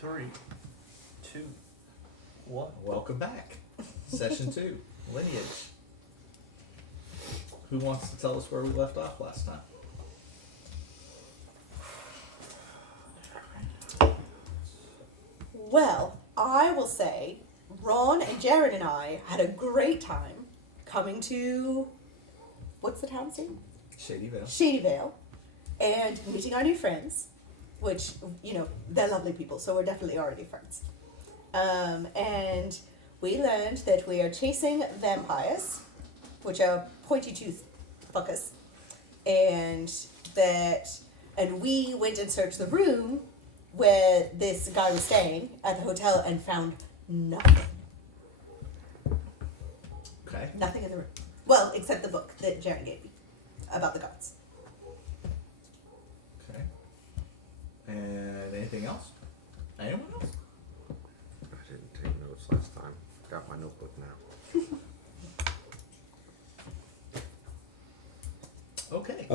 3, 2, 1. Welcome back. Session 2, Lineage. Who wants to tell us where we left off last time? Well, I will say Ron and Jared and I had a great time coming to, what's the town's name? Shady Vale. Shady Vale, and meeting our new friends, which, they're lovely people, so we're definitely already friends. And we learned that we are chasing vampires, which are pointy-toothed fuckers, and we went and searched the room where this guy was staying at the hotel and found nothing. Okay. Nothing in the room. Well, except the book that Jared gave me about the gods. Okay. And anything else? Anyone else? I didn't take notes last time. Got my notebook now. Okay.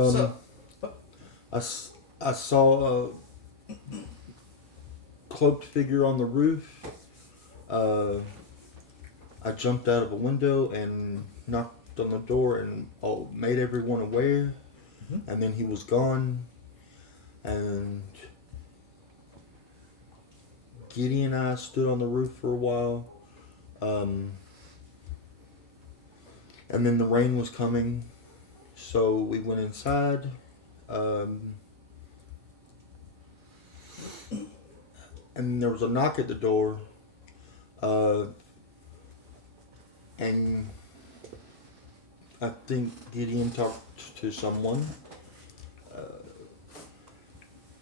I saw a cloaked figure on the roof. I jumped out of a window and knocked on the door and made everyone aware. Mm-hmm. And then he was gone. And Gideon and I stood on the roof for a while. And then the rain was coming. So we went inside. And there was a knock at the door. And I think Gideon talked to someone.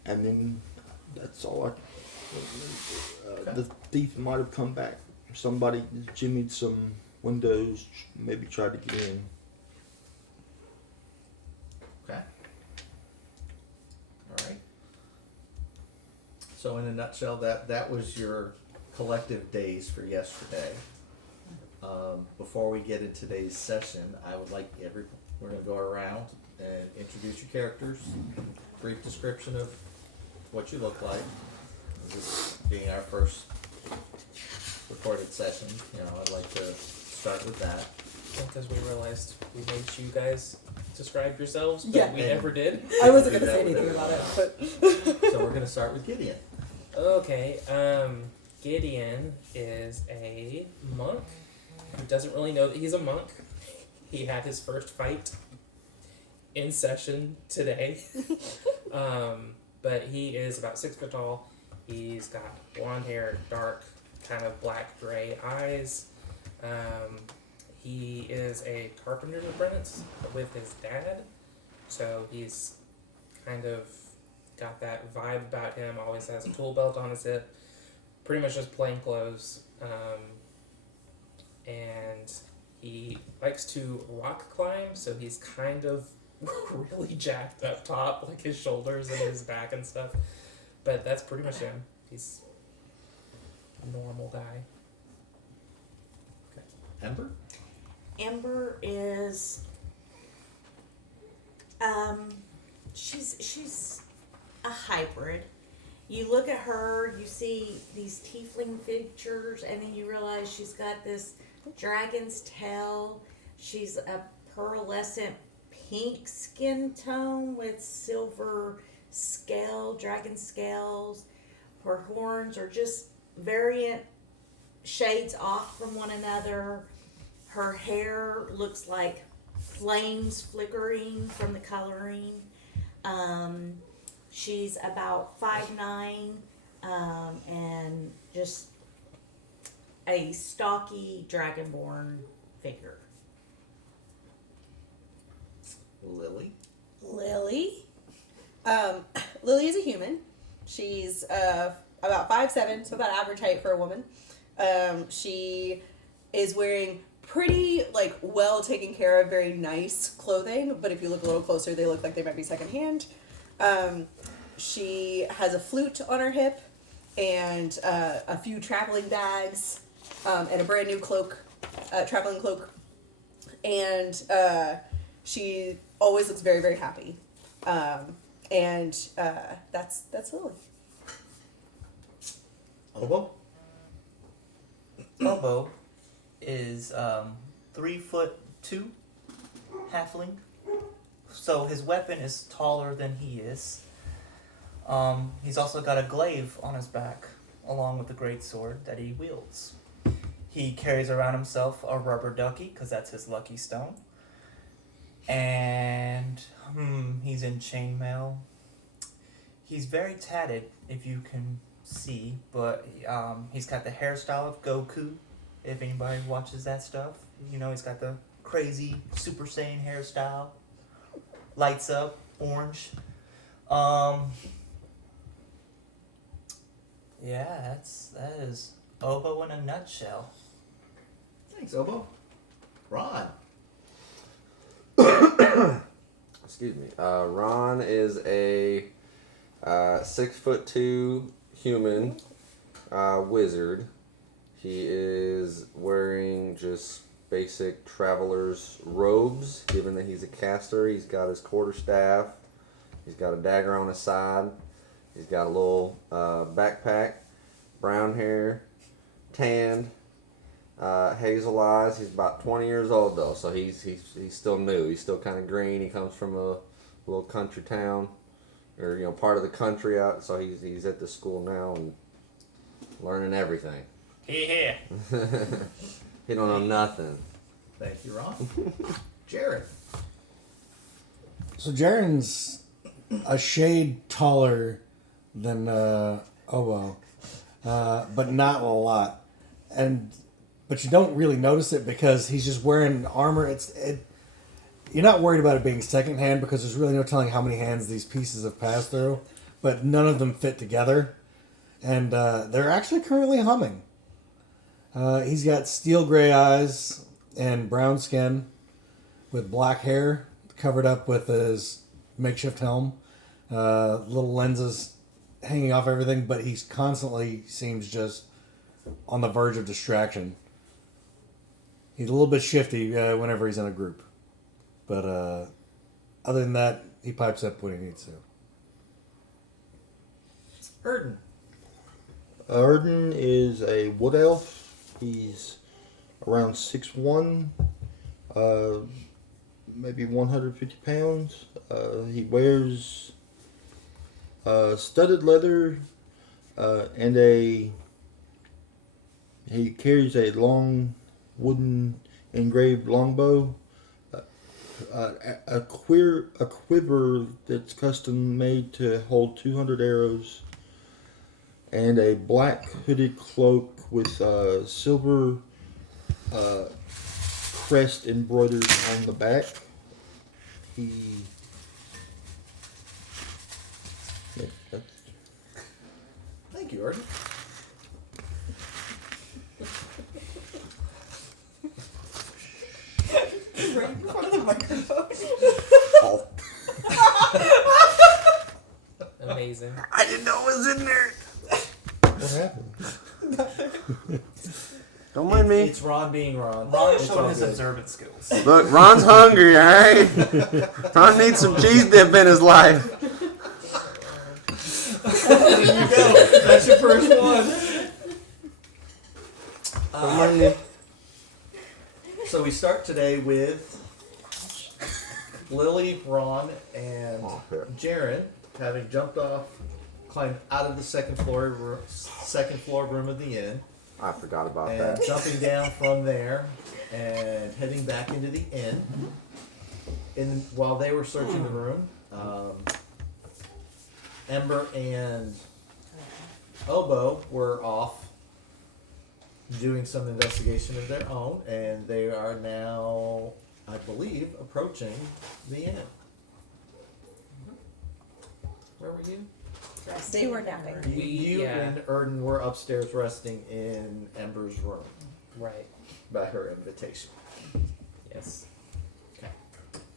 And then that's all the thief might have come back. Somebody jimmied some windows, maybe tried to get in. Okay. All right. So in a nutshell, that was your collective days for yesterday. Before we get into today's session, I would like we're going to go around and introduce your characters, brief description of what you look like. This being our first recorded session, I'd like to start with that. Because we realized we made you guys describe yourselves, but Yeah. we never did. I wasn't going to say anything about it, but... So we're going to start with Gideon. Okay, Gideon is a monk who doesn't really know that he's a monk. He had his first fight in session today. But he is about 6 foot tall. He's got blonde hair, dark, kind of black-gray eyes. He is a carpenter's apprentice with his dad. So he's kind of got that vibe about him, always has a tool belt on his hip, pretty much just plain clothes. And he likes to rock climb, so he's kind of really jacked up top, like his shoulders and his back and stuff. But that's pretty much him. He's a normal guy. Okay. Ember? Ember is she's a hybrid. You look at her, you see these tiefling features, and then you realize she's got this dragon's tail. She's a pearlescent pink skin tone with silver dragon scales. Her horns are just variant shades off from one another. Her hair looks like flames flickering from the coloring. She's about 5'9", and just a stocky dragonborn figure. Lily? Lily is a human. She's about 5'7", so about average height for a woman. She is wearing pretty, well taken care of, very nice clothing, but if you look a little closer, they look like they might be secondhand. She has a flute on her hip, and a few traveling bags, and a brand new traveling cloak. And she always looks very, very happy. And that's Lily. Obo? Obo is 3'2" halfling. So his weapon is taller than he is. He's also got a glaive on his back, along with the greatsword that he wields. He carries around himself a rubber ducky, because that's his lucky stone. And he's in chainmail. He's very tatted, if you can see, but he's got the hairstyle of Goku, if anybody watches that stuff. You know, he's got the crazy Super Saiyan hairstyle. Lights up, orange. Yeah, that is Obo in a nutshell. Thanks, Obo. Ron. Excuse me. Ron is a 6'2" human wizard. He is wearing just basic traveler's robes, given that he's a caster. He's got his quarterstaff. He's got a dagger on his side. He's got a little backpack, brown hair, tanned, hazel eyes. He's about 20 years old though, so he's still new. He's still kind of green. He comes from a little country town, or part of the country out. So he's at the school now and learning everything. Here. He don't know nothing. Thank you, Ron. Jared. So Jaren's a shade taller than Obo, but not a lot. But you don't really notice it because he's just wearing armor. You're not worried about it being secondhand because there's really no telling how many hands these pieces have passed through. But none of them fit together, and they're actually currently humming. He's got steel gray eyes and brown skin with black hair covered up with his makeshift helm. Little lenses hanging off everything, but he constantly seems just on the verge of distraction. He's a little bit shifty whenever he's in a group. But other than that, he pipes up when he needs to. Erden. Arden is a wood elf. He's around 6'1", maybe 150 pounds. He wears studded leather and he carries a long wooden engraved longbow, a quiver that's custom made to hold 200 arrows, and a black hooded cloak with silver crest embroidered on the back. Yeah, Thank you, Erden. Right in front of the microphone. Amazing. I didn't know it was in there. what happened? Don't mind me. It's Ron being Ron. Ron It's showed all his good. observant skills. Look, Ron's hungry, alright? Ron needs some cheese dip in his life. There you go. That's your first one. Don't mind me. So we start today with Lily, Ron, and Oh, shit. Jaren having jumped off, climbed out of the second floor room of the inn, I forgot about and that. jumping down from there and heading back into the inn. While they were searching the room, Ember and Obo were off doing some investigation of their own, and they are now, I believe, approaching the inn. Where were you? They were napping. You and Erden were upstairs resting in Ember's room Right. by her invitation. Yes.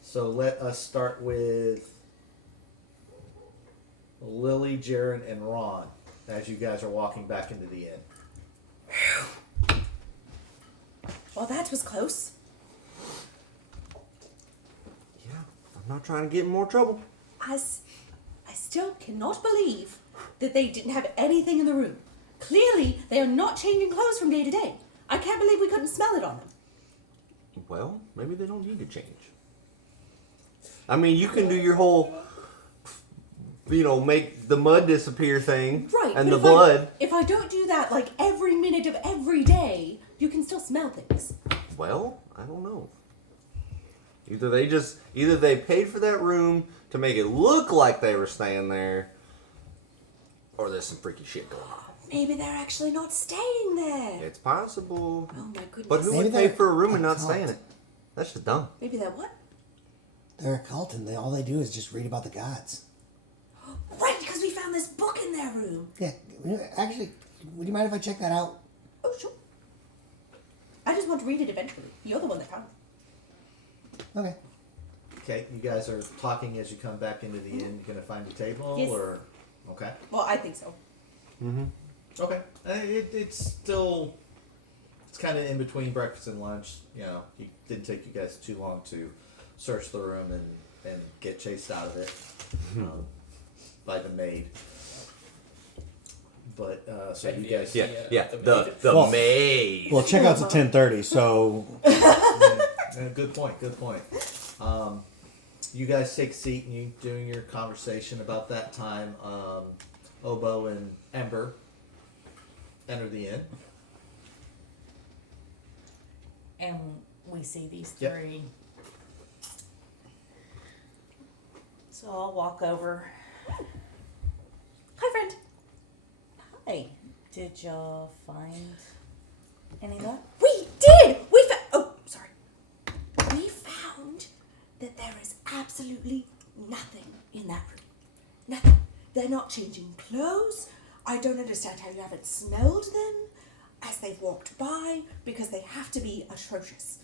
So let us start with Lily, Jaren, and Ron as you guys are walking back into the inn. Well, that was close. Yeah, I'm not trying to get in more trouble. I still cannot believe that they didn't have anything in the room. Clearly, they are not changing clothes from day to day. I can't believe we couldn't smell it on them. Well, maybe they don't need to change. I mean, you can do your whole, make the mud disappear thing. Right. And but the blood. If I don't do that like every minute of every day, you can still smell things. Well, I don't know. Either they paid for that room to make it look like they were staying there, or there's some freaky shit going on. Maybe they're actually not staying there. It's possible. Oh my goodness. But who Maybe would pay they're for a room and a not cult. stay in it? That's just dumb. Maybe they're what? They're a cult, and all they do is just read about the gods. Right, because we found this book in their room. Yeah, actually, would you mind if I check that out? Oh, sure. I just want to read it eventually. You're the one that found it. Okay. Okay, you guys are talking as you come back into the inn. You gonna find a table Yes. or? Okay. Well, I think so. Mm-hmm. Okay. It's kind of in between breakfast and lunch. It didn't take you guys too long to search the room and get chased out of it by the maid. But so you guys, The Well- maid. Well, checkout's at 10:30, so Good point. Good point. You guys take a seat and you doing your conversation about that time. Oboe and Ember enter the inn. And we see these Yep. three. So I'll walk over. Hi, friend. Hey, did y'all find any luck? We did! Oh, sorry. We found that there is absolutely nothing in that room. Nothing. They're not changing clothes. I don't understand how you haven't smelled them as they've walked by, because they have to be atrocious.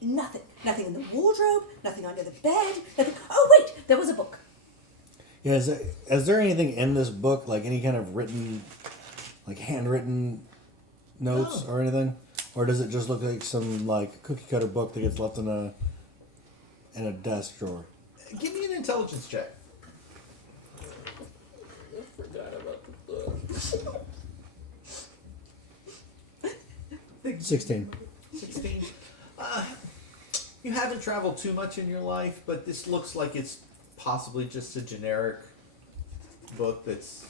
Nothing. Nothing in the wardrobe, nothing under the bed, nothing. Oh, wait! There was a book. yeah. Is there anything in this book, like any kind of written, like handwritten notes No. or anything, or does it just look like some like cookie cutter book that gets left in a desk drawer? Give me an intelligence check. I forgot about the book. 16. 16. You haven't traveled too much in your life, but this looks like it's possibly just a generic book that's,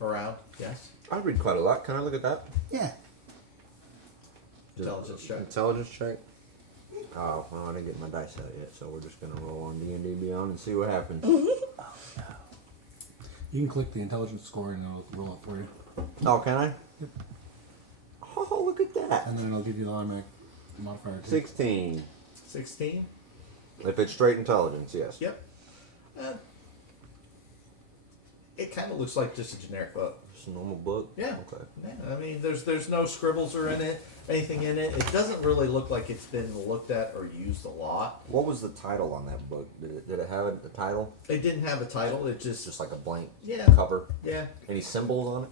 around. Yes. I read quite a lot. Can I look at that? Yeah. Intelligence check. Intelligence check. Oh, well, I didn't get my dice out yet, so we're just gonna roll on D&D Beyond and see what happens. You can click the intelligence score and it'll roll it for you, Oh, can I? Oh, look at that. and then it'll give you the automatic modifier too. 16. 16. If it's straight intelligence, yes. Yep. It kind of looks like just a generic book. Just a normal book? Yeah. Okay. Yeah, I mean, there's no scribbles or anything in it. It doesn't really look like it's been looked at or used a lot. What was the title on that book? Did it have a title? It didn't have a title. It It's just just like a blank yeah, cover. yeah. Any symbols on it?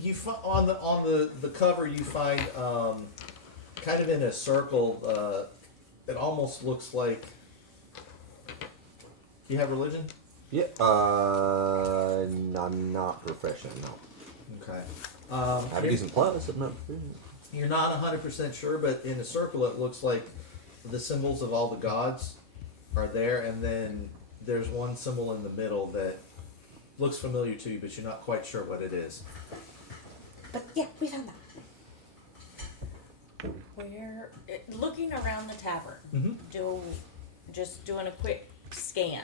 You on the cover you find kind of in a circle. It almost looks like. Do you have religion? Yeah. I'm not proficient, no. Okay. I have a decent plus, I'm not. You're not 100% sure, but in a circle it looks like the symbols of all the gods are there, and then there's one symbol in the middle that looks familiar to you, but you're not quite sure what it is. But yeah, we found that. Where, looking around the tavern, Mm-hmm. just doing a quick scan.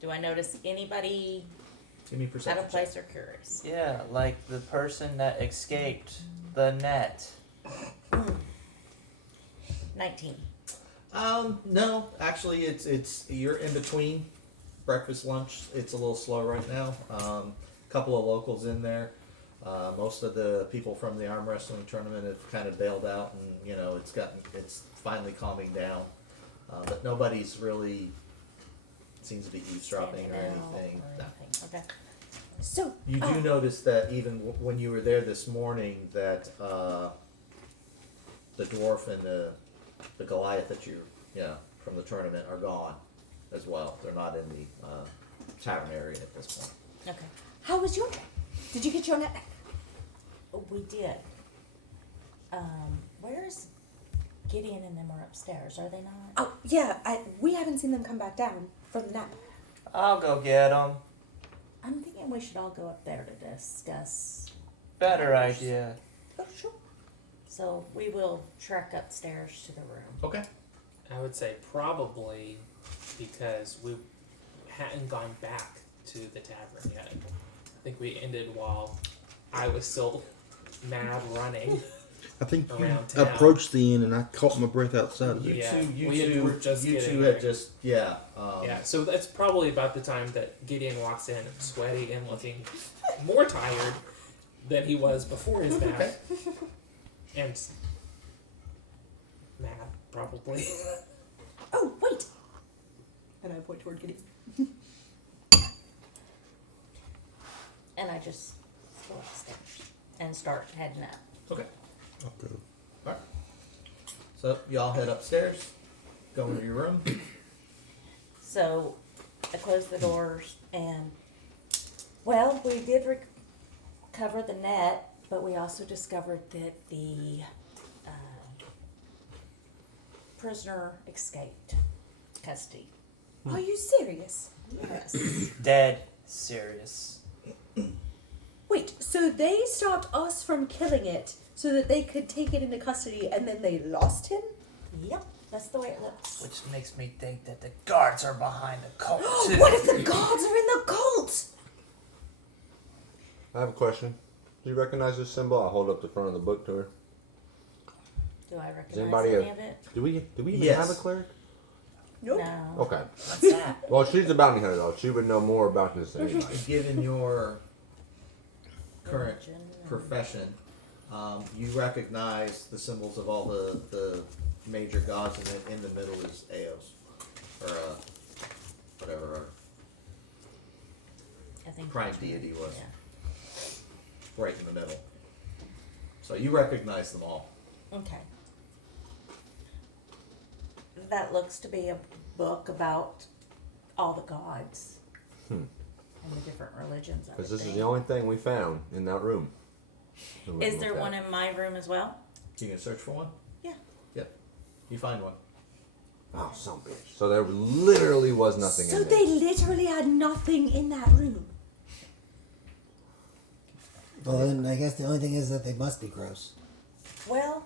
Do I notice anybody Give me a out perception of place or curious? Yeah, like the person that escaped the net. 19. No, actually, it's you're in between breakfast, lunch. It's a little slow right now. Couple of locals in there. Most of the people from the arm wrestling tournament have kind of bailed out, and it's finally calming down. But nobody's really seems to be eavesdropping or Standing out anything. or No. anything. Okay. So, You do notice that even when you were there this morning, that the dwarf and the Goliath that from the tournament are gone as well. They're not in the tavern area at this point. Okay. how was your net? Did you get your net back? We did. Where's Gideon and them are upstairs? Are they not? Oh, yeah. We haven't seen them come back down for the nap. I'll go get them. I'm thinking we should all go up there to discuss. Better idea. Oh, sure. So we will trek upstairs to the room. Okay. I would say probably because we hadn't gone back to the tavern yet. I think we ended while I was still mad running. I think you Around town. approached the inn and I caught my breath outside of it. Yeah, you we had- two, were just you getting two there. had just, yeah. Yeah, so that's probably about the time that Gideon walks in, sweaty and looking more tired than he was before his nap. Okay. And mad, probably. Oh, wait. And I point toward Gideon. And I just go upstairs and start heading up. Okay. I'll go. Alright. So y'all head upstairs, go into your room. So I closed the doors and, well, we did recover the net, but we also discovered that the prisoner escaped custody. Are you serious? Yes. Dead serious. Wait, so they stopped us from killing it so that they could take it into custody and then they lost him? Yep, that's the way it looks. Which makes me think that the guards are behind the cult too. What if the gods are in the cult? I have a question. Do you recognize this symbol? I hold up the front of the book to her. Do I recognize anybody any a- of it? Do we even Yes. have a cleric? Nope. No. Okay. What's that? Well, she's a bounty hunter though. She would know more about this than anybody. Given your current Religion and- profession, you recognize the symbols of all the major gods, and then in the middle is Eos, or whatever I think prime that's right. deity was, Yeah. right in the middle. So you recognize them all. Okay. That looks to be a book about all the gods and the different religions. I Because would this is think. the only thing we found in that room. Is there one in my room as well? You can search for one. Yeah. Yep. You find one. Oh, some bitch. So there literally was nothing So in there. they literally had nothing in that room. Well, then I guess the only thing is that they must be gross. Well,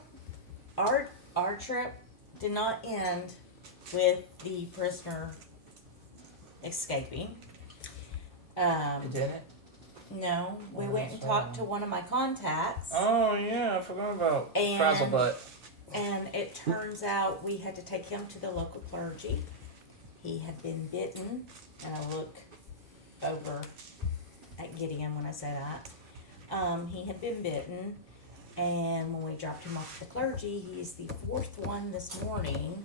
our trip did not end with the prisoner escaping. You didn't? No, we Oh, went and sorry. talked to one of my contacts. Oh yeah, I forgot about And- Frazzlebutt. And it turns out we had to take him to the local clergy. He had been bitten, and I look over at Gideon when I say that. He had been bitten, and when we dropped him off at the clergy, he's the fourth one this morning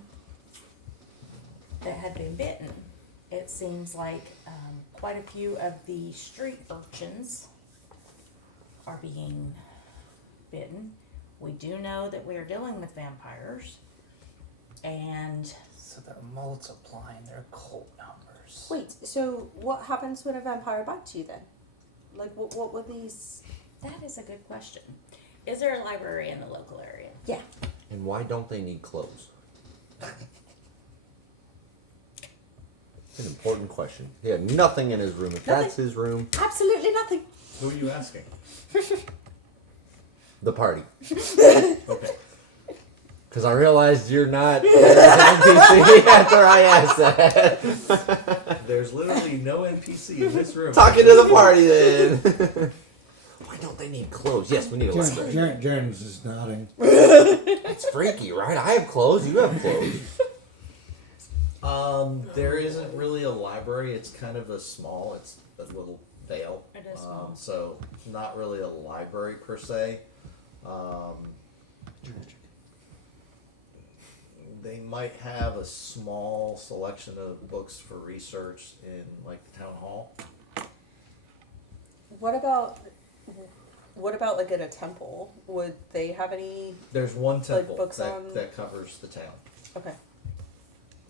that had been bitten. It seems like quite a few of the street urchins are being bitten. We do know that we are dealing with vampires, and So they're multiplying their cult numbers. Wait, so what happens when a vampire bites you then? Like, what would these... that is a good question. Is there a library in the local area? Yeah. And why don't they need clothes? It's an important question. He had nothing in his room. If that's his room, Absolutely nothing. Who are you asking? the party. Okay. Because I realized you're not an NPC after I asked that. There's literally no NPC in this room. Talking to the party then. Why don't they need clothes? Yes, we need a library. Jaren's just nodding. It's freaky, right? I have clothes. You have clothes. There isn't really a library. It's kind of it's a little vale. It is small. So not really a library per se. They might have a small selection of books for research in like the town hall. What about like at a temple? Would they have any... There's one temple books on- that covers the town. Okay.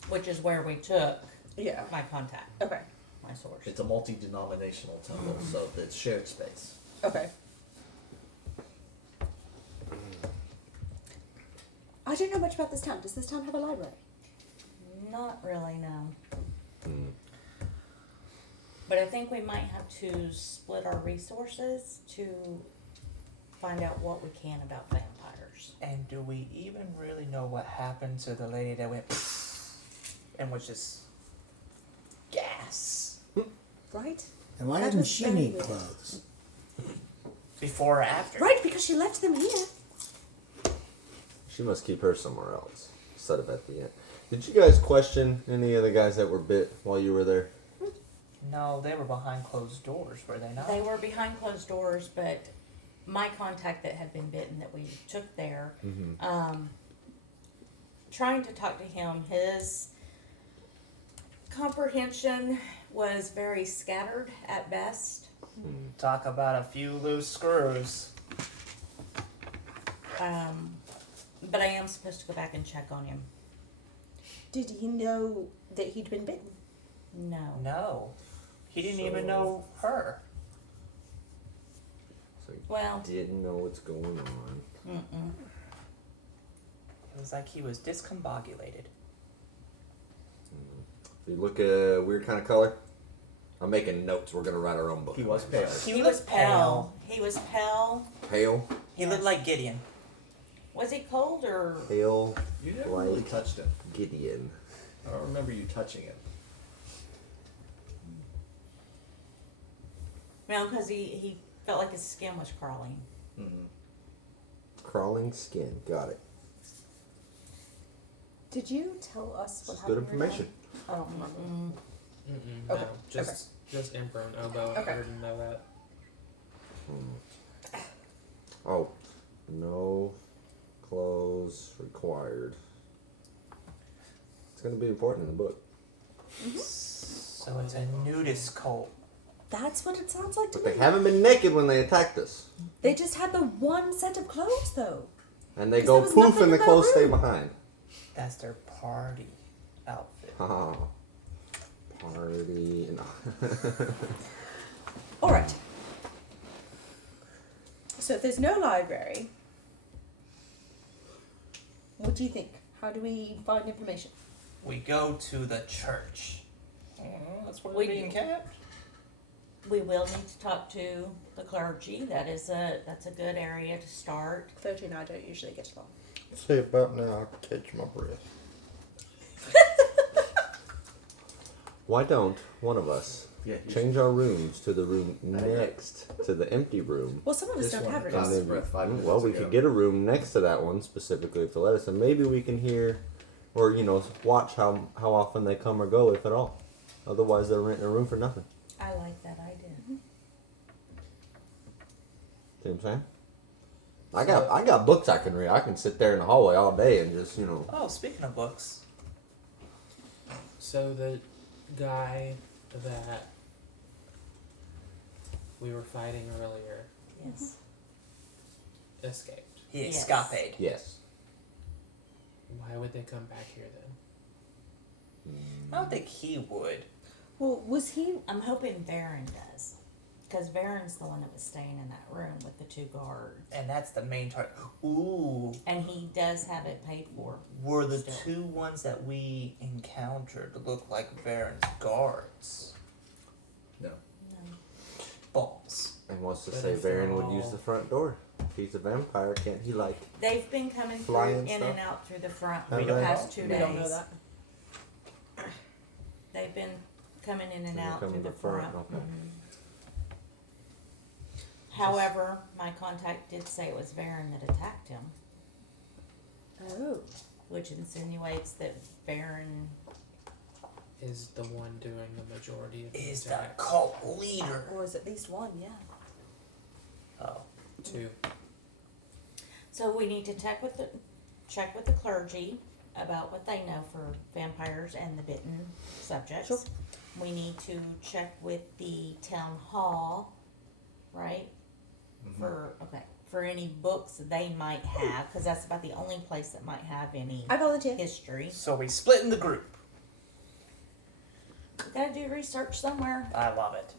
Which is where we took Yeah. my contact. Okay. My my source. It's a multi-denominational temple, so it's shared space. Okay. I don't know much about this town. Does this town have a library? Not really, no. Hmm. But I think we might have to split our resources to find out what we can about vampires. And do we even really know what happened to the lady that went and was just gas Right? And why That didn't was she very need weird. clothes? before or after? Right, because she left them here. She must keep her somewhere else. Instead of at the end. Did you guys question any of the guys that were bit while you were there? No, they were behind closed doors, were they not? They were behind closed doors, but my contact that had been bitten that we took there, trying to talk to him, his comprehension was very scattered at best. Talk about a few loose screws. But I am supposed to go back and check on him. Did he know that he'd been bitten? No. No. He didn't even know her. So Well, you didn't know what's going on. mm-mm. It was like he was discombobulated. You look a weird kind of color. I'm making notes. We're gonna write our own book. He was pale. He was pale. He was pale. Pale, He looked like Gideon. Was he cold or? pale You never really Like- touched him. Gideon. I don't remember you touching him. No, because he felt like his skin was crawling. Mm-hmm. Crawling skin. Got it. Did you tell us what It's good happened? information. I don't remember. Mm-mm, Okay, no, just Emperor and Oboe. Okay. I didn't know that. Oh, no clothes required. It's gonna be important in the book. So it's a nudist cult. That's what it sounds like to But me. they haven't been naked when they attacked us. They just had the one set of clothes, though. And they 'Cause go there was poof nothing and the in that clothes stay room. behind. That's their party outfit. Haha. Party. No. All right. So if there's no library, what do you think? How do we find information? We go to the church. That's where We we're being do. kept. We will need to talk to the clergy. That's a good area to start. Clergy and I don't usually get along. Say about now, I can catch my breath. Why don't one of us Yeah. change our rooms to the room next to the empty room? Well, some of us This don't one have got rooms. his breath 5 minutes Well, we ago. could get a room next to that one specifically if they let us, and maybe we can hear, or watch how often they come or go, if at all. Otherwise, they're renting a room for nothing. I like that idea. See what I'm saying? I got books I can read. I can sit there in the hallway all day and just Oh, speaking of books. So the guy that we were fighting earlier Yes. escaped. He Yes. escaped. yes. Why would they come back here then? I don't think he would. Well, was he? I'm hoping Varen does. Because Varen's the one that was staying in that room with the 2 guards. And that's the main target. Ooh. And he does have it paid for. Were the Still. 2 ones that we encountered look like Varen's guards? No. No. Balls. And wants to But say if they're Varen would use all- the front door. If he's a vampire, can't he They've been coming through Flying in stuff? and out through the front We for don't the know. past 2 We days. don't know that. They've been coming in and So they out come through in the the front, front. okay. Mhm. However, my contact did say it was Varen that attacked him, Oh. which insinuates that Varen. Is the one doing the majority of the Is the attacks. cult leader. Or is at least one, yeah. Oh. 2. So we need to check with the clergy about what they know for vampires and the bitten subjects. Sure. We need to check with the town hall, right? For any books they might have, because that's about the only place that might have any I volunteer. history. So we split in the group. Gotta do research somewhere. I love it.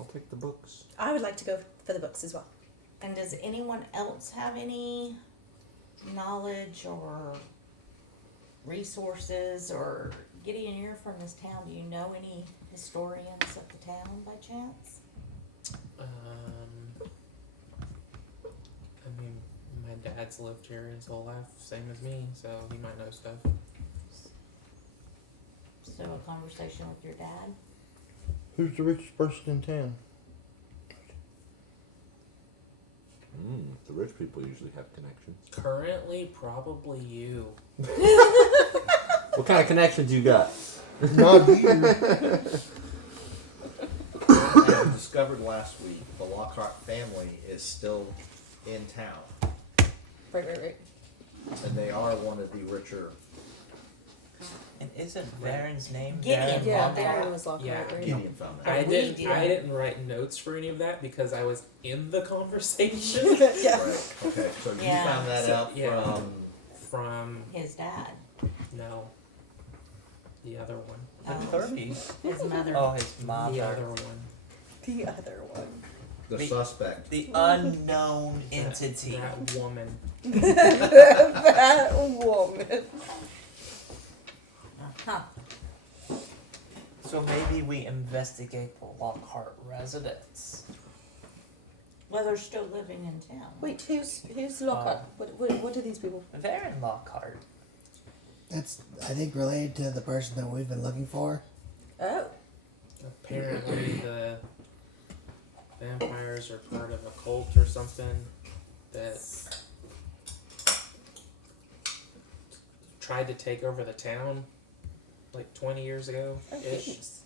I'll take the books. I would like to go for the books as well. And does anyone else have any knowledge or resources, or Gideon, you're from this town, do you know any historians of the town by chance? I mean, my dad's lived here his whole life, same as me, so he might know stuff. So a conversation with your dad? Who's the richest person in town? The rich people usually have connections. Currently, probably you. What kind of connections you got? Not you. And discovered last week, the Lockhart family is still in town, Right. and they are one of the richer. And isn't Varen's name Gideon. Varen Yeah, Lockhart? Darren was Lockhart, Yeah. right? Gideon found that. I We didn't. did. I didn't write notes for any of that because I was in the conversation. Yeah. Right. Okay. So you Yeah. found that So, out yeah. from. From His dad. no, the other one. The Oh. 30s. His mother. Oh, his mom. The other one. The other one. The The- suspect. The unknown entity. That woman. That woman. Huh. So maybe we investigate the Lockhart residence. Well, they're still living in town. Wait, who's Lockhart? What are these people? Varen Lockhart. That's, I think, related to the person that we've been looking for. Oh. Apparently, the vampires are part of a cult or something that tried to take over the town like 20 years ago Oh, ish. goodness.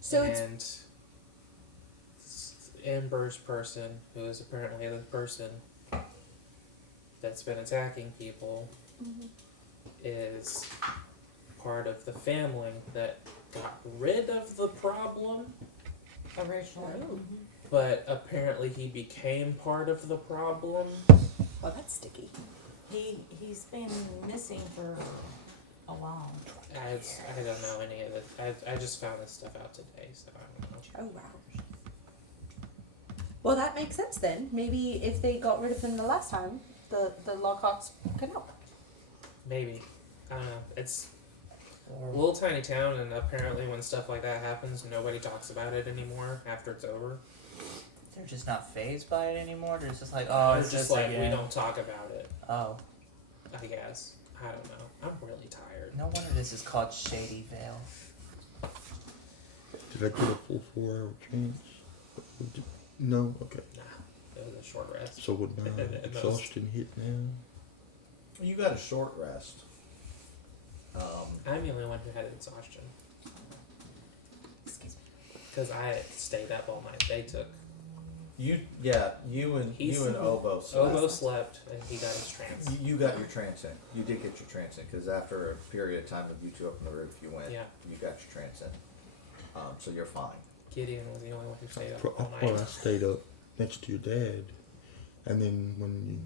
So it's And Amber's person, who is apparently the person that's been attacking people, is part of the family that got rid of the problem, Originally. Oh. but apparently he became part of the problem. well, that's sticky. He's been missing for a while. I don't know any of this. I just found this stuff out today, so I don't know. Oh wow. Well, that makes sense then. Maybe if they got rid of him the last time, the Lockharts can help. Maybe. I don't know. It's a little tiny town, and apparently when stuff like that happens, nobody talks about it anymore after it's over. They're just not phased by it anymore. They're just like, oh, It's it's just just like again. we don't talk about it. Oh, I guess. I don't know. I'm really tired. no wonder this is called Shady Vale. Did I get a full 4-hour chance? No? Okay. Nah, it was a short rest. So would my And those- exhaustion hit now? You got a short rest. I'm the only one who had exhaustion Excuse me. because I stayed up all night. They took. You and He's- Obo slept. Obo slept and he got his trance. You got your trance in. You did get your trance in because after a period of time of you two up on the roof, you went. Yeah. You got your trance in. So you're fine. Gideon was the only one who stayed up I all thought night. I stayed up next to your dad. And then when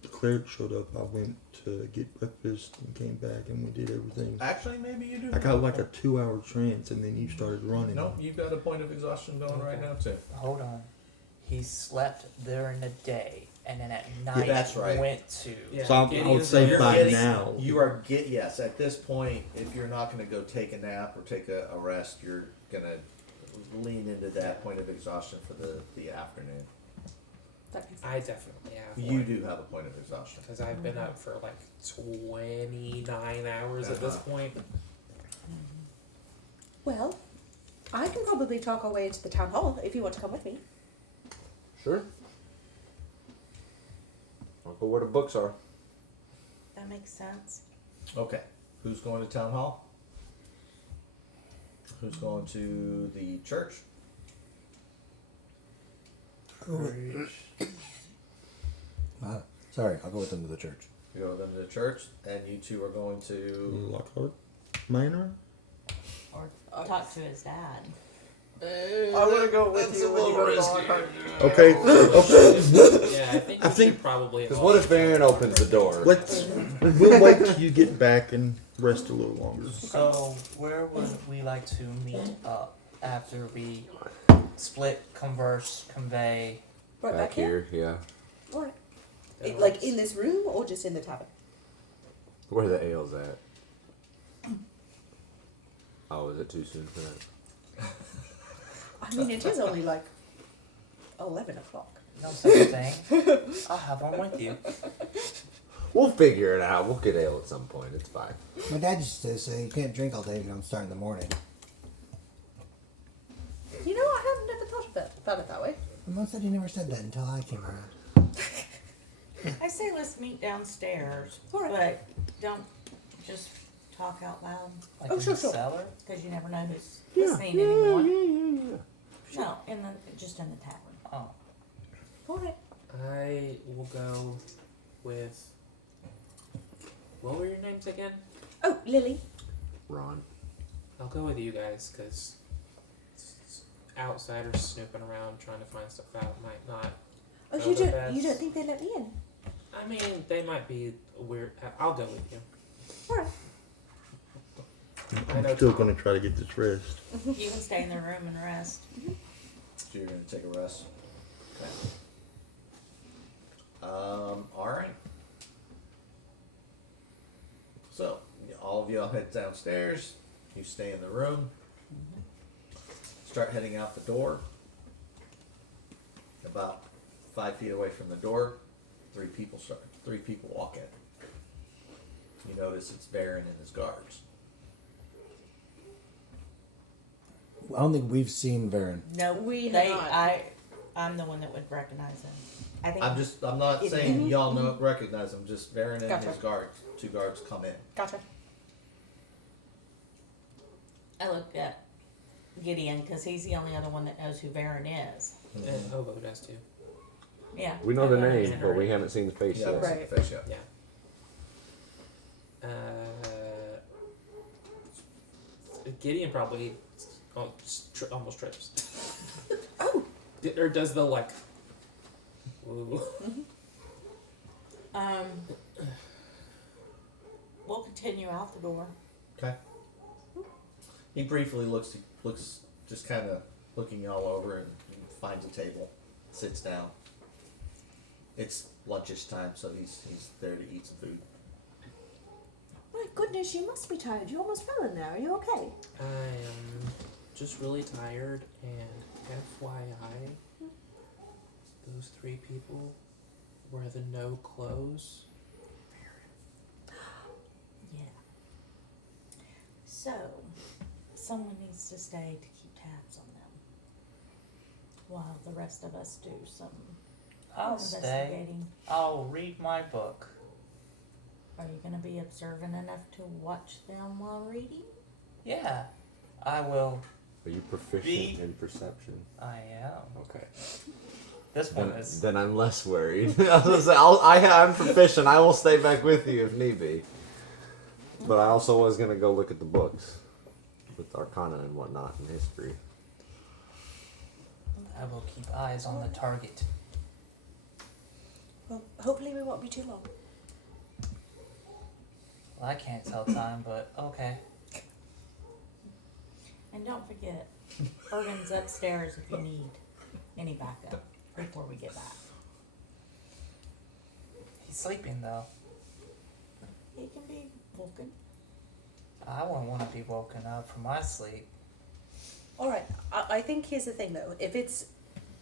the cleric showed up, I went to get breakfast and came back and we did everything. Actually, maybe you do. I got like a 2-hour trance and then you started running. No, you've got a point of exhaustion going right Okay. now too. Hold on. He slept during the day, and then at night that's right. went to. Yeah, So I would Gideon's say there. by getting- now. You are yes. At this point, if you're not going to go take a nap or take a rest, you're going to lean into that point of exhaustion for the afternoon. That makes sense. I definitely have. You do have a point of exhaustion. Because I've been up for like 29 hours at this Uh-huh. point. Well, I can probably talk our way into the town hall if you want to come with me. Sure. I'll go where the books are. That makes sense. Okay. Who's going to town hall? Who's going to the church? Sorry, I'll go with them to the church. You go with them to the church, and you two are going to. Lockhart Manor? Or talk to his dad. I'm gonna go with you when you go to Lockhart. Okay. Okay. Yeah, I think I we think- should probably. Because what if Aaron opens the door? We'll wait till you get back and rest a little longer. So, where would we like to meet up after we split, converse, convey? Right Back here, yeah. Alright. That Like works. in this room or just in the tavern? Where the ale's at. Oh, is it too soon for that? I mean, it is only like 11 o'clock. No such thing. I'll have one with you. We'll figure it out. We'll get ale at some point. It's fine. My dad used to say you can't drink all day if you don't start in the morning. You know, I have never thought about it that way. My mom said he never said that until I came around. I say let's meet downstairs, Alright. but don't just talk out loud Like Oh, in sure, the sure. cellar? because you never know who's listening anymore. No, just in the tavern. Oh. Alright. I will go with. What were your names again? Oh, Lily. Ron. I'll go with you guys because outsiders snooping around trying to find stuff out might not. Oh, Oh, you the don't best. you don't think they let me in? I mean, they might be weird. I'll go with you. Alright. I know I'm still Tom. gonna try to get this rest. You can stay in the room and rest. So you're gonna take a rest. Okay. All right. So all of y'all head downstairs. You stay in the room. Start heading out the door. About 5 feet away from the door, three people walk in. You notice it's Baron and his guards. I don't think we've seen Varen. No, We have they. not. I'm the one that would recognize him. I think. I'm not It- saying y'all know recognize him. Just Baron and Gotcha. his guards. Two guards come in. Gotcha. I look at Gideon because he's the only other one that knows who Varen is. And Ovo does too. Yeah. We know the Okay. name, but we haven't seen the face Yeah, yet. Right. fish yet. Yeah. Gideon probably almost trips. Oh. Or does the like. Ooh. We'll continue out the door. Okay. He briefly looks just kind of looking y'all over and finds a table, sits down. It's lunchish time, so he's there to eat some food. My goodness, you must be tired. You almost fell in there. Are you okay? I am just really tired, and FYI, those three people were the no clothes. Yeah. So, someone needs to stay to keep tabs on them while the rest of us do some I'll stay. investigating. I'll read my book. Are you going to be observant enough to watch them while reading? Yeah, I will. Are you proficient Me? in perception? I am. Okay. This one is. Then I'm less worried. I was gonna say, I'm proficient. I will stay back with you if need be. But I also was gonna go look at the books with Arcana and whatnot and history. I will keep eyes on the target. Well, hopefully we won't be too long. Well, I can't tell time, but okay. And don't forget, Ervin's upstairs if you need any backup before we get back. He's sleeping though. He can be woken. I wouldn't want to be woken up from my sleep. Alright, I think here's the thing though. If it's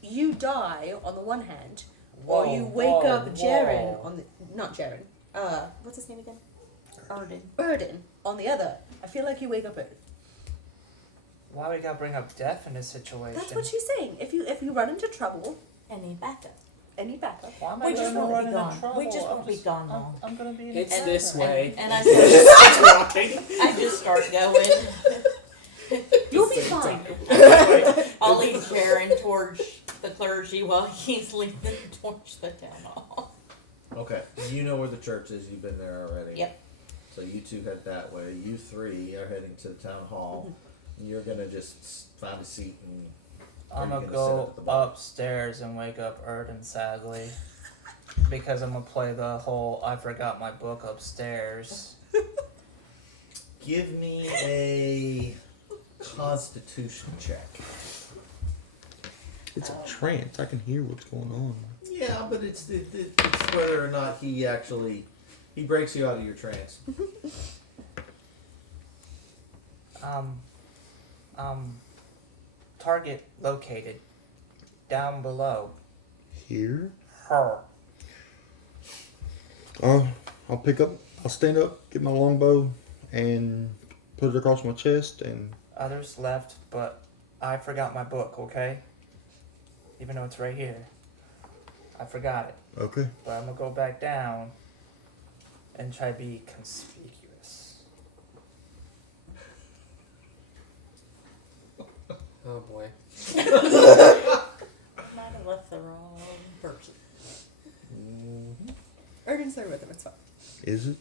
you die on the one hand, or you wake up Jaren on the. Not Jaren. What's his name again? Erden on the other. I feel like you wake up Erden. Why we gotta bring up death in this situation? That's what she's saying. If you run into trouble, Any backup. any backup. Why am We I just gonna won't run be into gone. trouble? We just I'm won't be gone long. I'm gonna be in It's the this tavern. way. And I start, I just start going. You'll be fine. I'll lead Jaren towards the clergy while he's leading towards the town hall. Okay. You know where the church is. You've been there already. Yep. So you two head that way. You three are heading to the town hall. you're gonna just find a seat and. I'm Or gonna you gonna sit up go at the bar? upstairs and wake up Erden sadly. Because I'm gonna play the whole I forgot my book upstairs. Give me a Constitution check. It's a trance. I can hear what's going on. Yeah, but it's whether or not he breaks you out of your trance. Target located. Down below. Here? Her. I'll pick up. I'll stand up, get my longbow, and put it across my chest, and Others left, but I forgot my book, okay? Even though it's right here. I forgot it. okay. But I'm gonna go back down and try to be conspicuous. Oh boy. Might have left the wrong person. Erden's there with him, it's fine. Is it?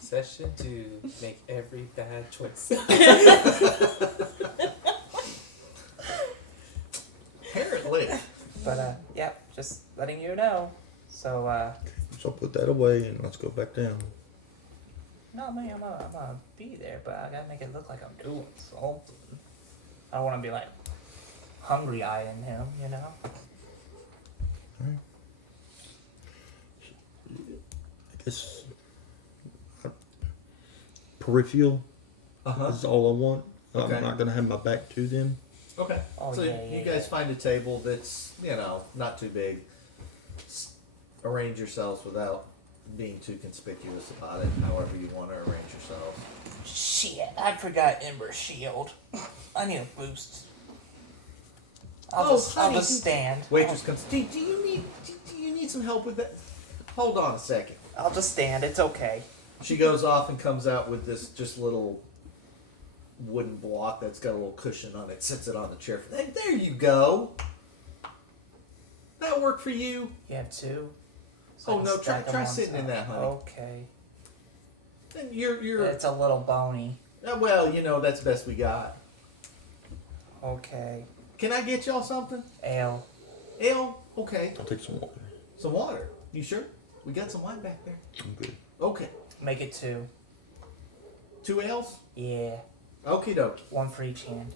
Session 2. Make every bad choice. Apparently. But, yep, just letting you know. So, So I'll put that away, and let's go back down. no, man, I'm gonna be there, but I gotta make it look like I'm doing something. I don't wanna be like hungry eyeing him, you know? I guess peripheral is all I want. Okay. I'm not gonna have my back to them. Okay. Oh, So yeah, you yeah, guys yeah. find a table that's, not too big. Arrange yourselves without being too conspicuous about it, however you want to arrange yourselves. Shit, I forgot Ember Shield. I need a boost. Oh, I'll honey, just stand. Waitress comes. Do you need some help with that? Hold on a second. I'll just stand. It's okay. She goes off and comes out with this just little wooden block that's got a little cushion on it. Sits it on the chair. There you go. That work for you? You have two. So I Oh can no! stack 'em Try on sitting in top. that, honey. Okay. Then you're. It's a little bony. Well, that's the best we got. Okay. Can I get y'all something? Ale. Ale? Okay. I'll take some water. Some water. You sure? We got some wine back there. I'm good. Okay. Make it two. 2 ales? Yeah. Okie dokie. One for each hand.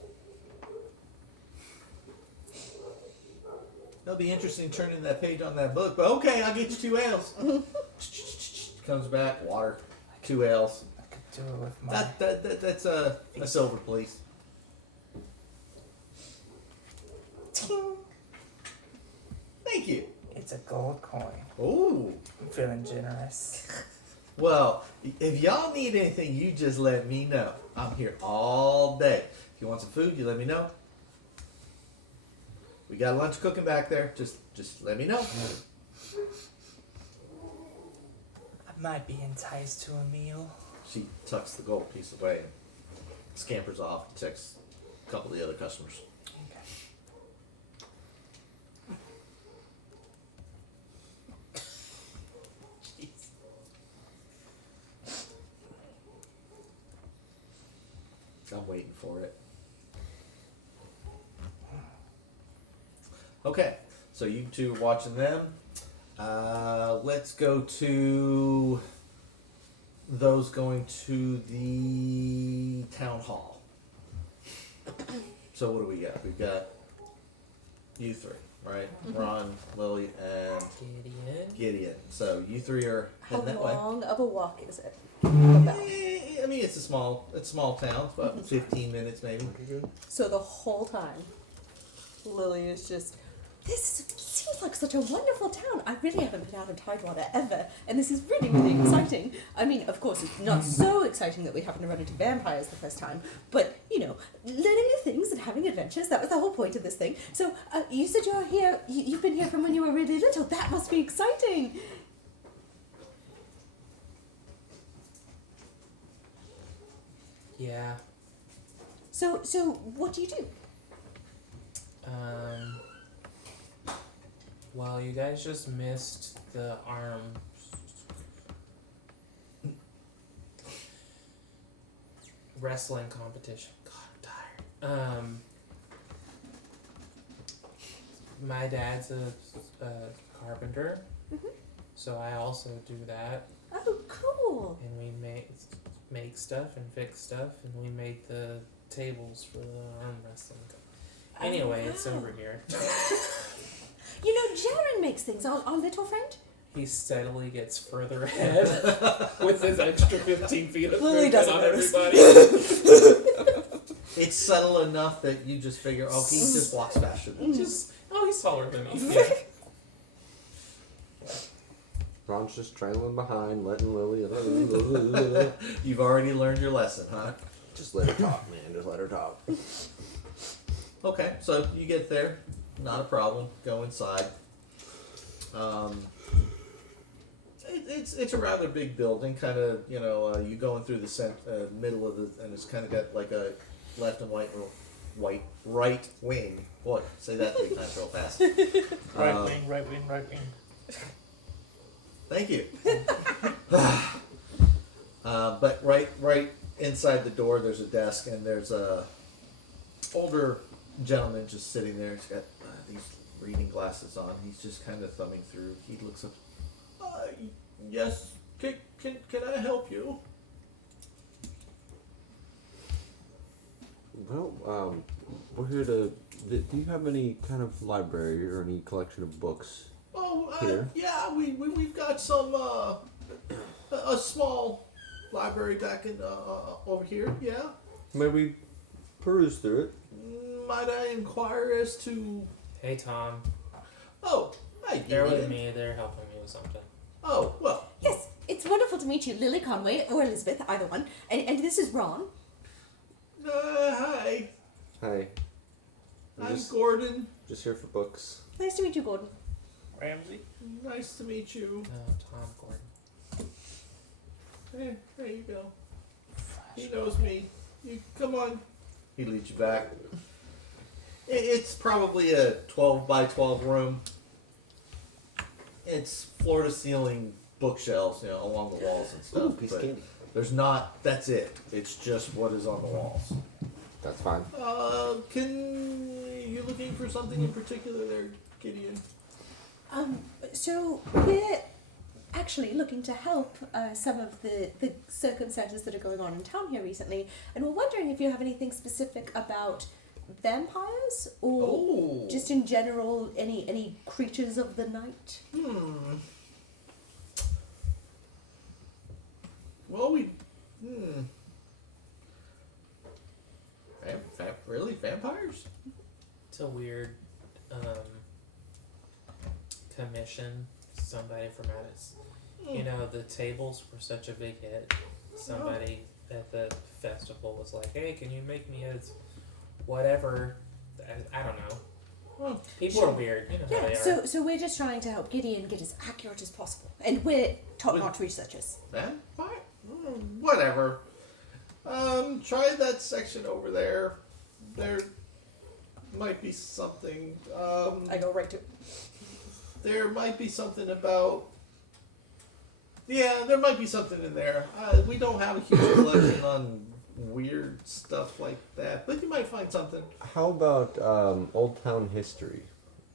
That'll be interesting turning that page on that book, but okay, I'll get you 2 ales. Comes back, water, 2 ales. I could do it with my. That's a silver, please. Ting. Thank you. It's a gold coin. Ooh. I'm feeling generous. Well, if y'all need anything, you just let me know. I'm here all day. If you want some food, you let me know. We got lunch cooking back there. Just let me know. I might be enticed to a meal. She tucks the gold piece away and scampers off and texts a couple of the other customers. Okay. I'm waiting for it. Okay, so you two are watching them. Let's go to those going to the town hall. So what do we got? We've got you three, right? Ron, Lily, and Gideon. Gideon. So you three are How heading that way. long of a walk is it? About? I mean, it's a small town. It's about 15 minutes maybe. So the whole time, Lily is just, seems like such a wonderful town. I really haven't been out of Tidewater ever, and this is really, really exciting. I mean, of course, it's not so exciting that we happen to run into vampires the first time, but, learning new things and having adventures, that was the whole point of this thing. So, you said you're here, you've been here from when you were really little. That must be exciting. Yeah. So what do you do? Well, you guys just missed the arms. Wrestling competition. God, My dad's a carpenter, Mhm. so I also do that. Oh, cool. And we make stuff and fix stuff, and we made the tables for the arm wrestling. Anyway, it's wow. over here. You know, Jaren makes things on Little Friend. He steadily gets further ahead with his extra 15 feet of Lily movement doesn't on notice. everybody. It's subtle enough that you just figure, oh, he just walks faster than you. He's taller than me. Yeah. Ron's just trailing behind, letting Lily. You've already learned your lesson, huh? Just let her talk, man. Just let her talk. Okay, so you get there, not a problem. Go inside. It's a rather big building, kind of, you going through the middle of and it's kind of got like a left and right wing. Boy, say that 3 times real fast. Right wing, right wing, right wing. Thank you. But right inside the door, there's a desk, and there's a older gentleman just sitting there. He's got these reading glasses on. He's just kind of thumbing through. He looks up. Yes. Can I help you? Well, we're here to. Do you have any kind of library or any collection of books? Oh, Here. yeah. We've got some a small library back in over here. Yeah. Maybe peruse through it. Might I inquire as to? Hey, Tom. Oh, hi, They're with Gideon. me. They're helping me with something. Oh, well. Yes, it's wonderful to meet you, Lily Conway or Elizabeth, either one. And this is Ron. Hi. Hi. I'm Gordon. Just here for books. Nice to meet you, Gordon. Ramsey? Nice to meet you. No, Tom Gordon. Hey, there you go. He knows me. You come on. He leads you back. It's probably a 12 by 12 room. It's floor to ceiling bookshelves, along the walls and stuff. Ooh, piece of but candy. there's not. That's it. It's just what is on the walls. That's fine. You looking for something in particular there, Gideon? So we're actually looking to help some of the circumstances that are going on in town here recently, and we're wondering if you have anything specific about vampires or Oh. just in general any creatures of the night. Well, really? Vampires? It's a weird commission. Somebody from Addis. You know, the tables were such a big hit. Somebody at the festival was like, "Hey, can you make me a whatever?" I don't know. Well, People are weird. You know how they are. So we're just trying to help Gideon get as accurate as possible, and we're top-notch researchers. Vampire? Whatever. Try that section over there. There might be something. I go right to it. There might be something about. Yeah, there might be something in there. We don't have a huge collection on weird stuff like that, but you might find something. How about Old Town history?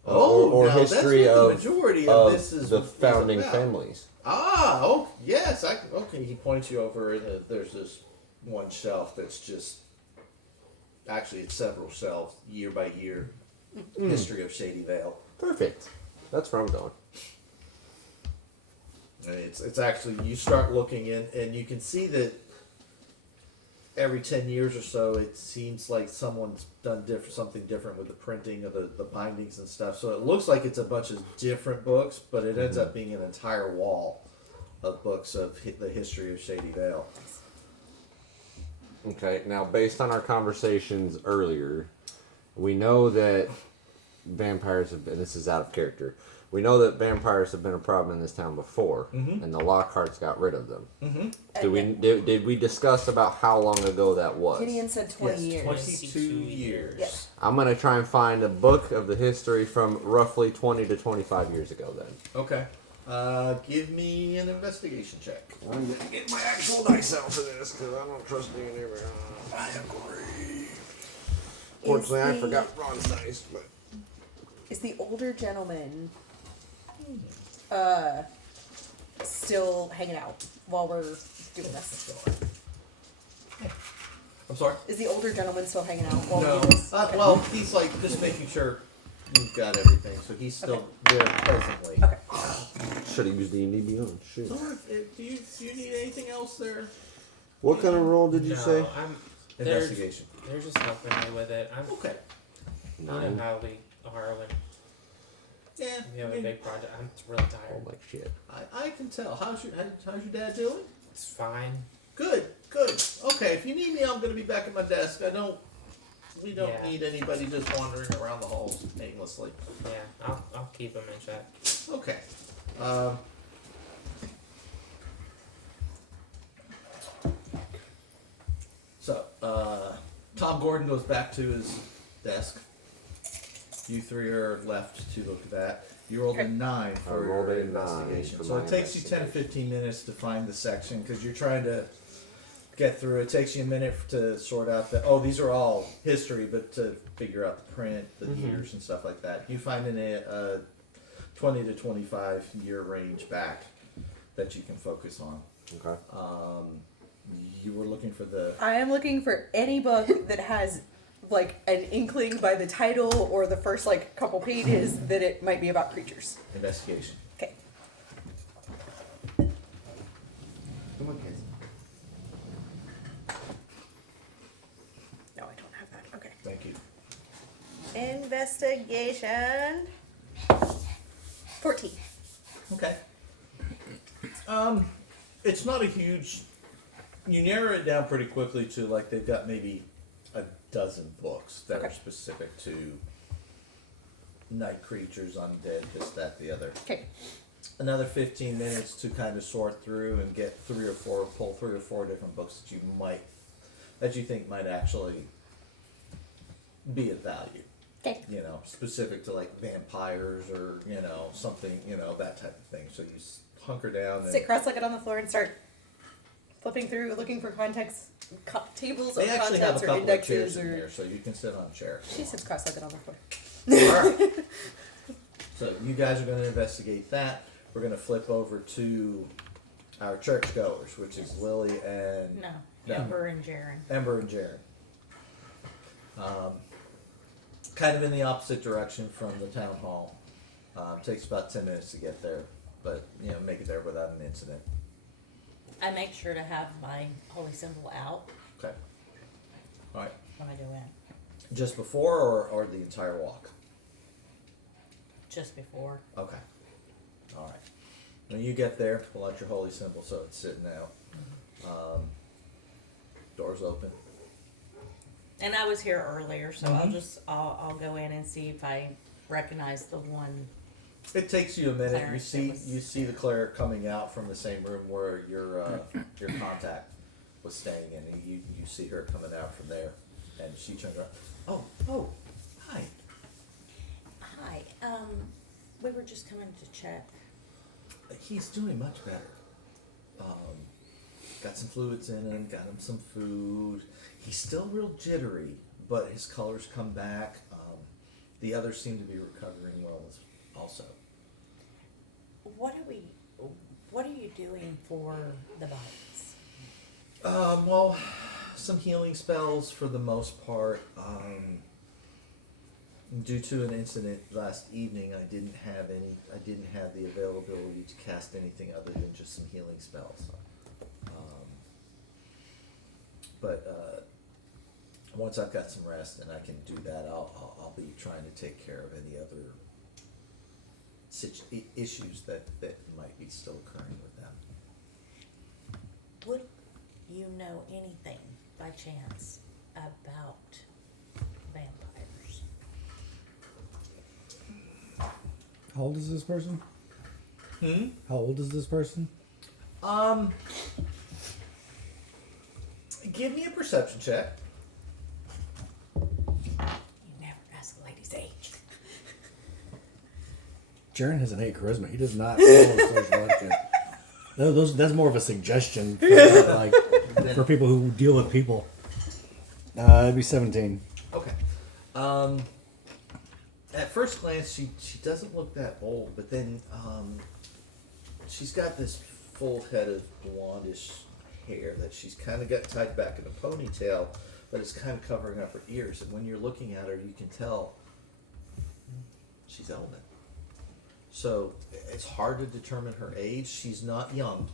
Or history that's what of the majority of this is the is founding about. families. Oh, yes. Okay, he points you over, and there's this one shelf that's just. Actually, it's several shelves, year by year. History of Shady Vale. Perfect. That's where I'm going. And it's actually, you start looking in, and you can see that every 10 years or so, it seems like someone's done something different with the printing of the bindings and stuff. So it looks like it's a bunch of different books, but it ends up being an entire wall of books of the history of Shady Vale. Okay, now based on our conversations earlier, we know that vampires have been, this is out of character, we know that vampires have been a problem in this town before, and the Lockharts got rid of them. Did we discuss about how long ago that was? Gideon said 20 years. 22 years. Yeah. I'm going to try and find a book of the history from roughly 20 to 25 years ago then. Okay. Give me an investigation check. I'm going to get my actual dice out for this because I don't trust you anymore. I agree. Unfortunately, I the- forgot Ron's dice, but Is the older gentleman still hanging out while we're doing this? I'm sorry? Is the older gentleman still hanging out while No. we do this? Well, he's like just making sure you've got everything, so he's still there presently. Okay. should have used D&D Beyond. Shit. So, do you need anything else there? What kind of roll did you no, say? they're, Investigation. they're just helping me with it. Okay. You know how we are when Yeah. we have I a mean, big project. I'm really Oh tired. my shit. I can tell. How's your dad doing? It's fine. Good. Okay, if you need me, I'm gonna be back at my desk. We don't Yeah. need anybody just wandering around the halls aimlessly. Yeah, I'll keep them in check. Okay. So, Tom Gordon goes back to his desk. You three are left to look at that. You rolled a 9 I for rolled your a 9 investigation. for So my it takes you 10 to 15 minutes to find the section because you're trying to get through. It takes you a minute to sort out these are all history, but to figure out the print, the years, and stuff like that. You find in a 20 to 25 year range back that you can focus on. Okay. You were looking for the. I am looking for any book that has like an inkling by the title or the first like couple pages that it might be about creatures. Investigation. Okay. Come on, kids. No, I don't have that. Okay. Thank you. Investigation. 14. Okay. It's not a huge. You narrow it down pretty quickly to like they've got maybe a dozen books that are Okay. specific to night creatures, undead, this, that, the other. Okay. Another 15 minutes to kind of sort through and get pull 3 or 4 different books that you think might actually be of value. Okay. You know, specific to like vampires or, something, that type of thing. So you hunker down and Sit cross-legged on the floor and start flipping through, looking for context tables they of actually have a contents or couple of chairs indexes in or. here, so you can sit on a chair. She sits cross-legged on the floor. Alright. So you guys are going to investigate that. We're going to flip over to our churchgoers, which is Lily and No, No. Ember and Jaren. Ember and Jared. Kind of in the opposite direction from the town hall. Takes about 10 minutes to get there, but make it there without an incident. I make sure to have my holy symbol out Okay. All right. when I go in, Just before or the entire walk? just before. Okay. All right. When you get there, pull out your holy symbol so it's sitting out. Doors open. And I was here earlier, so Mm-hmm. I'll go in and see if I recognize the one. It takes you a minute. You Cleric see that was- you see the cleric coming out from the same room where your contact was staying in. And you see her coming out from there, and she turns around. Oh, hi. Hi, we were just coming to check. He's doing much better. Got some fluids in him. Got him some food. He's still real jittery, but his colors come back. The others seem to be recovering well also. What are you doing for the bites? Well, some healing spells for the most part. Due to an incident last evening, I didn't have the availability to cast anything other than just some healing spells. But once I've got some rest and I can do that, I'll be trying to take care of any other issues that might be still occurring with them. Would you know anything by chance about vampires? How old is this person? Hmm? How old is this person? Give me a perception check. You never ask a lady's age. Jaren has an 8 charisma. He does not follow social etiquette. That's more of a suggestion for, for people who deal with people. It'd be 17. Okay. At first glance, she doesn't look that old, but then she's got this full head of blondish hair that she's kind of got tied back in a ponytail, but it's kind of covering up her ears. And when you're looking at her, you can tell she's elven. So it's hard to determine her age. She's not young,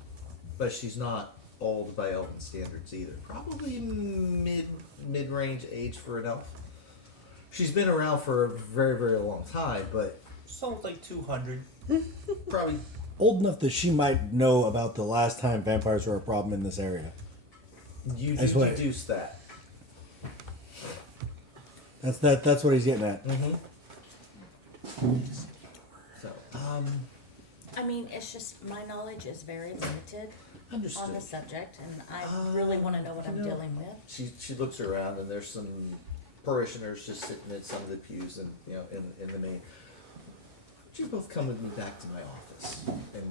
but she's not old by elven standards either. Probably mid-range age for an elf. She's been around for a very, very long time, but Sold like 200. probably Old enough that she might know about the last time vampires were a problem in this area. you That's what- deduce that. That's what he's getting at. So, I mean, it's just my knowledge is very limited understood. on the subject, and I really want to know what I'm you know, dealing with. She looks around, and there's some parishioners just sitting at some of the pews, and in the main. Would you both come with me back to my office, and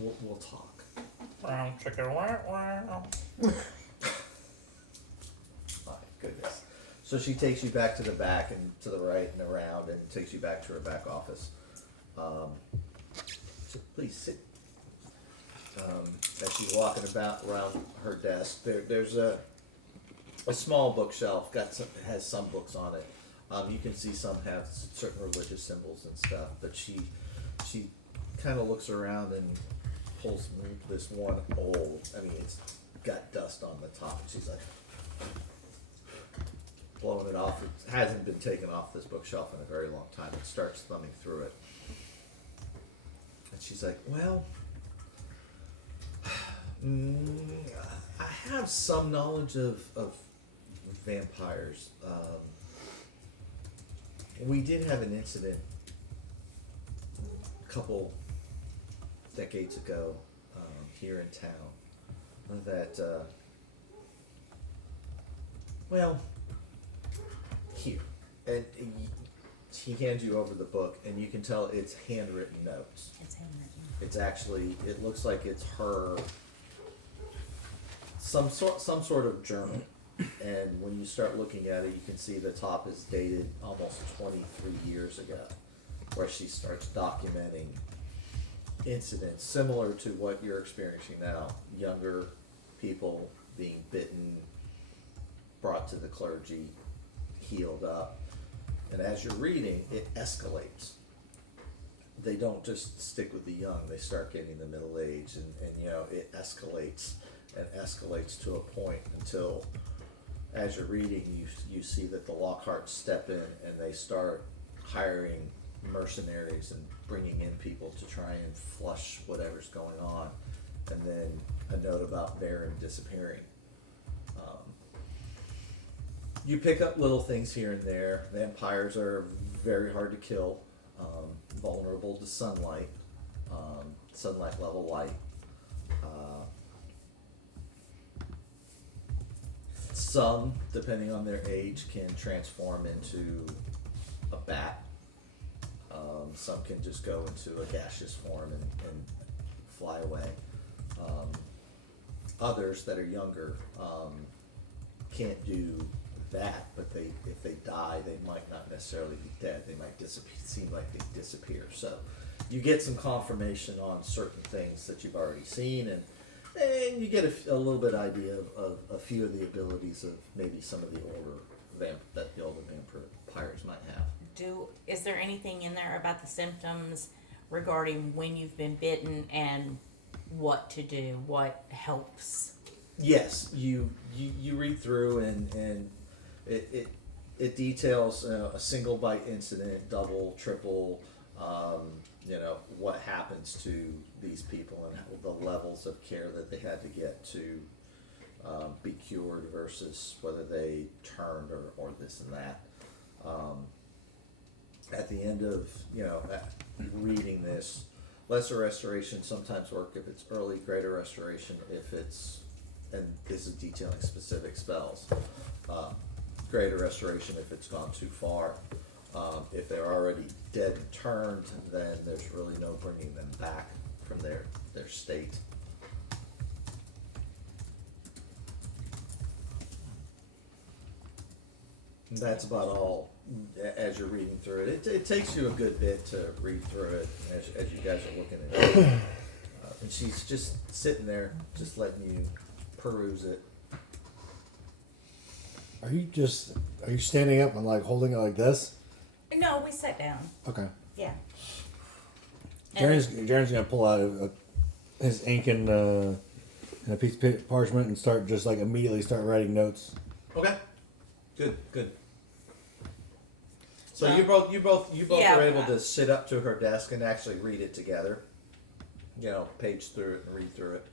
we'll talk. Round chicken, wow. My goodness. So she takes you back to the back and to the right and around, and takes you back to her back office. So please sit. As she's walking about around her desk, there's a small bookshelf has some books on it. You can see some have certain religious symbols and stuff, but she kind of looks around and pulls this one old. I mean, it's got dust on the top. And she's like blowing it off. It hasn't been taken off this bookshelf in a very long time. It starts thumbing through it, and she's like, "Well, I have some knowledge of vampires. We did have an incident a couple decades ago here in town that, well, here." And he hands you over the book, and you can tell it's handwritten notes. It's handwritten. It's actually, it looks like it's her, some sort of journal. And when you start looking at it, you can see the top is dated almost 23 years ago, where she starts documenting incidents similar to what you're experiencing now. Younger people being bitten, brought to the clergy, healed up. And as you're reading, it escalates. They don't just stick with the young, they start getting the middle age, and it escalates and escalates to a point until, as you're reading, you see that the Lockharts step in and they start hiring mercenaries and bringing in people to try and flush whatever's going on. And then a note about Baron disappearing. You pick up little things here and there. Vampires are very hard to kill, vulnerable to sunlight, sunlight level light. Some, depending on their age, can transform into a bat. Some can just go into a gaseous form and fly away. Others that are younger can't do that, but if they die, they might not necessarily be dead. They might seem like they disappear. So you get some confirmation on certain things that you've already seen, and you get a little bit idea of a few of the abilities of maybe some of the older vampires might have. Is there anything in there about the symptoms regarding when you've been bitten and what to do, what helps? Yes, you read through and it details a single bite incident, double, triple, what happens to these people and the levels of care that they had to get to be cured versus whether they turned or this and that. At the end of reading this, lesser restoration sometimes work if it's early, greater restoration if it's, and this is detailing specific spells, greater restoration if it's gone too far. If they're already dead and turned, then there's really no bringing them back from their state. That's about all as you're reading through it. It takes you a good bit to read through it as you guys are looking at it. And she's just sitting there, just letting you peruse it. Are you standing up and like holding it like this? No, we sat down. Okay. Yeah. Jaren's gonna pull out his ink and a piece of parchment and start just like immediately start writing notes. Okay. Good. So Yeah. you both Yeah. were able to sit up to her desk and actually read it together. Page through it and read through it.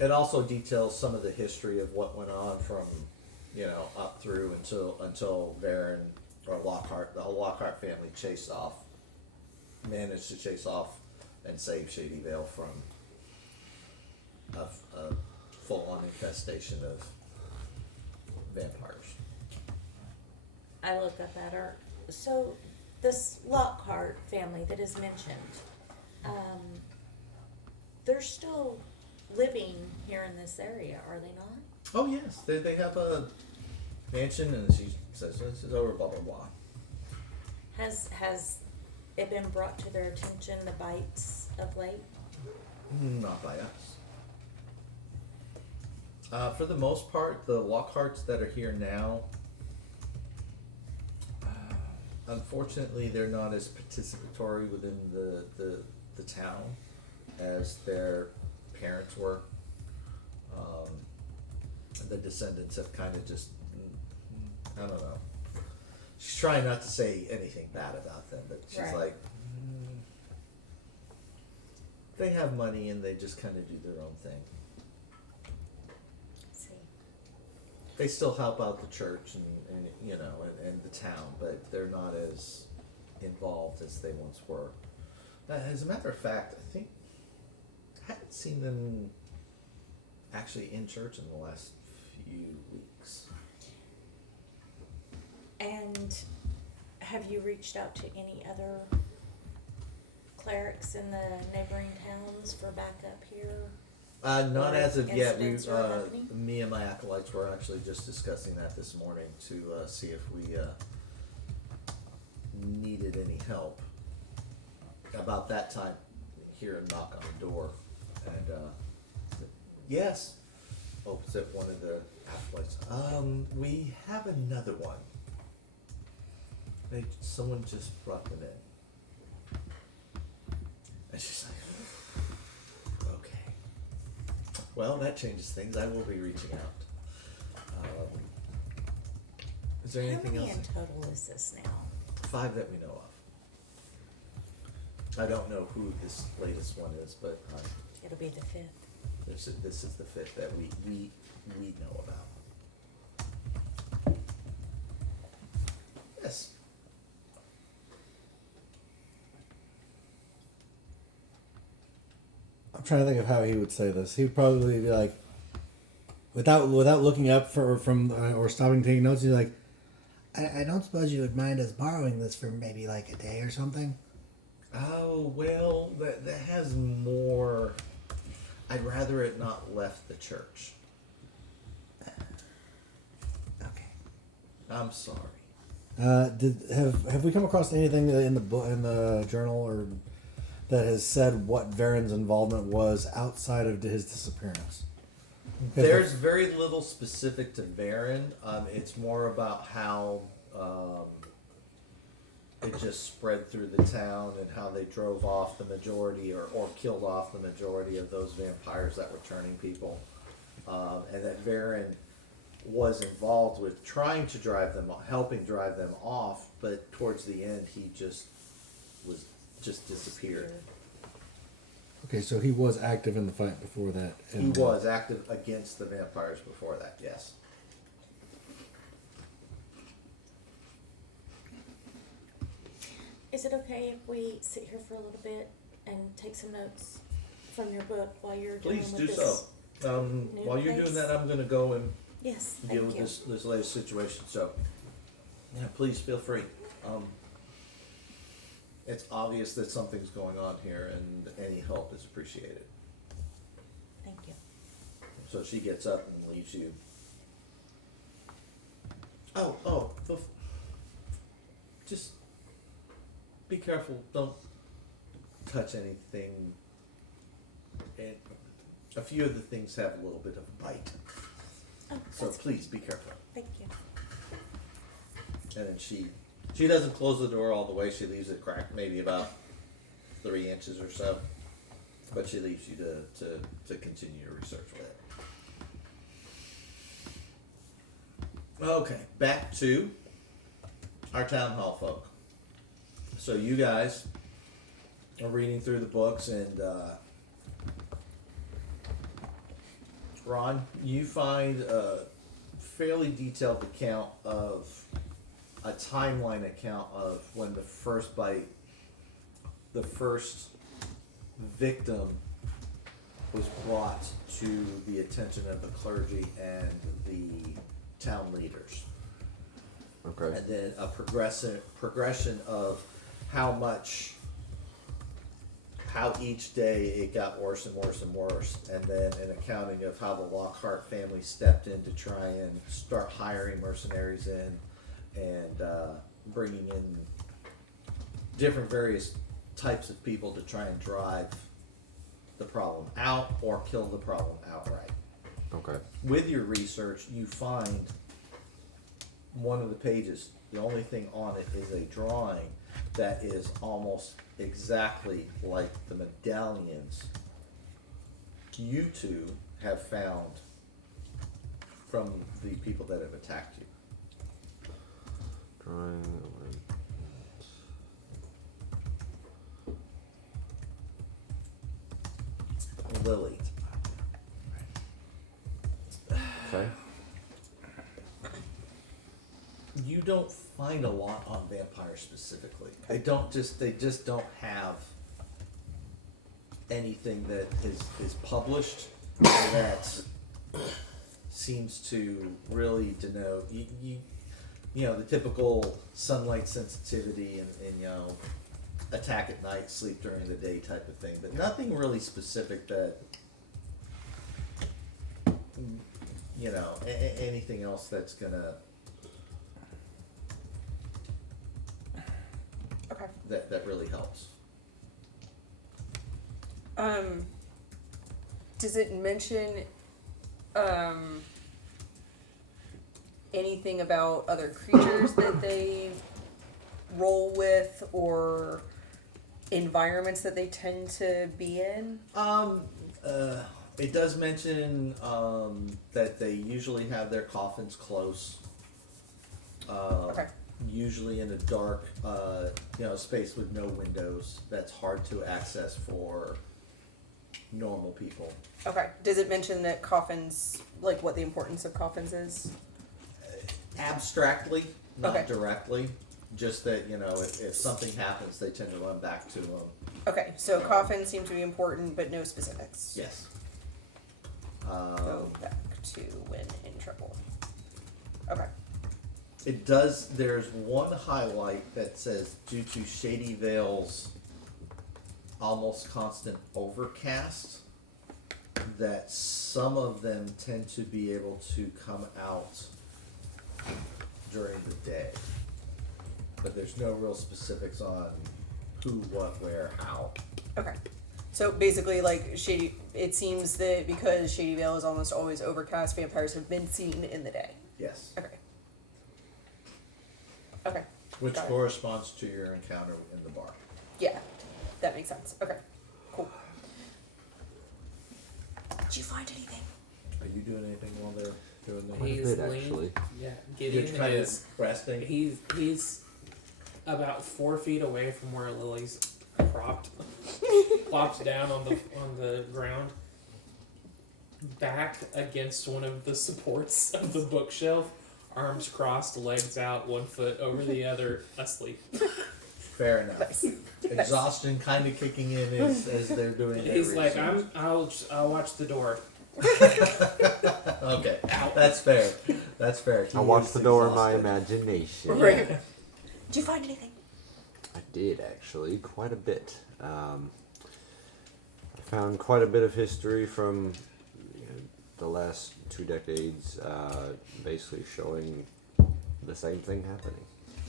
It also details some of the history of what went on from, up through until Varen or Lockhart, the whole Lockhart family managed to chase off and save Shady Vale from a full-on infestation of vampires. I look up at her. So, this Lockhart family that is mentioned, they're still living here in this area, are they not? Oh yes, they have a mansion, and she says this is over blah blah blah. Has it been brought to their attention, the bites of late? Not by us. For the most part, the Lockharts that are here now, unfortunately, they're not as participatory within the town as their parents were. The descendants have kind of just, I don't know. She's trying not to say anything bad about them, but she's Right. like, they have money and they just kind of do their own thing. See. They still help out the church and the town, but they're not as involved as they once were. As a matter of fact, I think I haven't seen them actually in church in the last few weeks. And have you reached out to any other clerics in the neighboring towns for backup here? Not Or as of yet. incidents are happening? Me and my acolytes were actually just discussing that this morning to see if we needed any help. About that time, hear a knock on the door, and yes, said one of the acolytes. We have another one. Someone just brought them in, and she's like, okay. Well, that changes things. I will be reaching out. Is there anything How many else? in total is this now? 5 that we know of. I don't know who this latest one is, but It'll be the 5th. this is the 5th that we know about. Yes. I'm trying to think of how he would say this. He would probably be like, without looking up or stopping taking notes. He's like, I don't suppose you would mind us borrowing this for maybe like a day or something? Oh, well, that has more. I'd rather it not left the church. Okay. I'm sorry. have we come across anything in the book, in the journal, or that has said what Varen's involvement was outside of his disappearance? There's very little specific to Varen. It's more about how it just spread through the town and how they drove off the majority or killed off the majority of those vampires that were turning people. And that Varen was involved with helping drive them off, but towards the end he just disappeared. Okay, so he was active in the fight before that. He was active against the vampires before that, yes. Is it okay if we sit here for a little bit and take some notes from your book while you're dealing Please with do this? so. While you're case? doing that, I'm going to go and Yes, deal thank with you. this latest situation. So, yeah, please feel free. It's obvious that something's going on here, and any help is appreciated. Thank you. So she gets up and leaves you Just be careful. Don't touch anything. And a few of the things have a little bit of a bite. Oh, So that's- please be careful. Thank you. And then she doesn't close the door all the way. She leaves it cracked maybe about 3 inches or so. But she leaves you to continue your research with it. Okay, back to our town hall folk. So you guys are reading through the books, and Ron, you find a fairly detailed account of a timeline account of when the first victim was brought to the attention of the clergy and the town leaders. Okay. And then a progression of how each day it got worse and worse and worse, and then an accounting of how the Lockhart family stepped in to try and start hiring mercenaries in and bringing in different various types of people to try and drive the problem out or kill the problem outright. Okay. With your research, you find one of the pages, the only thing on it is a drawing that is almost exactly like the medallions you two have found from the people that have attacked you. Drawing. Lily. Okay. You don't find a lot on vampires specifically. They just don't have anything that is published that seems to really denote you know the typical sunlight sensitivity and you know attack at night, sleep during the day type of thing, but nothing really specific that you know anything else that's gonna Okay. that really helps. Does it mention anything about other creatures that they roll with or environments that they tend to be in? It does mention that they usually have their coffins close. Okay. Usually in a dark, space with no windows. That's hard to access for normal people. Okay. Does it mention that coffins, like what the importance of coffins is? Abstractly, not Okay. directly. Just that if something happens, they tend to run back to them. Okay, so coffins seem to be important, but no specifics. Yes. Go back to when in trouble. Okay. It does. There's one highlight that says, due to Shady Vale's almost constant overcast, that some of them tend to be able to come out during the day. But there's no real specifics on who, what, where, how. Okay. So basically, like, it seems that because Shady Vale is almost always overcast, vampires have been seen in the day. Yes. Okay. Okay. Which Got it. corresponds to your encounter in the bar. Yeah, that makes sense. Okay, cool. Did you find anything? Are you doing anything while they're doing the... Quite a He's bit, lean- actually. Yeah, You're Gideon kind is. of resting? He's about 4 feet away from where Lily's propped down on the ground, back against one of the supports of the bookshelf, arms crossed, legs out, 1 foot over the other, asleep. Fair enough. Nice. Exhaustion kind of kicking in as they're doing their He's like, research. I'll watch the door. Okay, that's fair. That's fair. I He watched is the door in my exhausted. imagination. Right. Did you find anything? I did actually, quite a bit. I found quite a bit of history from the last 2 decades, basically showing the same thing happening.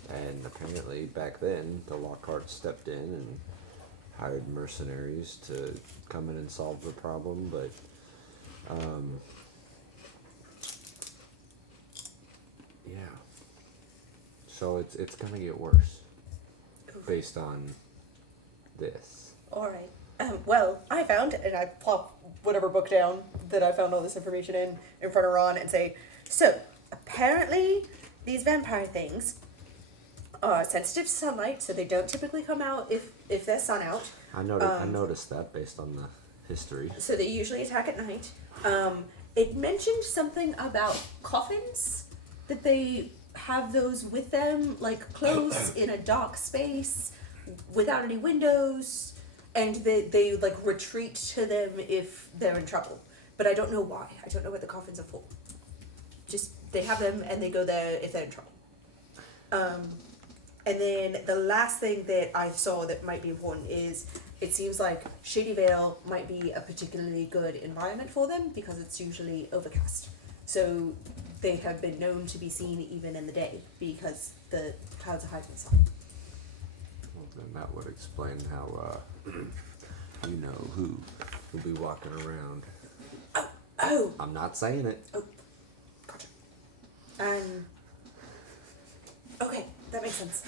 And apparently back then, the Lockhart stepped in and hired mercenaries to come in and solve the problem, but yeah. So it's gonna get worse based on this. Alright. Well, I found, and I plop whatever book down that I found all this information in front of Ron and say, so, apparently, these vampire things are sensitive to sunlight, so they don't typically come out if there's sun out. I noticed that based on the history. So they usually attack at night. It mentioned something about coffins, that they have those with them, like close in a dark space, without any windows, and they like retreat to them if they're in trouble. But I don't know why. I don't know what the coffins are for. Just, they have them and they go there if they're in trouble. And then the last thing that I saw that might be important is it seems like Shady Vale might be a particularly good environment for them because it's usually overcast. So they have been known to be seen even in the day because the clouds are hiding the sun. Well, then that would explain how you know who will be walking around. Oh! I'm not saying it. Oh, gotcha. Okay, that makes sense.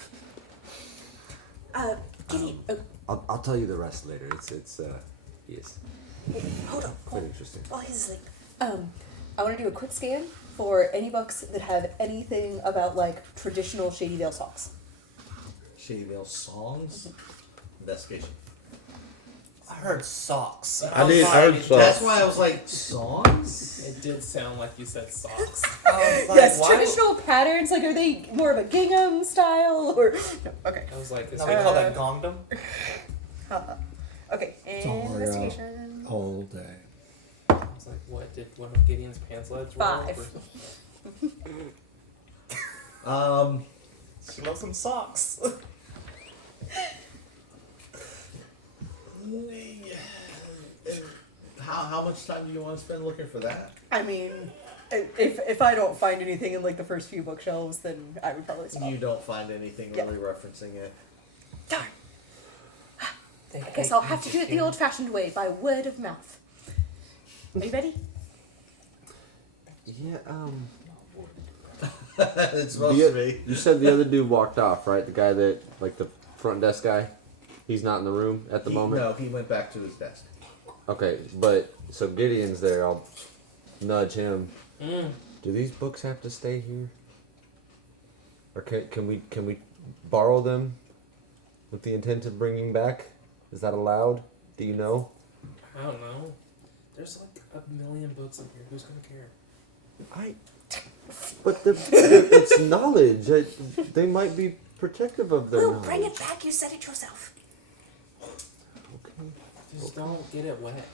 Gideon. I'll tell you the rest later. It's yes, Hold on. quite interesting. While he's asleep. I want to do a quick scan for any books that have anything about like traditional Shady Vale songs. Shady Vale songs? Investigation. I heard socks. I heard socks. That's why I was like, songs? It did sound like you said socks. I was like, Yes, why traditional patterns. Like, are they more of a gingham style or? No, okay. I was like, is No, we call that gongdom. Okay. Don't worry, Investigation. all day. I was like, what did one of Gideon's pants legs roll? 5. Smell some socks. How much time do you want to spend looking for that? I mean, if I don't find anything in like the first few bookshelves, then I would probably stop. You don't find anything Yeah. really referencing it. Darn. I guess I'll have to do it the old-fashioned way, by word of mouth. Are you ready? Yeah. It's supposed to be. You said the other dude walked off, right? The guy that, like the front desk guy. He's not in the room at the moment. No, he went back to his desk. Okay, but so Gideon's there. I'll nudge him. Mm. Do these books have to stay here, or can we borrow them with the intent of bringing back? Is that allowed? Do you know? I don't know. There's like a million books in here. Who's gonna care? But it's knowledge. They might be protective of their We'll knowledge. bring it back. You said it yourself. Okay. Just don't get it wet.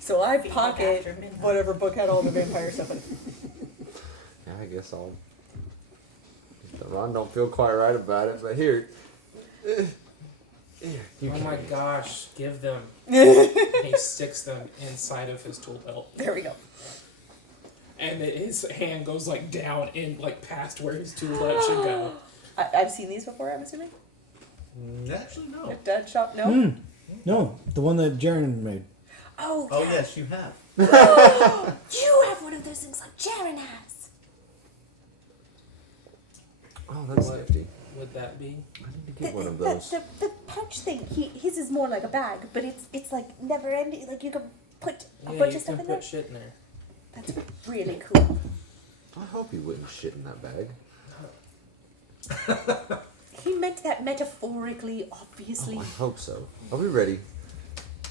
So I Feed it pocket after midnight. whatever book had all the vampire stuff in it. Yeah, I guess I'll. Ron don't feel quite right about it, but here. Here, you Oh can my read. gosh, give them. He sticks them inside of his tool belt. There we go. And his hand goes like down in like past where his tool belt should go. I've seen these before, I'm assuming? Actually, no. At Dead Shop? No? No, the one that Jaren made. Oh, Oh, yeah. yes, you have. You have one of those things like Jaren has. Oh, that's What? nifty. Would that be? I need to get one of those. The pouch thing, his is more like a bag, but it's like never ending. Like you can put a Yeah, bunch you of stuff can in there. put shit in there. That's really cool. I hope you wouldn't shit in that bag. He meant that metaphorically, obviously. Oh, I hope so. Are we ready?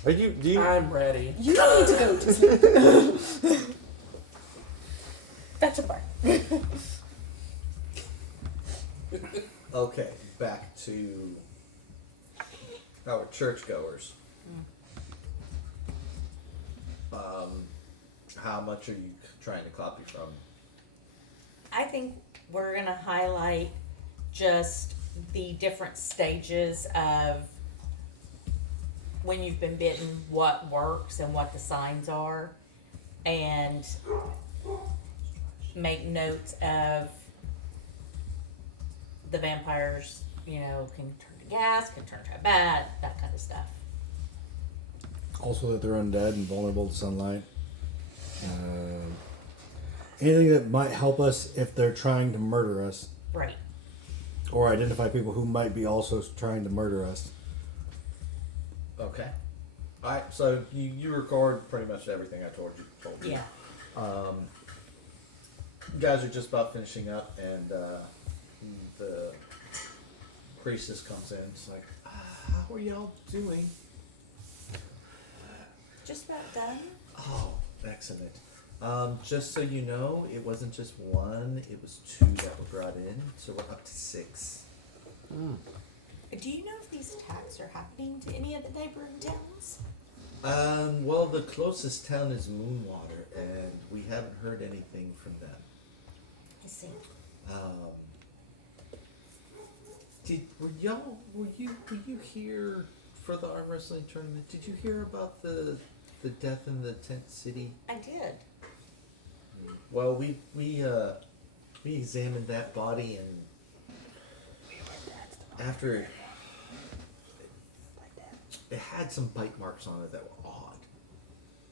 Are you? Do you? I'm ready. You don't need to go to sleep. Back to the bar. Okay, back to our churchgoers. How much are you trying to copy from? I think we're going to highlight just the different stages of when you've been bitten, what works and what the signs are. And make notes of the vampires, can turn to gas, can turn to bat, that kind of stuff. Also that they're undead and vulnerable to sunlight. Anything that might help us if they're trying to murder us, Right. or identify people who might be also trying to murder us. Okay. All right. So you record pretty much everything I told you. Yeah. You guys are just about finishing up, and the priestess comes in. It's like, how are y'all doing? Just about done. Oh, excellent. Just so you know, it wasn't just one; it was 2 that were brought in, so we're up to 6. Do you know if these attacks are happening to any of the neighboring towns? Well, the closest town is Moonwater, and we haven't heard anything from them. I see. Were you here for the arm wrestling tournament? Did you hear about the death in the tent city? I did. Well, we examined that body, and after it had some bite marks on it that were odd,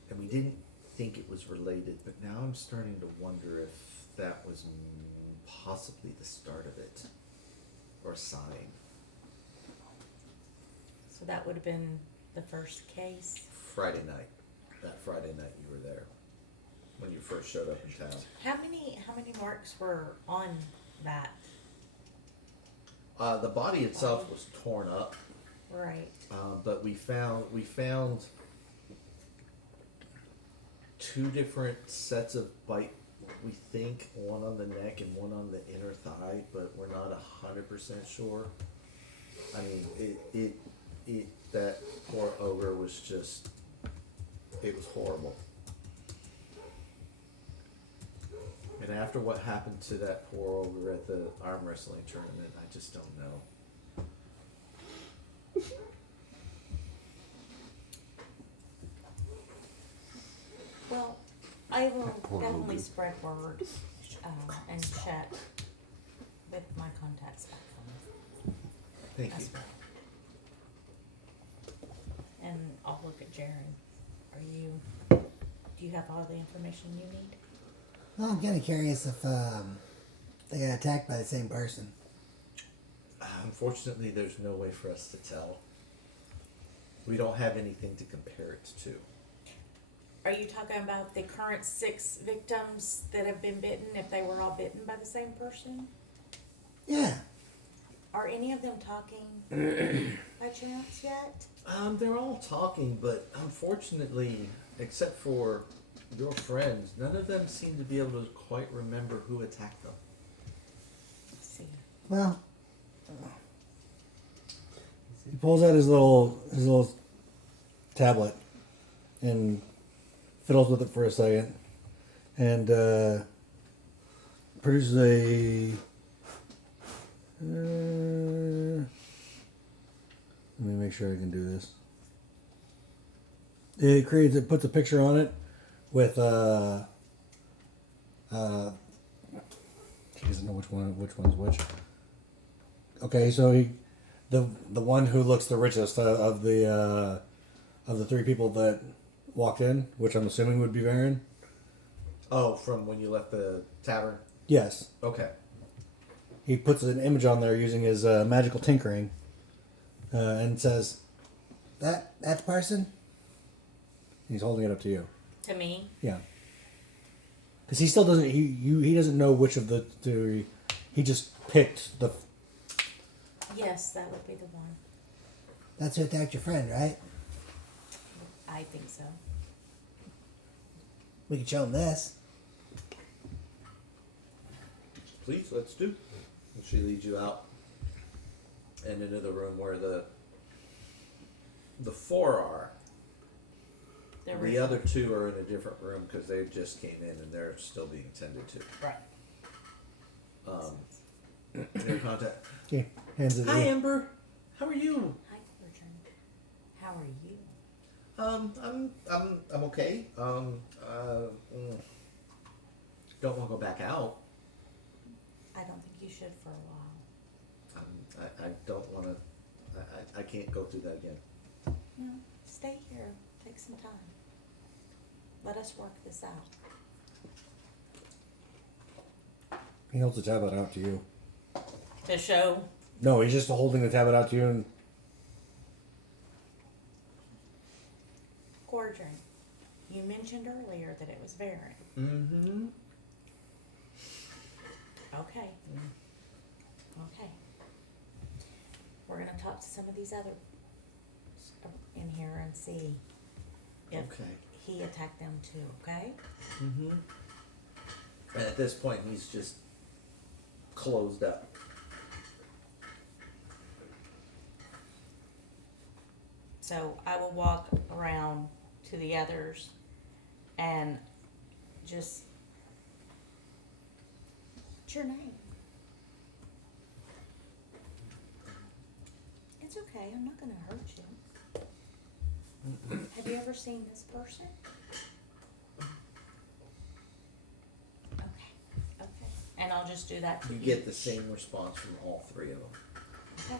and we didn't think it was related. But now I'm starting to wonder if that was possibly the start of it, or a sign. So that would have been the first case. Friday night. That Friday night you were there, when you first showed up in town. How many marks were on that? The body itself was torn up, Right. but we found 2 different sets of bite. We think one on the neck and one on the inner thigh, but we're not 100% sure. I mean, that poor ogre was just, it was horrible. And after what happened to that poor ogre at the arm wrestling tournament, I just don't know. Well, I will definitely spread word and check with my contacts back home Thank you. as well. And I'll look at Jaren. Do you have all the information you need? Well, I'm kind of curious if they got attacked by the same person. Unfortunately, there's no way for us to tell. We don't have anything to compare it to. Are you talking about the current 6 victims that have been bitten, if they were all bitten by the same person? Yeah. Are any of them talking by chance yet? They're all talking, but unfortunately, except for your friends, none of them seem to be able to quite remember who attacked them. Let's see. Well, He pulls out his little tablet and fiddles with it for a second, and produces a. Let me make sure I can do this. It puts a picture on it with he doesn't know which one's which. Okay, so the one who looks the richest of the 3 people that walked in, which I'm assuming would be Varen. Oh, from when you left the tavern? Yes. Okay. He puts an image on there using his magical tinkering, and says, that person? he's holding it up to you. To me? Yeah. Because he still doesn't. He doesn't know which of the 3. He just picked the. Yes, that would be the one. That's who attacked your friend, right? I think so. We could show him this. Please, let's do. And she leads you out and into the room where the 4 are. The other 2 are in a different room because they just came in and they're still being tended to. Right. Their contact. Yeah, hands it. Hi, Amber. How are you? Hi, Bertrand. How are you? I'm okay. don't want to go back out. I don't think you should for a while. I don't want to. I can't go through that again. No, stay here. Take some time. Let us work this out. He holds the tablet out to you. To show. No, he's just holding the tablet out to you and Cordrin, you mentioned earlier that it was Varen. Mm-hmm. Okay. Okay. We're gonna talk to some of these other in here and see if Okay. he attacked them too, okay? Mm-hmm. And at this point, he's just closed up. So I will walk around to the others and just. What's your name? It's okay, I'm not gonna hurt you. Have you ever seen this person? Okay, okay. And I'll just do that to You you. get the same response from all three of them. Okay.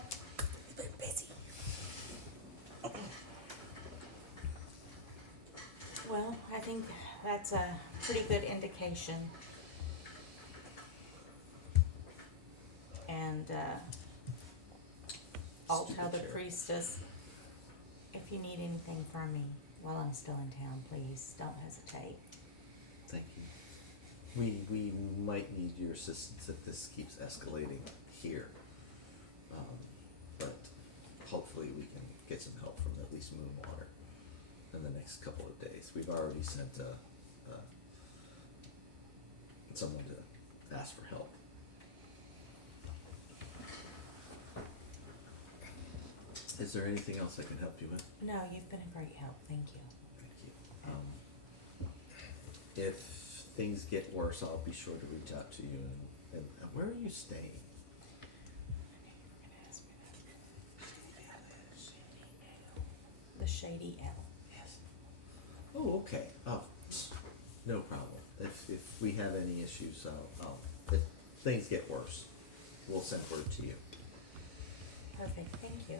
They're busy. Well, I think that's a pretty good indication. And I'll tell the priestess, if you need anything from me while I'm still in town, please don't hesitate. Thank you. We might need your assistance if this keeps escalating here. But hopefully we can get some help from at least Moonwater in the next couple of days. We've already sent someone to ask for help. Is there anything else I can help you with? No, you've been a great help. Thank you. Thank you. If things get worse, I'll be sure to reach out to you. And where are you staying? The Shady Vale. Yes. Oh, okay. Oh, no problem. If we have any issues, if things get worse, we'll send word to you. Perfect. Thank you.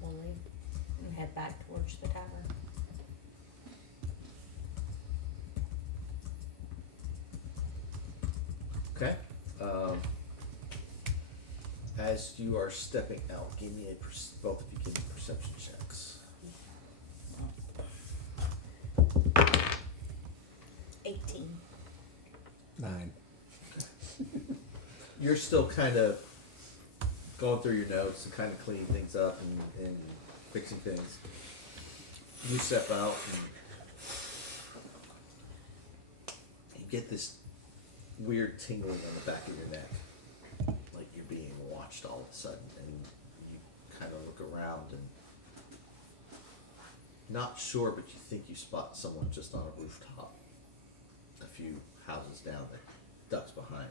We'll leave and head back towards the tavern. Okay. As you are stepping out, give me both of you give me perception checks. 18. 9. You're still kind of going through your notes and kind of cleaning things up and fixing things. You step out and you get this weird tingling on the back of your neck, like you're being watched all of a sudden, and you kind of look around and not sure, but you think you spot someone just on a rooftop a few houses down that ducks behind.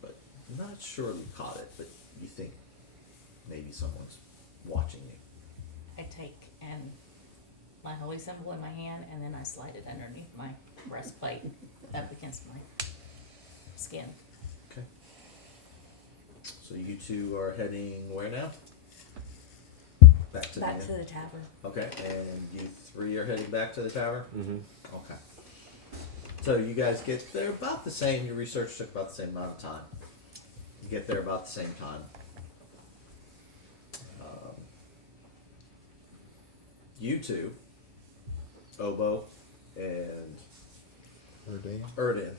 But not sure you caught it, but you think maybe someone's watching you. I take and my holy symbol in my hand, and then I slide it underneath my breastplate up against my skin. Okay. So you two are heading where now? Back to Back the to inn? the tavern. Okay, and you three are heading back to the tower? Mm-hmm. Okay. So you guys get there about the same. Your research took about the same amount of time. You get there about the same time. You two, Oboe and Erdin.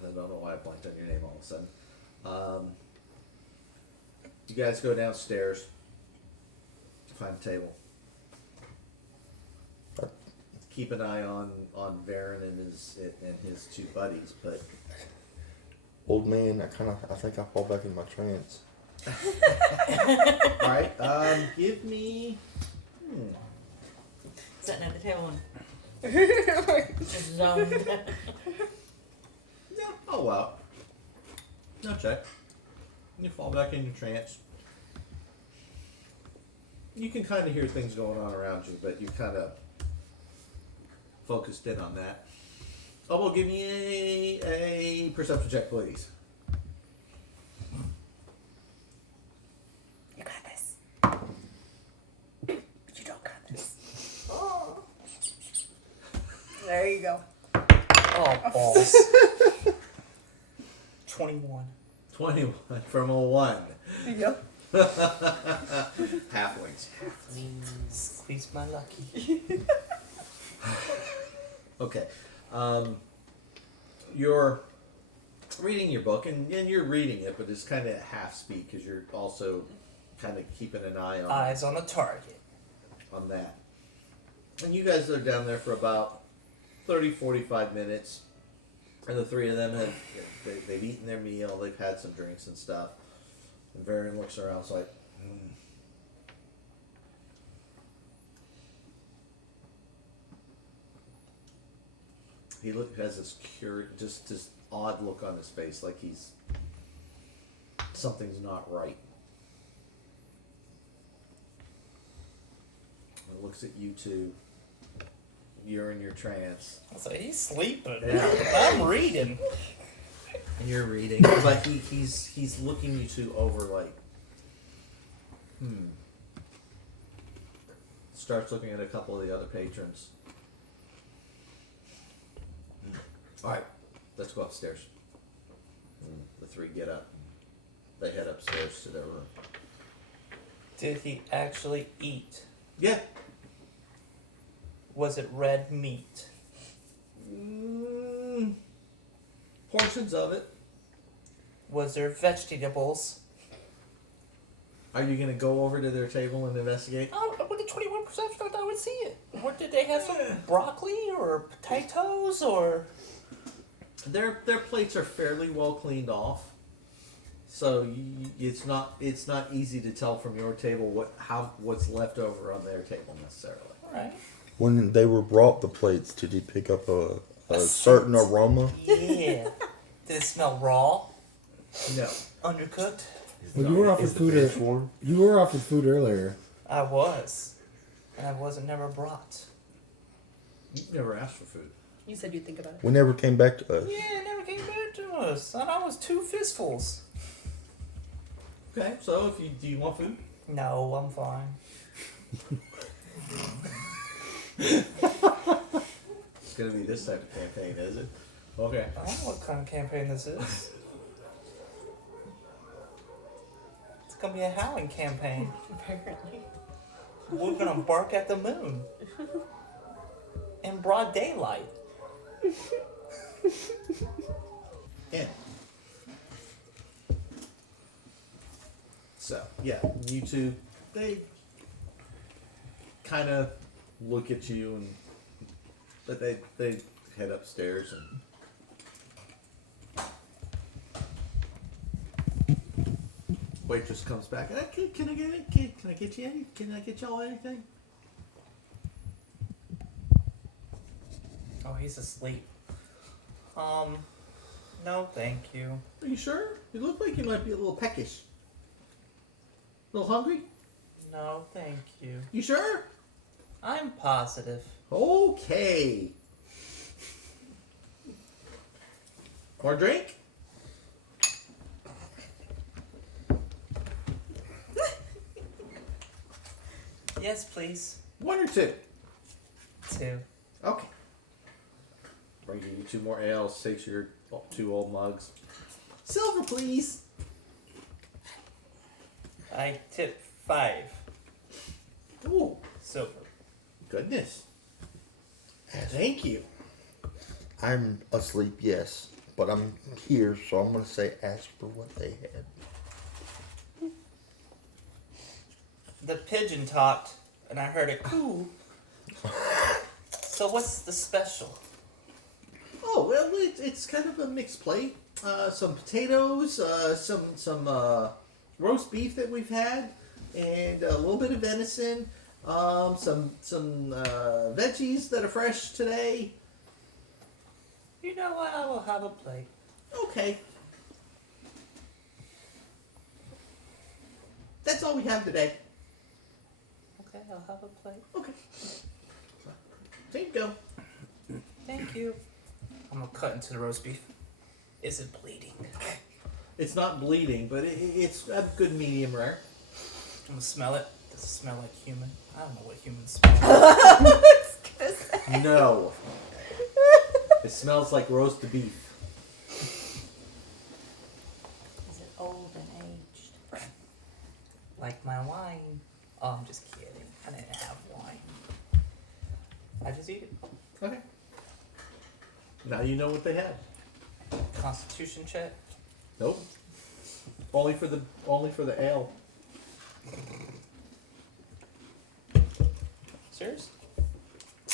I don't know why I blanked on your name all of a sudden. You guys go downstairs, find a table. Keep an eye on Varen and his two buddies, but Old man, I think I fall back in my trance. all right. Give me. Sitting at the table and just zoned. No. Oh wow. No check. You fall back in your trance. You can kind of hear things going on around you, but you kind of focused in on that. Oh, well, give me a perception check, please. You got this. You don't got this. There you go. Oh, balls. 21. 21 from a 1. Yep. Halflings. Squeeze my lucky. Okay. You're reading your book, and you're reading it, but it's kind of half speed because you're also kind of keeping an eye on Eyes on a target. on that. And you guys are down there for about 30, 45 minutes. And the three of them they've eaten their meal, they've had some drinks and stuff. And Varian looks around, it's like, He has this just this odd look on his face, like something's not right. He looks at you two. You're in your trance. I was like, he's sleeping. Yeah. I'm reading. And you're reading. But he's looking you two over like, Starts looking at a couple of the other patrons. Alright, let's go upstairs. And the three get up. They head upstairs to their room. Did he actually eat? Yeah. Was it red meat? Portions of it. Was there vegetables? Are you going to go over to their table and investigate? Oh, with the 21%, I thought I would see it. What did they have? Some broccoli or potatoes or? Their plates are fairly well cleaned off, so it's not easy to tell from your table what's left over on their table necessarily. All right. When they were brought the plates, did he pick up a certain aroma? Yeah. Did it smell raw? No. Undercooked? Well, you were offered food. warm? You were offered food earlier. I was. And I wasn't never brought. You never asked for food. You said you'd think about it. We never came back to us. Yeah, it never came back to us. And I was 2 fistfuls. Okay, so do you want food? No, I'm fine. It's gonna be this type of campaign, is it? Okay. I don't know what kind of campaign this is. It's gonna be a howling campaign. Apparently. We're gonna bark at the moon. In broad daylight. Yeah. So, yeah, you two, they kind of look at you but they head upstairs and waitress comes back. Can I get it? Can I get you any? Can I get y'all anything? Oh, he's asleep. No, thank you. Are you sure? You look like you might be a little peckish. A little hungry? No, thank you. You sure? I'm positive. Okay. More drink? Yes, please. 1 or 2? 2. Okay. Bring you 2 more ales, takes your 2 old mugs. Silver, please. I tip 5 Ooh, silver. goodness. Thank you. I'm asleep, yes, but I'm here, so I'm gonna say ask for what they had. The pigeon talked, and I heard it coo. So what's the special? Oh, well, it's kind of a mixed plate. Some potatoes, some roast beef that we've had, and a little bit of venison. Some veggies that are fresh today. You know what? I will have a plate. Okay. That's all we have today. Okay, I'll have a plate. Okay. There you go. Thank you. I'm gonna cut into the roast beef. Is it bleeding? It's not bleeding, but it's a good medium rare. I'm gonna smell it. Does it smell like human? I don't know what humans smell like. No. It smells like roast beef. Is it old and aged? Like my wine. Oh, I'm just kidding. I didn't have wine. I just eat it. Okay. Now you know what they had. Constitution check. Nope. Only for the ale. Serious?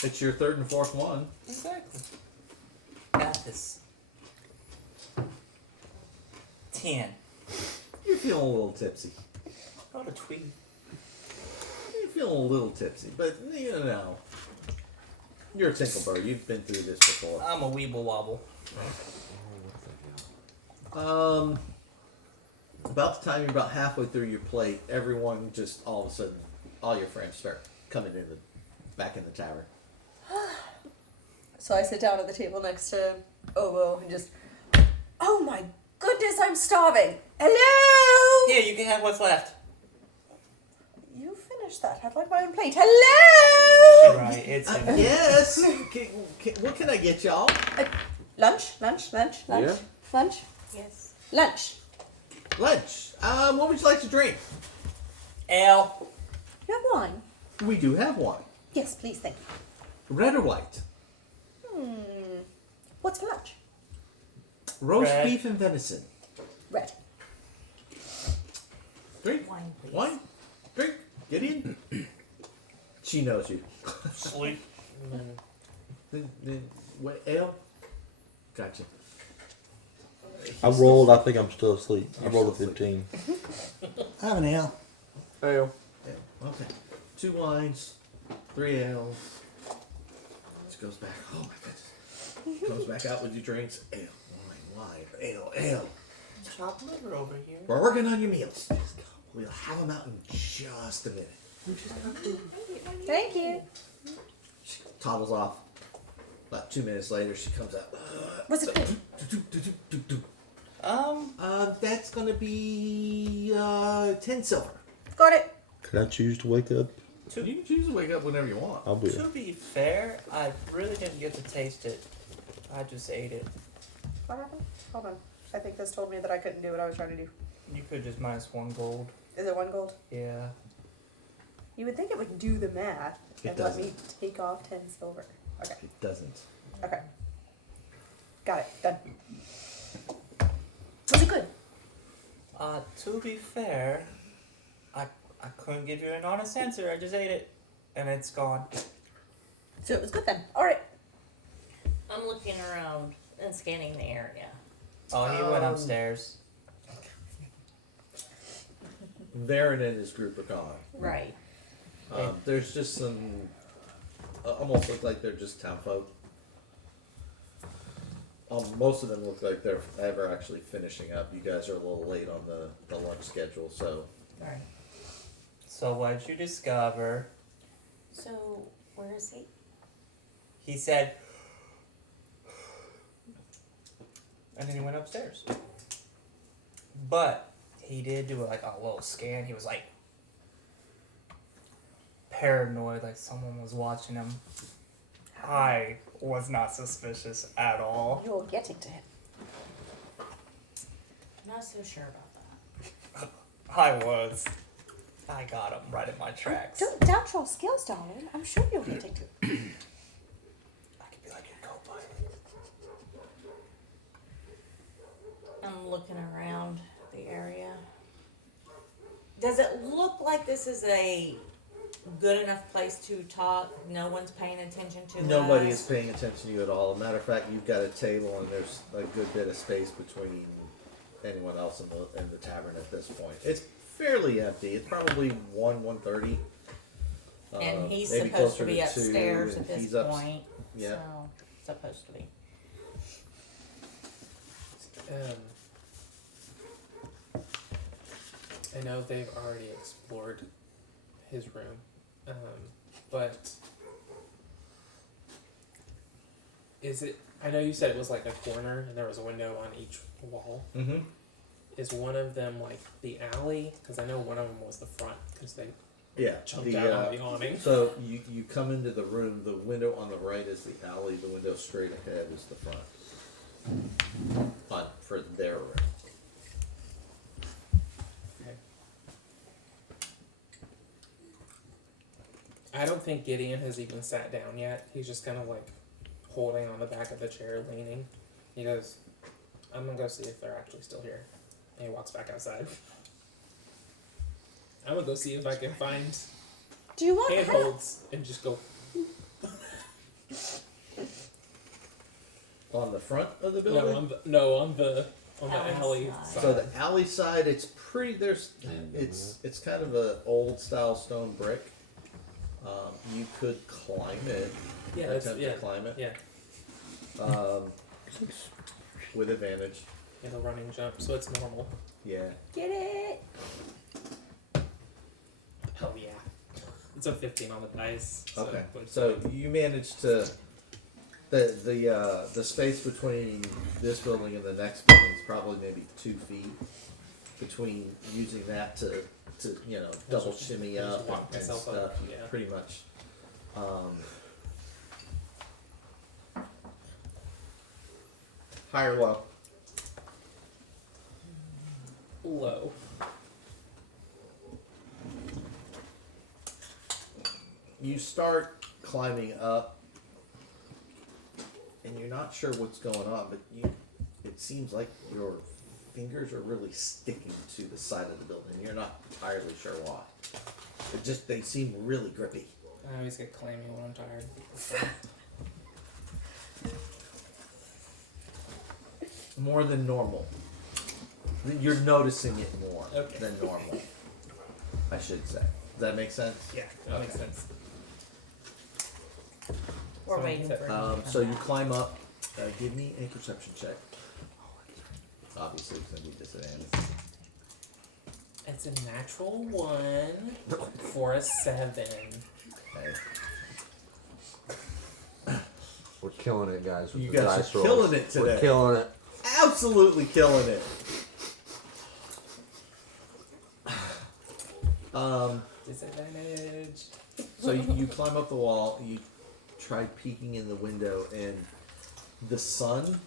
It's your third and fourth one. Exactly. Got this. 10. You're feeling a little tipsy. Not a tweet. You're feeling a little tipsy, but you know. You're a Tinklebird. You've been through this before. I'm a weeble wobble. About the time you're about halfway through your plate, everyone just all of a sudden, all your friends start coming back in the tavern. So I sit down at the table next to Obo and just, oh my goodness, I'm starving. Hello? Here, you can have what's left. You finished that. I'd like my own plate. Hello? Right, it's in Yes. What can I get y'all? Lunch? Yeah. Lunch? Yes. Lunch. Lunch. What would you like to drink? ale. You have wine? We do have wine. Yes, please, thank you. Red or white? What's for lunch? Roast Red. beef and venison. Red. Drink. Wine, please. Wine. Drink. Gideon. She knows you. Sleep. What, ale? Gotcha. I rolled. I think I'm still asleep. I rolled a 15. I have an ale. Ale. Ale. Okay. 2 wines, 3 ales. This goes back. Oh my goodness. Comes back out with your drinks. Ale, wine, ale, ale. Chopped liver over here. We're working on your meals. We'll have them out in just a minute. Thank you. She toddles off. About 2 minutes later, she comes out. What's it good? That's gonna be 10 silver. Got it. Could I choose to wake up? You can choose to wake up whenever you want. I'll be To be fair, I really didn't get to taste it. I just ate it. What happened? Hold on. I think this told me that I couldn't do what I was trying to do. You could just minus 1 gold. Is it 1 gold? Yeah. You would think it would do the math It and let me doesn't. take off 10 silver. Okay. It doesn't. Okay. Got it. Done. Was it good? To be fair, I couldn't give you an honest answer. I just ate it, and it's gone. So it was good then. All right. I'm looking around and scanning the area. Oh, he went upstairs. Varen and his group are gone. Right. There's just some. Almost look like they're just town folk. Most of them look like they're ever actually finishing up. You guys are a little late on the lunch schedule, so. Right. So what'd you discover? So, where is he? He said, and then he went upstairs. But he did do like a little scan. He was like paranoid, like someone was watching him. I was not suspicious at all. You're getting to him. Not so sure about that. I was. I got him right in my tracks. Don't doubt your skills, darling. I'm sure you're getting to him. I could be like a co-pilot. I'm looking around the area. Does it look like this is a good enough place to talk? No one's paying attention to Nobody us? is paying attention to you at all. As a matter of fact, you've got a table and there's a good bit of space between anyone else in the tavern at this point. It's fairly empty. It's probably 1:30. And he's maybe supposed closer to be 2, upstairs and at this he's up- point. yeah. So, supposed to be. I know they've already explored his room, but Is it? I know you said it was like a corner and there was a window on each wall. Mm-hmm. Is one of them like the alley? Because I know one of them was the front because they Yeah. jumped out on the awning. So you come into the room. The window on the right is the alley. The window straight ahead is the front. For their room. Okay. I don't think Gideon has even sat down yet. He's just kind of like holding on the back of the chair, leaning. He goes, "I'm gonna go see if they're actually still here." And he walks back outside. I'm gonna go see if I can find Do you want help? handholds and just go. On the front of the building. On the alley Alley side. So the alley side, it's pretty. It's kind of a old style stone brick. You could climb it. Yeah, Attempt to climb it. Yeah, With advantage. the running jump, so it's normal. Yeah. Get it? Hell yeah. It's a 15 on the dice. So Okay. it's So like- you managed to. The space between this building and the next building is probably maybe 2 feet between using that to double shimmy just up walk and myself stuff. up, You yeah. pretty much. High or low? low. You start climbing up, and you're not sure what's going on, but it seems like your fingers are really sticking to the side of the building. You're not entirely sure why. They seem really grippy. I always get clammy when I'm tired. More than normal. You're noticing it more Okay. than normal, I should say. Does that make sense? Yeah, that makes sense. We're So waiting for it's him. So you climb up. Give me a perception check. Obviously, it's going to be disadvantage. It's a natural 1 for a 7. Okay. We're killing it, guys. With You the guys dice are rolls. killing it today. We're killing it. Absolutely killing it. Disadvantage. So you climb up the wall. You try peeking in the window, and the sun,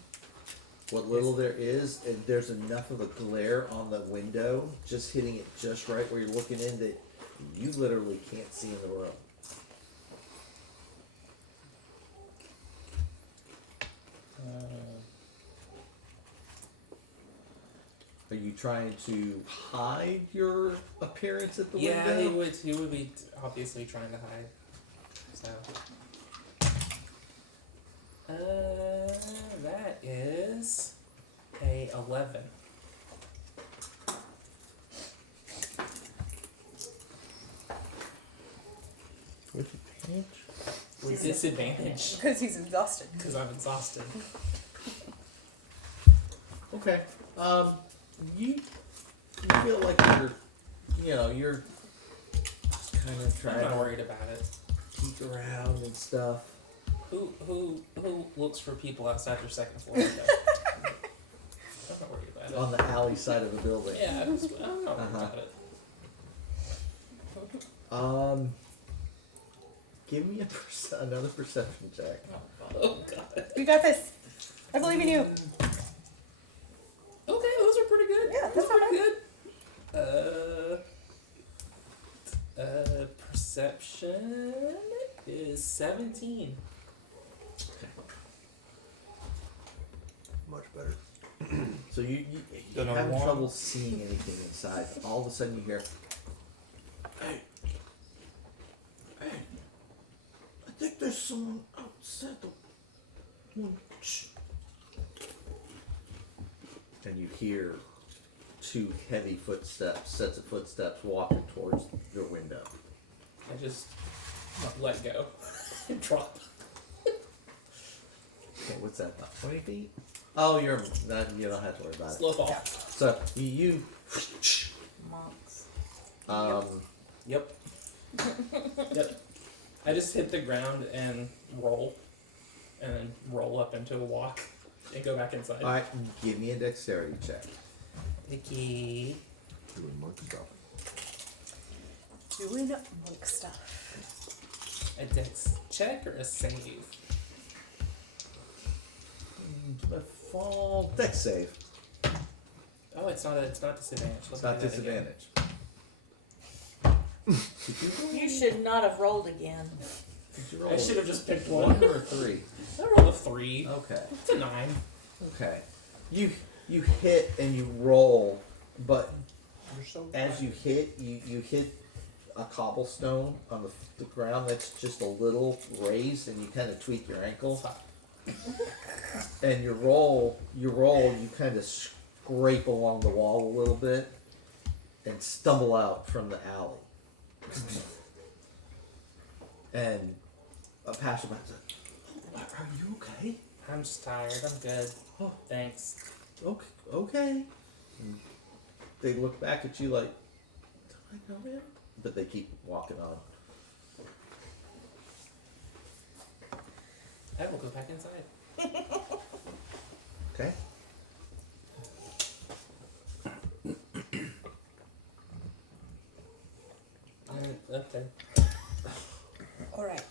what little there is, and there's enough of a glare on the window, just hitting it just right where you're looking in, that you literally can't see in the room. Are you trying to hide your appearance at the Yeah, window? he would be obviously trying to hide. So. That is a 11. With disadvantage. Because he's exhausted. Because I'm exhausted. Okay. You feel like you're just kind of I'm trying not to worried about it. peek around and stuff. Who looks for people outside their second floor window? I'm not worried about it. On the alley side of the building. Yeah, I'm not worried about it. Give me another perception check. Oh god. You got this. I believe in you. Okay, those are pretty good. Yeah, that's those are not pretty good. Perception is 17. Much better. So you're Then a having one. trouble seeing anything inside. All of a sudden you hear, "Hey, hey, I think there's someone outside the window." Shh." And you hear 2 heavy sets of footsteps walking towards your window. I just let go and drop. Okay, what's that? About 20 feet? Oh, you don't have to worry about it. Slow fall. So you Monks. Yep. Yep. I just hit the ground and roll. and then roll up into a walk and go back inside. Alright, give me a dexterity check. Icky. Doing monk stuff. Doing monk stuff. A dex check or a save? A fall dex save. Oh, it's not disadvantage. It's not disadvantage. Did you roll? You should not have rolled again. Did you roll I should have just picked one. 1 or 3? I rolled a 3. Okay. It's a 9. Okay. You hit and you roll, but You're so as you hit, you hit a cobblestone on the ground that's just a little raised, and you kind of tweak your ankle. And you kind of scrape along the wall a little bit, and stumble out from the alley. And a passerby says, "Are you okay? I'm just tired. I'm good. Oh, Thanks. okay." And they look back at you like, "Do I know him?" But they keep walking on. I will go back inside. Okay. Up there. All right.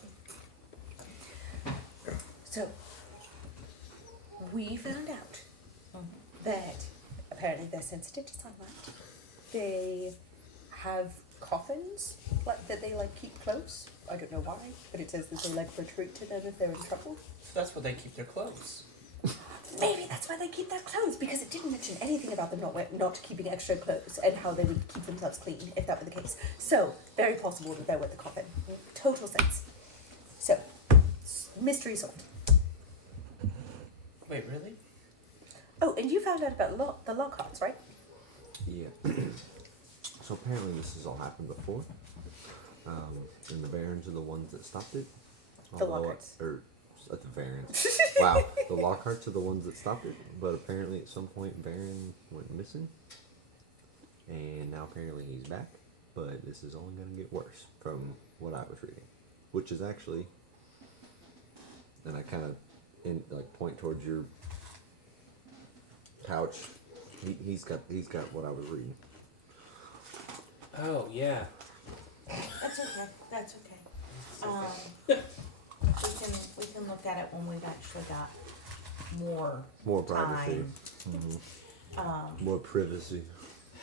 So we found out that apparently they're sensitive to sunlight. They have coffins that they keep close. I don't know why, but it says that they retreat to them if they're in trouble. That's where they keep their clothes. Maybe that's why they keep their clothes, because it didn't mention anything about them not keeping extra clothes and how they would keep themselves clean if that were the case. So, very possible that they're with the coffin. Total sense. So, mystery solved. Wait, really? Oh, and you found out about the Lockharts, right? Yeah. So apparently this has all happened before. And the Barons are the ones that stopped it. The Although- Lockharts. Or the Barons. Wow. The Lockharts are the ones that stopped it. But apparently at some point Baron went missing. And now apparently he's back. But this is only going to get worse from what I was reading. Which is actually... And I kind of point towards your pouch. He's got what I was reading. Oh, yeah. That's okay. That's okay. We can look at it when we've actually got more privacy. time. More privacy.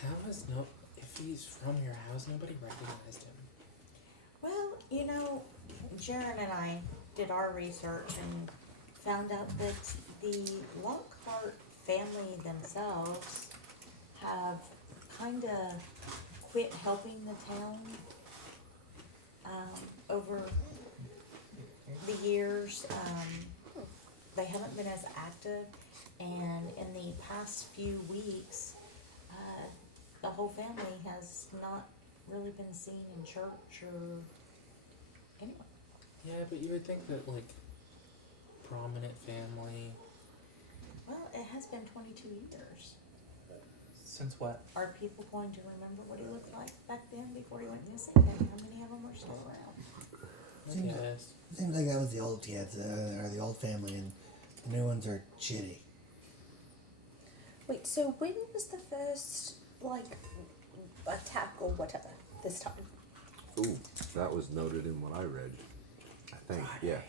How is if he's from your house, nobody recognized him? Well, Jaren and I did our research and found out that the Lockhart family themselves have kind of quit helping the town over the years. They haven't been as active, and in the past few weeks, the whole family has not really been seen in church or anywhere. Yeah, but you would think that, prominent family... Well, it has been 22 years. Since what? Are people going to remember what he looked like back then before he went missing? And how many of them are still around? Yes. Seems like that was the old kids, or the old family, and the new ones are shitty. Wait, so when was the first, attack or whatever this time? Ooh, that was noted in what I read. I think, yeah.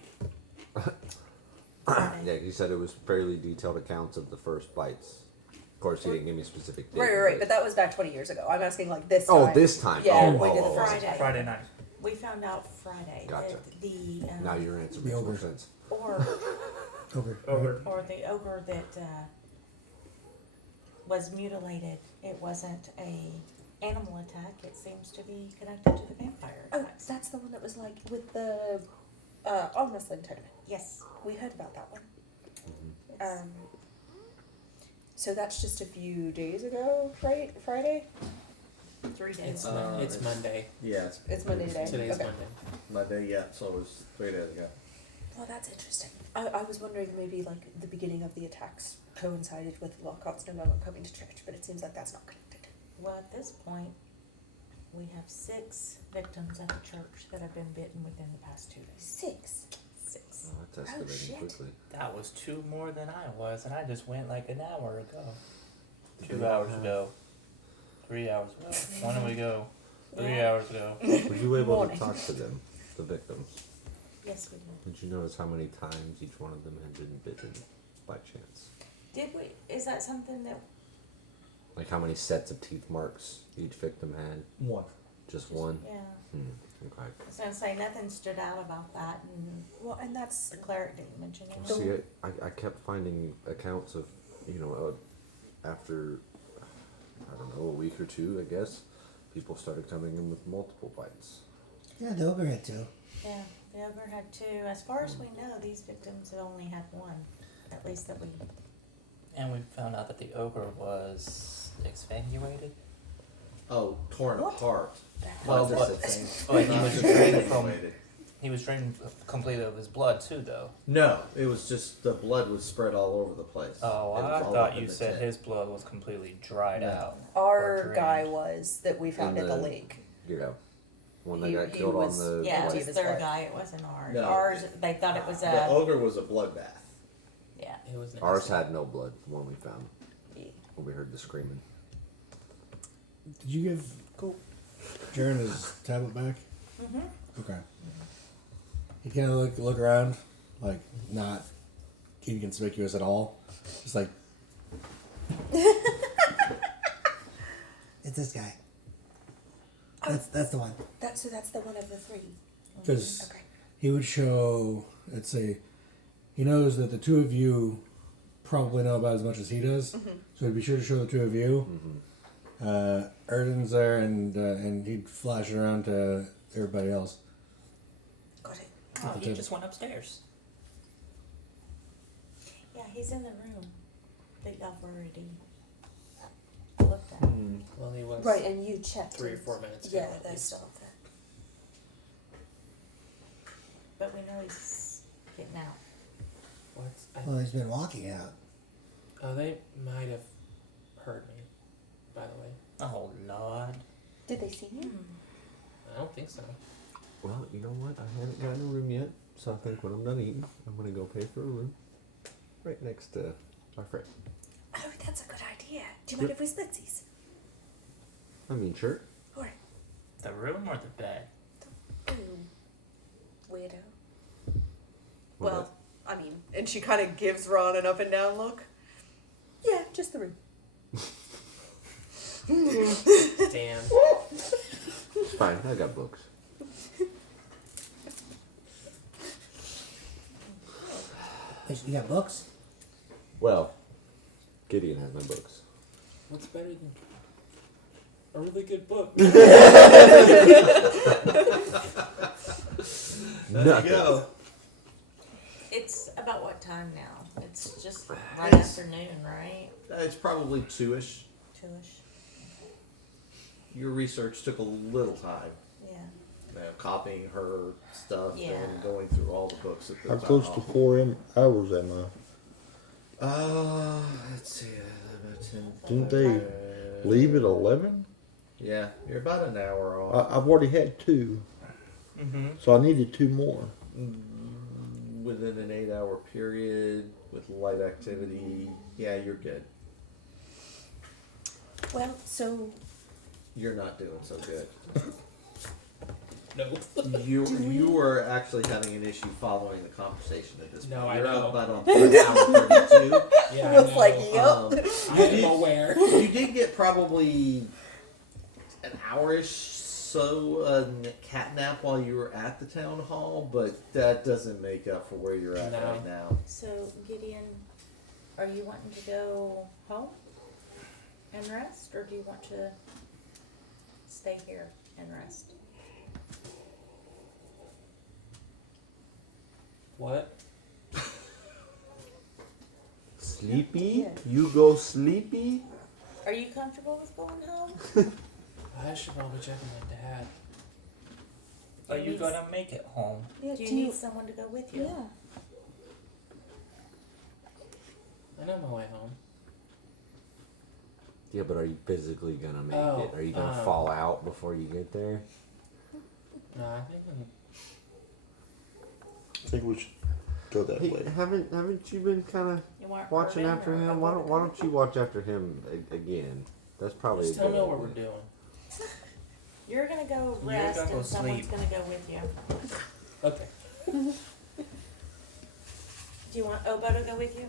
Yeah, he said it was fairly detailed accounts of the first bites. Of course, he didn't give me a specific date. Right, but that was back 20 years ago. I'm asking, this time. Oh, this time. Yeah, Oh, we oh, did the oh, first Friday. time. Friday night. We found out Friday Gotcha. that the Now your answer The makes more ogre. sense. or Over. the ogre that was mutilated. It wasn't a animal attack. It seems to be connected to the vampire Oh, attacks. that's the one that was with the arm wrestling tournament. Yes. We heard about that one. Yes. So that's just a few days ago, right? Friday? 3 days. It's Monday. Yeah, It's Monday today. Today's Okay. Monday. Monday, yeah, so it was 3 days ago. Well, that's interesting. I was wondering maybe the beginning of the attacks coincided with Lockhart's no longer coming to church, but it seems like that's not connected. Well, at this point, we have 6 victims at the church that have been bitten within the past 2 days. 6. 6. Oh, that's escalating shit. quickly. That was 2 more than I was, and I just went like an hour ago. Did 2 they all hours have- ago. 3 hours ago. When did we go? 3 Yeah. hours ago. Were you able Morning. to talk to them, the victims? Yes, we did. Did you notice how many times each one of them had been bitten by chance? Did we? Is that something that? Like how many sets of teeth marks each victim had? One. Just one? Yeah. Okay. I was gonna say nothing stood out about that, and Well, and that's the cleric didn't mention it. See, I kept finding accounts of, after, I don't know, a week or two, I guess, people started coming in with multiple bites. Yeah, the ogre had 2. Yeah, the ogre had 2. As far as we know, these victims have only had 1. At least that we. And we found out that the ogre was exsanguinated. Oh, torn apart. Well, Not but- just but he not was just drained from- exsanguinated. He was drained completely of his blood too, though. No, it was just the blood was spread all over the place. Oh, It was I all thought up in you the said tent. his blood was completely dried No. out. our Or guy drained. was that we found In at the the- lake. One that He- got he killed was- on the Yeah, it Empty was of his their blood. guy. It wasn't ours. No. Ours, they thought it was The a. ogre was a bloodbath. Yeah. It was nasty. Ours had no blood, the one we found. When we heard the screaming. Did you give Jaren his tablet back? Mhm. Okay. He kind of look around, like not inconspicuous at all. Just like It's this guy. That's the one. That's the one of the 3. because Okay. he would show. Let's say he knows that the 2 of you probably know about as much as he does, so he'd be sure to show the 2 of you. Erden's there, and he'd flash it around to everybody else. Got it. Oh, Okay. he just went upstairs. Yeah, he's in the room that y'all already looked at. Well, he was Right, and you checked. 3 or it. 4 minutes ago. Yeah, at that's least. still there. But we know he's getting out. What? Well, he's been walking out. Oh, they might have heard me, by the way. Oh Lord. Did they see you? I don't think so. Well, you know what? I haven't gotten a room yet, so I think when I'm done eating, I'm gonna go pay for a room right next to our friend. Oh, that's a good idea. Do you mind if we split these? I mean, sure. Alright. The room or the bed? Ooh. Weirdo. What Well, I mean, and she kind of gives Ron an up and down look. Yeah, just the room. Damn. It's fine. I got books. You got books? Well, Gideon has my books. What's better than a really good book? There Nothing. you go. It's about what time now? It's just right It's- afternoon, right? It's probably 2-ish. 2ish. Your research took a little time. Yeah. Copying her stuff Yeah. and going through all the books at the How town close hall. to 4 hours am I? Let's see, 11, 10, Didn't they leave at 11? Yeah, you're about an hour off. I've already had 2, Mm-hmm. so I needed 2 more. Within an 8-hour period with light activity, yeah, you're good. Well, so You're not doing so good. No. You were actually having an issue following the conversation at this No, point. I You're know. about on hour 32. Yeah, I Wolf's like, know. yep. I am aware. You did get probably an hour-ish so cat nap while you were at the town hall, but that doesn't make up for where you're at No. right now. So, Gideon, are you wanting to go home and rest, or do you want to stay here and rest? What? Sleepy? Yeah. You go sleepy? Are you comfortable with going home? I should probably check on my dad. Are you gonna make it home? yeah, Do you need someone to go with you? Yeah. I know my way home. Yeah, but are you physically gonna make Oh, it? Are you gonna fall out before you get there? No, I think I think we should go that way. Haven't you been kind of You want watching Urban after or him? Why don't you watch after him again? That's probably Just a tell good me what idea. we're doing. You're gonna go You're rest gonna go and someone's sleep. gonna go with you. Okay. Do you want Obo to go with you?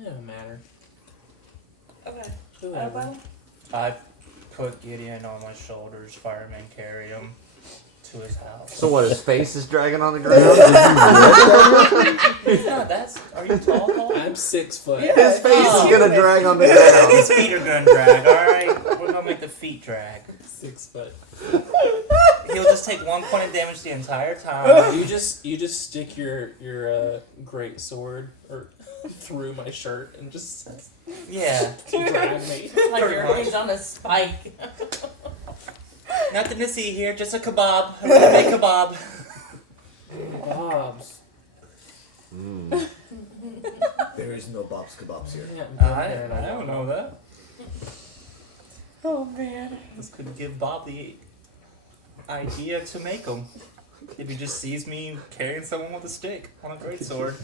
It don't matter. Okay. Whoever. Obo? I put Gideon on my shoulders, fireman carry him to his house. So what? His face is dragging on the ground. It's not that. Are you tall, Paul? I'm 6 foot. Yeah. His face Oh. is gonna drag on the ground. His feet are gonna drag. All right, we're gonna make the feet drag. 6 foot. He'll just take 1 point of damage the entire time. You just stick your great sword or through my shirt and just Yeah. drag me. Like Pretty your much. head's on a spike. Nothing to see here, just a kebab. I'm gonna make kebab. Bob's. There is no Bob's Kebabs here. I don't know that. Oh man. This could give Bob the idea to make them. If he just sees me carrying someone with a stick on a greatsword.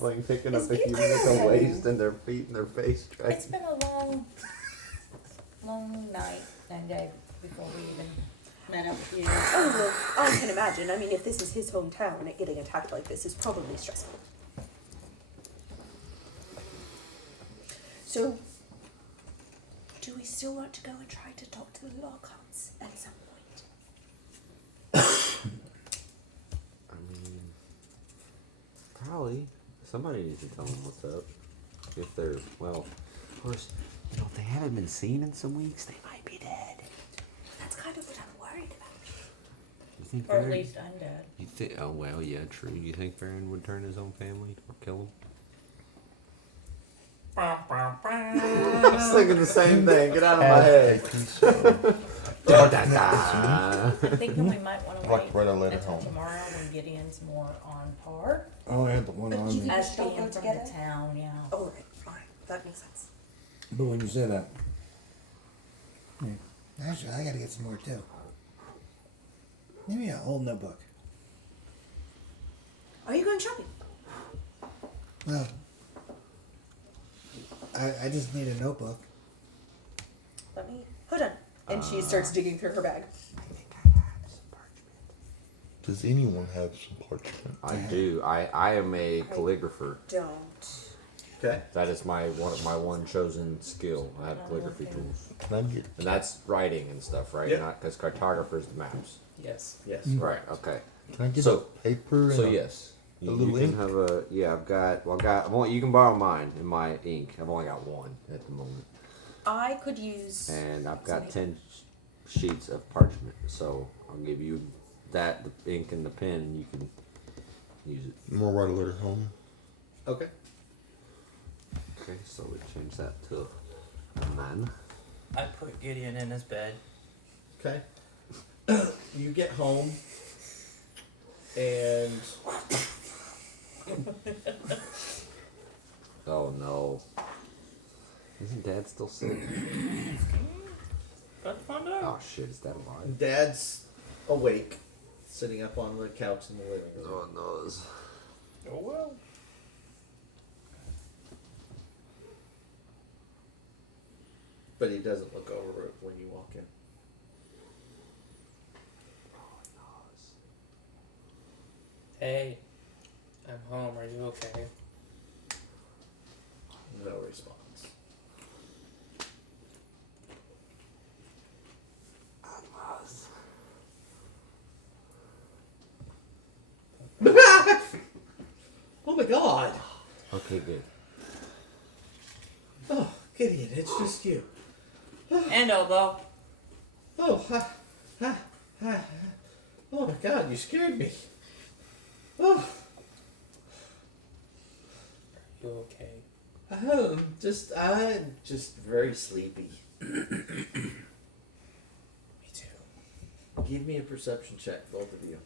Like picking up is a human it at the good? waist and their feet and their face dragging. It's been a long night and day before we even met up with you. Oh, well, I can imagine. I mean, if this is his hometown, getting attacked like this is probably stressful. So, do we still want to go and try to talk to the Lockharts at some point? I mean, probably somebody needs to tell them what's up. If they're of course, if they haven't been seen in some weeks, they might be dead. That's kind of what I'm worried about. You think? Or at Baron- least undead. You think? Oh well, yeah, true. You think Baron would turn his own family or kill him? I was thinking the same thing. Get out of my head. I'm thinking we might want to Like wait write a letter until home. tomorrow when Gideon's more on par. Oh, I had the one But on you me. think- As should all being go from together? the town, yeah. Oh, right, fine. That makes sense. But when you say that, Actually, I gotta get some more too. Maybe an old notebook. Are you going shopping? Well, I just need a notebook. Let me. Hold on. And she starts digging through her bag. Does anyone have some parchment? I do. I am a calligrapher. Don't. Okay. That is my one chosen skill. I have calligraphy tools, Can I get? and that's writing and stuff, right? Yeah. Not because cartographers the maps. Yes. Yes. Right. Okay. Can I get So- a paper? So and a- yes, you little can ink? have a yeah. I've got. You can borrow mine in my ink. I've only got one at the moment, I could use. and I've got Something. 10 sheets of parchment. So I'll give you that, the ink and the pen, and you can use it. I'm gonna write a letter home. Okay. Okay. So we change that to a man. I put Gideon in his bed. Okay. You get home and Oh no. Isn't Dad still sick? Got to find out. Oh shit! Is Dad alive? Dad's awake, sitting up on the couch in the living room. Oh no. Oh well. But he doesn't look over it when you walk in. Hey, I'm home. Are you okay? No response. Oh my god! Okay, good. Oh, Gideon, it's just you. And Elbow. Oh, oh my god, you scared me. Oh, You okay? I'm just very sleepy. Me too. Give me a perception check, both of you.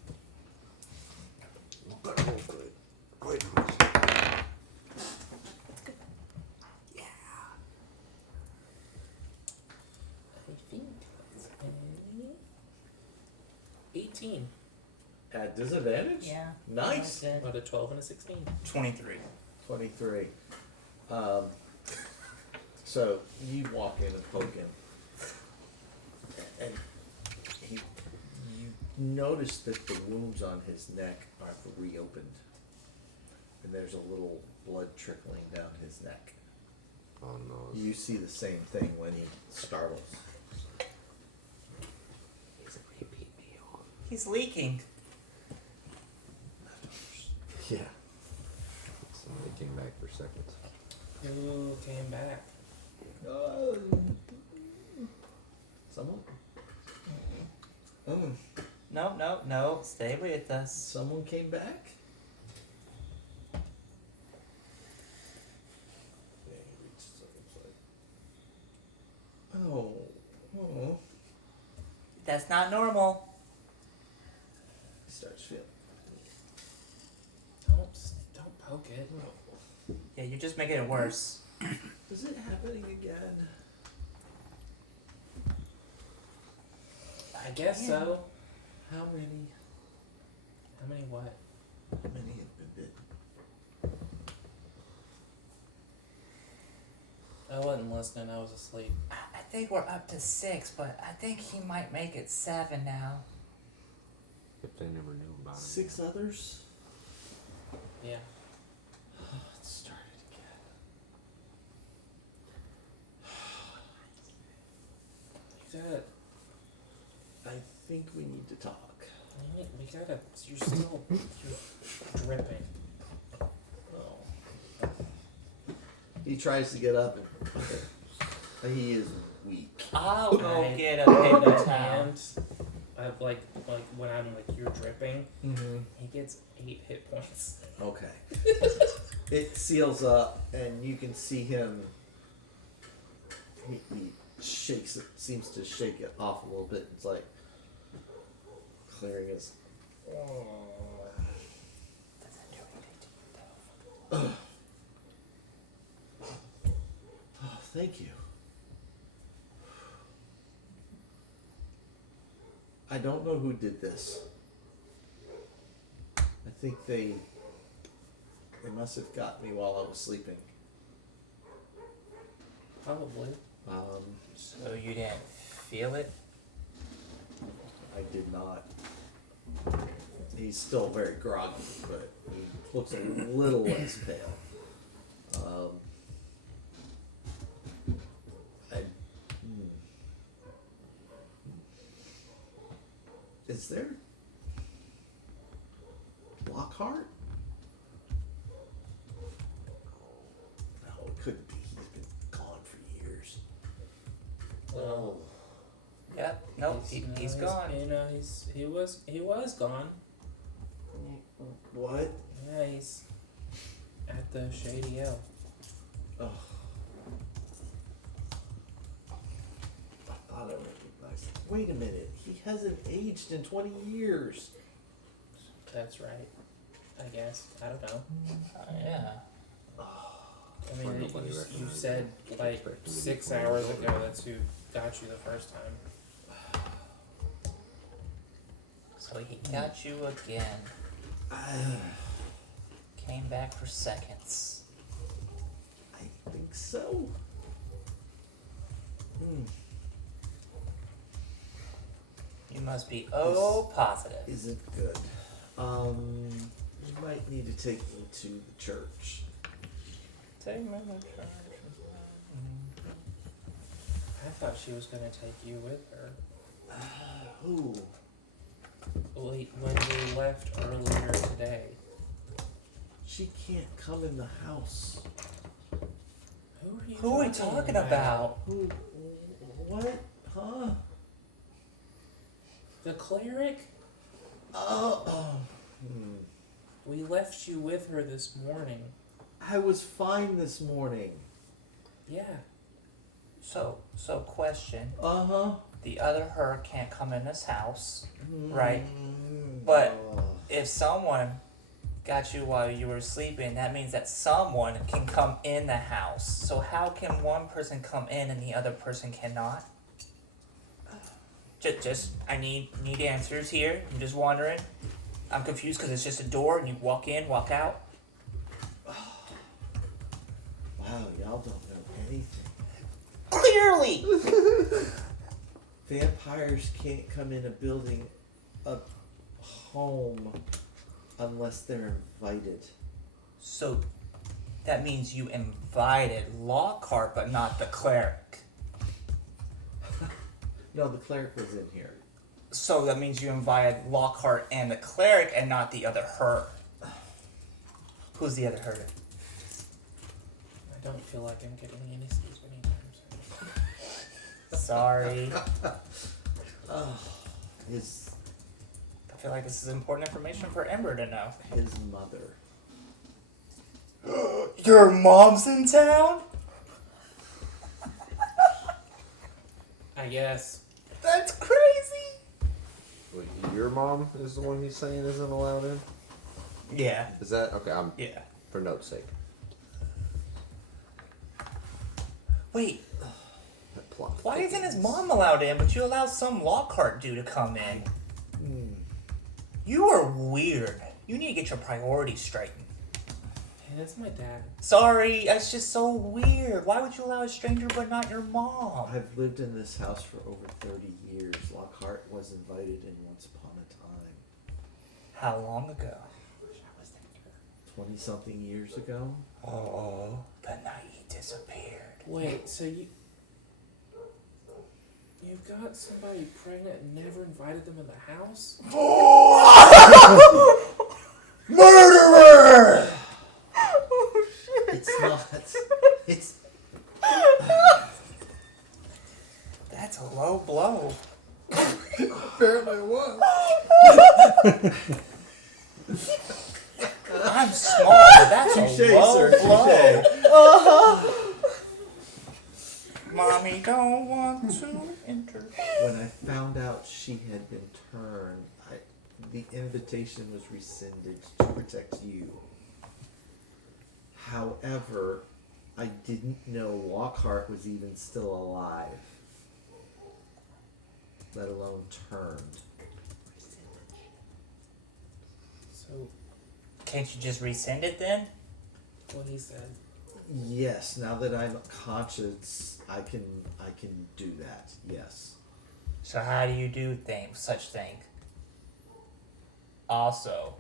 I think it's a 18. At disadvantage? Yeah. Nice. That's What, a 12 and a 16? 23. 23. So you walk in and poke him, and you notice that the wounds on his neck are reopened, and there's a little blood trickling down his neck. Oh no. You see the same thing when he startles. He's leaking. Yeah. Somebody came back for seconds. Who came back? Someone? No. Stay with us. Someone came back? Oh. That's not normal. He starts feeling. Don't poke it. Yeah, you're just making it worse. Is it happening again? I guess so. How many? How many what? How many have been bitten? I wasn't listening. I was asleep. I think we're up to 6, but I think he might make it 7 now. If they never knew about it. 6 others? Yeah. It started again. We gotta. I think we need to talk. We gotta. You're still. You're dripping. Oh. He tries to get up and he is weak. I'll go I- get a paper towel. And I've like when I'm like you're dripping, Mm-hmm. he gets 8 hit points. Okay. It seals up and you can see him. He shakes it, seems to shake it off a little bit. It's like clearing his. Oh, thank you. I don't know who did this. I think they must have got me while I was sleeping. Probably. So you didn't feel it? I did not. He's still very groggy, but he looks a little less pale. Is there Lockhart? No, it couldn't be. He's been gone for years. Well, Yep. Nope. He's gone. You know, he was gone. What? Yeah, he's at the Shady Vale. Oh. I thought I recognized him. Wait a minute. He hasn't aged in 20 years. That's right. I guess. I don't know. Yeah. I mean, Nobody you recognized said him. like Expect him to be 6 40 hours years ago old. that's who got you the first time. So he got you again. Came back for seconds. I think so. You must be positive. Isn't good. You might need to take me to the church. Take me to church. I thought she was gonna take you with her. Who? When we left earlier today. She can't come in the house. Who are we talking about? Who? What? Huh? The cleric? Oh. We left you with her this morning. I was fine this morning. Yeah. So question. Uh-huh. The other her can't come in this house, right? But if someone got you while you were sleeping, that means that someone can come in the house. So how can one person come in and the other person cannot? I need answers here. I'm just wondering. I'm confused because it's just a door and you walk in, walk out. Wow, y'all don't know anything. Clearly! Vampires can't come in a building, a home, unless they're invited. So that means you invited Lockhart, but not the cleric. No, the cleric was in here. So that means you invited Lockhart and the cleric and not the other her. Who's the other her? I don't feel like I'm getting any sleep anytime soon. Sorry. His I feel like this is important information for Ember to know. his mother. Your mom's in town? I guess. That's crazy. Wait, your mom is the one he's saying isn't allowed in? Yeah. Is that okay? I'm Yeah. for note's sake. Wait, That plot why isn't his thickens. mom allowed in, but you allow some Lockhart dude to come in? You are weird. You need to get your priorities straightened. Hey, that's my dad. Sorry, that's just so weird. Why would you allow a stranger but not your mom? I've lived in this house for over 30 years. Lockhart was invited in once upon a time. How long ago? 20-something years ago. Oh, the night he disappeared. Wait, so you've got somebody pregnant and never invited them in the house? Murderer! It's not. It's. That's a low blow. Apparently it was. I'm small, but that's a Touche, low sir. blow. Touche. Mommy don't want to enter. When I found out she had been turned, the invitation was rescinded to protect you. However, I didn't know Lockhart was even still alive, let alone turned. So, Can't you just rescind it then? what he said. Yes, now that I'm conscious, I can do that. Yes. So how do you do such thing? Also,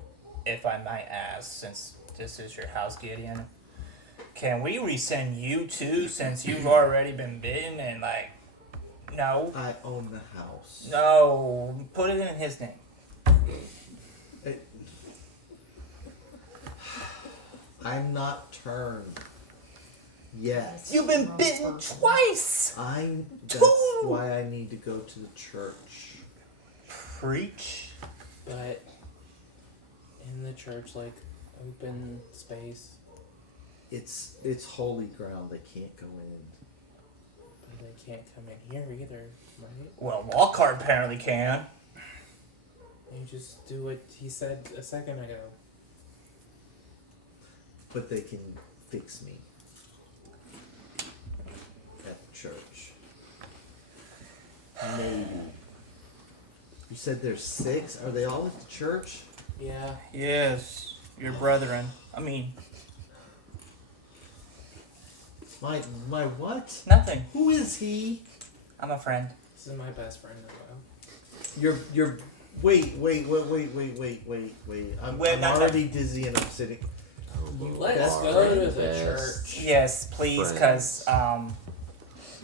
if I might ask, since this is your house, Gideon, can we rescind you too, since you've already been bitten and no, I own the house. no, put it in his name. I'm not turned. Yes. You've been bitten twice. That's Two. why I need to go to the church. Preach. But in the church, open space, It's holy ground. They can't go in. but they can't come in here either, right? Well, Lockhart apparently can. You just do what he said a second ago. But they can fix me at the church. Maybe. You said there's 6? Are they all at the church? Yeah. Yes, your brethren. I mean, My what? nothing. Who is he? I'm a friend. This is my best friend as well. You're wait. I'm Not already dizzy and I'm sitting. Let's Best go to friend. the church. Yes, please, because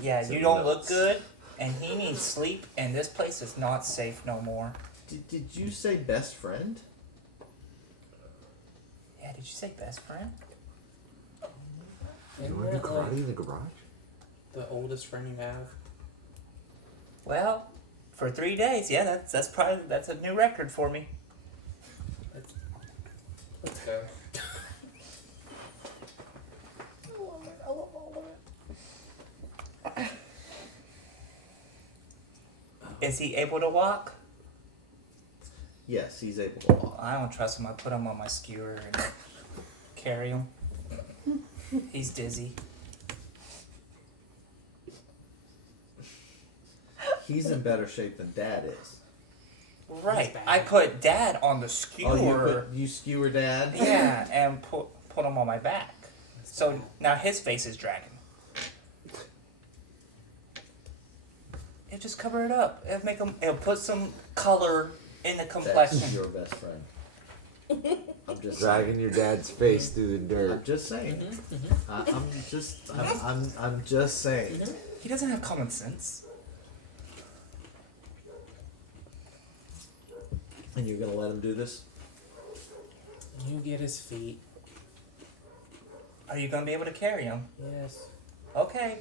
yeah, Some you don't look notes. good, and he needs sleep, and this place is not safe no more. Did you say best friend? Yeah, did you say best friend? You Isn't want to do that karate in the garage? the oldest friend you have? Well, for 3 days, yeah, that's a new record for me. Let's go. Is he able to walk? Yes, he's able to walk. I don't trust him. I put him on my skewer and carry him. He's dizzy. He's in better shape than Dad is. Right. bad. I put Dad on the skewer. Oh, you skewer Dad? Yeah, and put him on my back. So now his face is dragging. It just cover it up. It'll put some color in the complexion. That's your best friend. I'm just Dragging your dad's face through the I'm dirt. just saying. I'm just saying. He doesn't have common sense. And you're gonna let him do this? You get his feet. Are you gonna be able to carry him? Yes. Okay.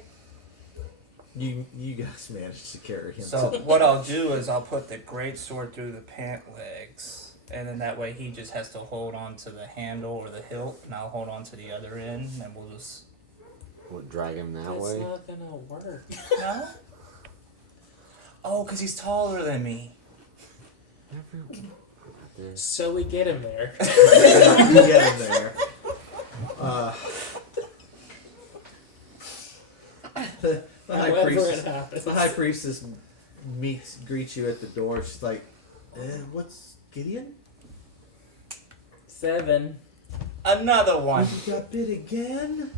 You guys managed to carry him. So what I'll do is I'll put the great sword through the pant legs, and then that way he just has to hold on to the handle or the hilt, and I'll hold on to the other end, and we'll just What, drag him that That's way? not gonna work. no. Oh, 'cause he's taller than me. So we get him there. you get him there. The high However priestess. it happens. The high priestess greets you at the door. She's like, "What's Gideon? 7. Another one. You got bit again?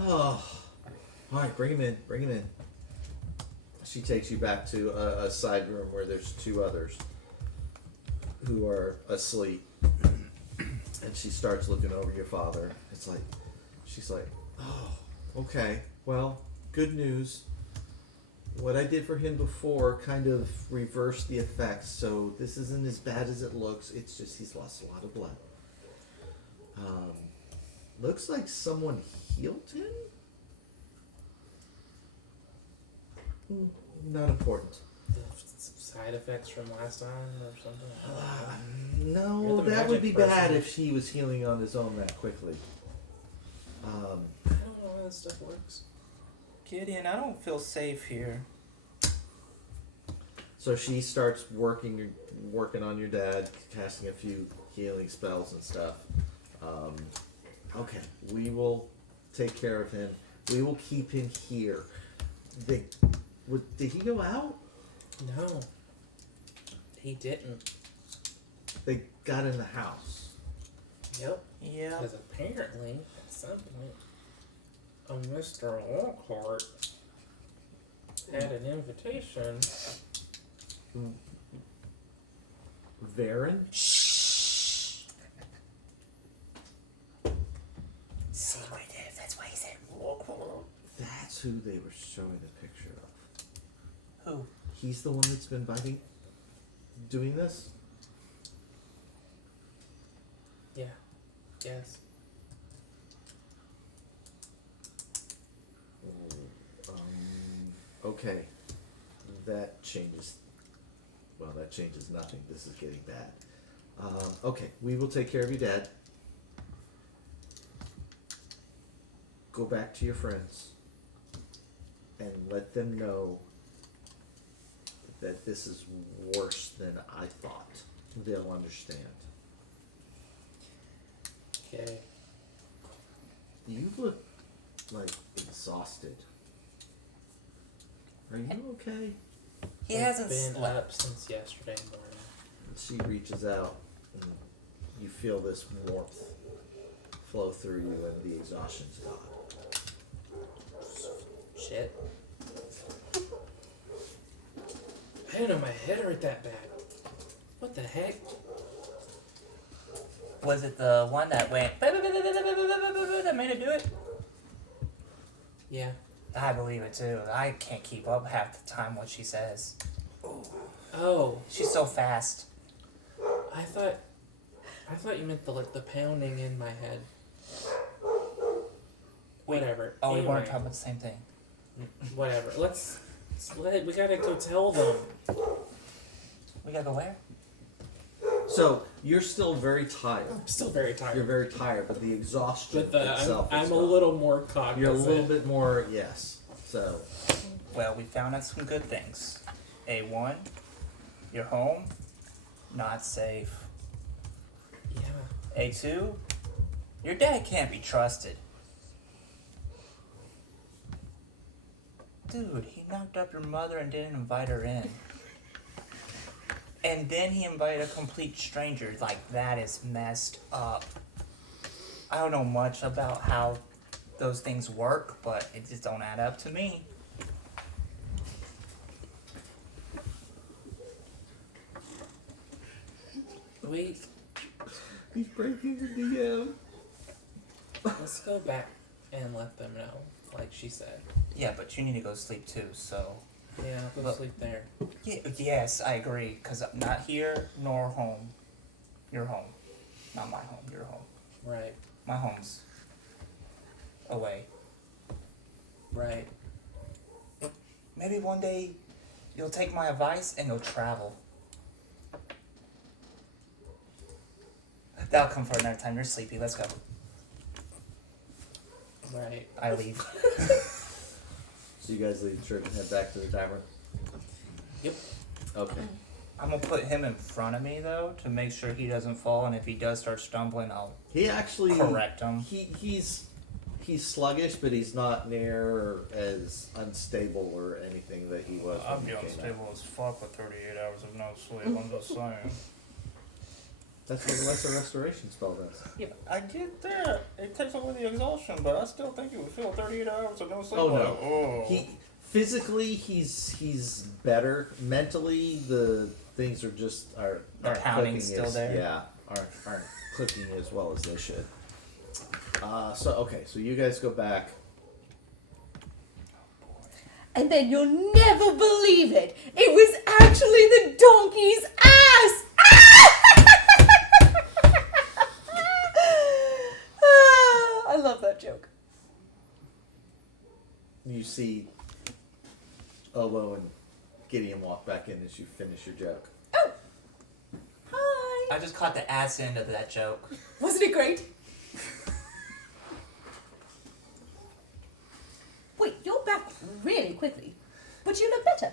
Oh, all right. Bring him in. Bring him in." She takes you back to a side room where there's 2 others who are asleep, and she starts looking over your father. It's like, she's like, "Oh, okay. Well, good news. What I did for him before kind of reversed the effects, so this isn't as bad as it looks. It's just he's lost a lot of blood. Looks like someone healed him? Not important. Side effects from last time or something? I don't know. No, You're the that would be magic bad person. if he was healing on his own that quickly. I don't know how this stuff works. Gideon, I don't feel safe here. So she starts working on your dad, casting a few healing spells and stuff. Okay, we will take care of him. We will keep him here. Did he go out? No. He didn't. They got in the house. Yep. Yeah. Because apparently, at some point, a Mr. Lockhart had an invitation. Varen? Secretive, that's why he said. That's who they were showing the picture of. Who? He's the one that's been doing this? Yeah. Yes. Okay. That changes nothing. This is getting bad. Okay, we will take care of your dad. Go back to your friends and let them know that this is worse than I thought. They'll understand. Okay. You look like exhausted. Are you okay? He I've hasn't been slept. up since yesterday morning. She reaches out and you feel this warmth flow through you and the exhaustion's gone. Shit. I didn't know my head hurt that bad. What the heck? Was it the one that went that made it do it? Yeah. I believe it too. I can't keep up half the time what she says. Oh, She's so fast. I thought you meant the pounding in my head. Whatever. Oh, we weren't Anyway, talking about the same thing. Whatever. We gotta go tell them. We gotta go where? So you're still very tired. I'm still very You're tired. very tired, but the exhaustion But itself I'm is a gone. little more cognizant. You're a little bit more, yes. So Well, we found out some good things. A1, your home, not safe. Yeah. A2, your dad can't be trusted. Dude, he knocked up your mother and didn't invite her in. And then he invited a complete stranger. Like, that is messed up. I don't know much about how those things work, but it just don't add up to me. He's breaking the DM. Let's go back and let them know, like she said. Yeah, but you need to go to sleep too, so... Yeah, I'll go But- sleep there. Yeah, yes, I agree, because I'm not here nor home. You're home. Not my home, your home. Right, My home's away. right. Maybe one day you'll take my advice and you'll travel. That'll come for another time. You're sleepy. Let's go. Right. I leave. So you guys leave the church and head back to the tavern? Yep. Okay. I'm gonna put him in front of me though to make sure he doesn't fall, and if he does start stumbling, I'll He actually correct him. He's sluggish, but he's not near as unstable or anything that he was. I'd when be he came in. unstable as fuck with 38 hours of no sleep. I'm just saying. That's what the lesser restoration spell does. I get that. It takes away the exhaustion, but I still think you would feel 38 hours of no sleep. Oh, no. like, oh. He physically he's better. Mentally, the things are just They're aren't pounding clicking still as, there? Yeah, aren't clicking as well as they should. So you guys go back. And then you'll never believe it. It was actually the donkey's ass. I love that joke. You see Obo and Gideon walk back in as you finish your joke. Hi. I just caught the ass end of that joke. Wasn't it great? Wait, you're back really quickly, but you look better.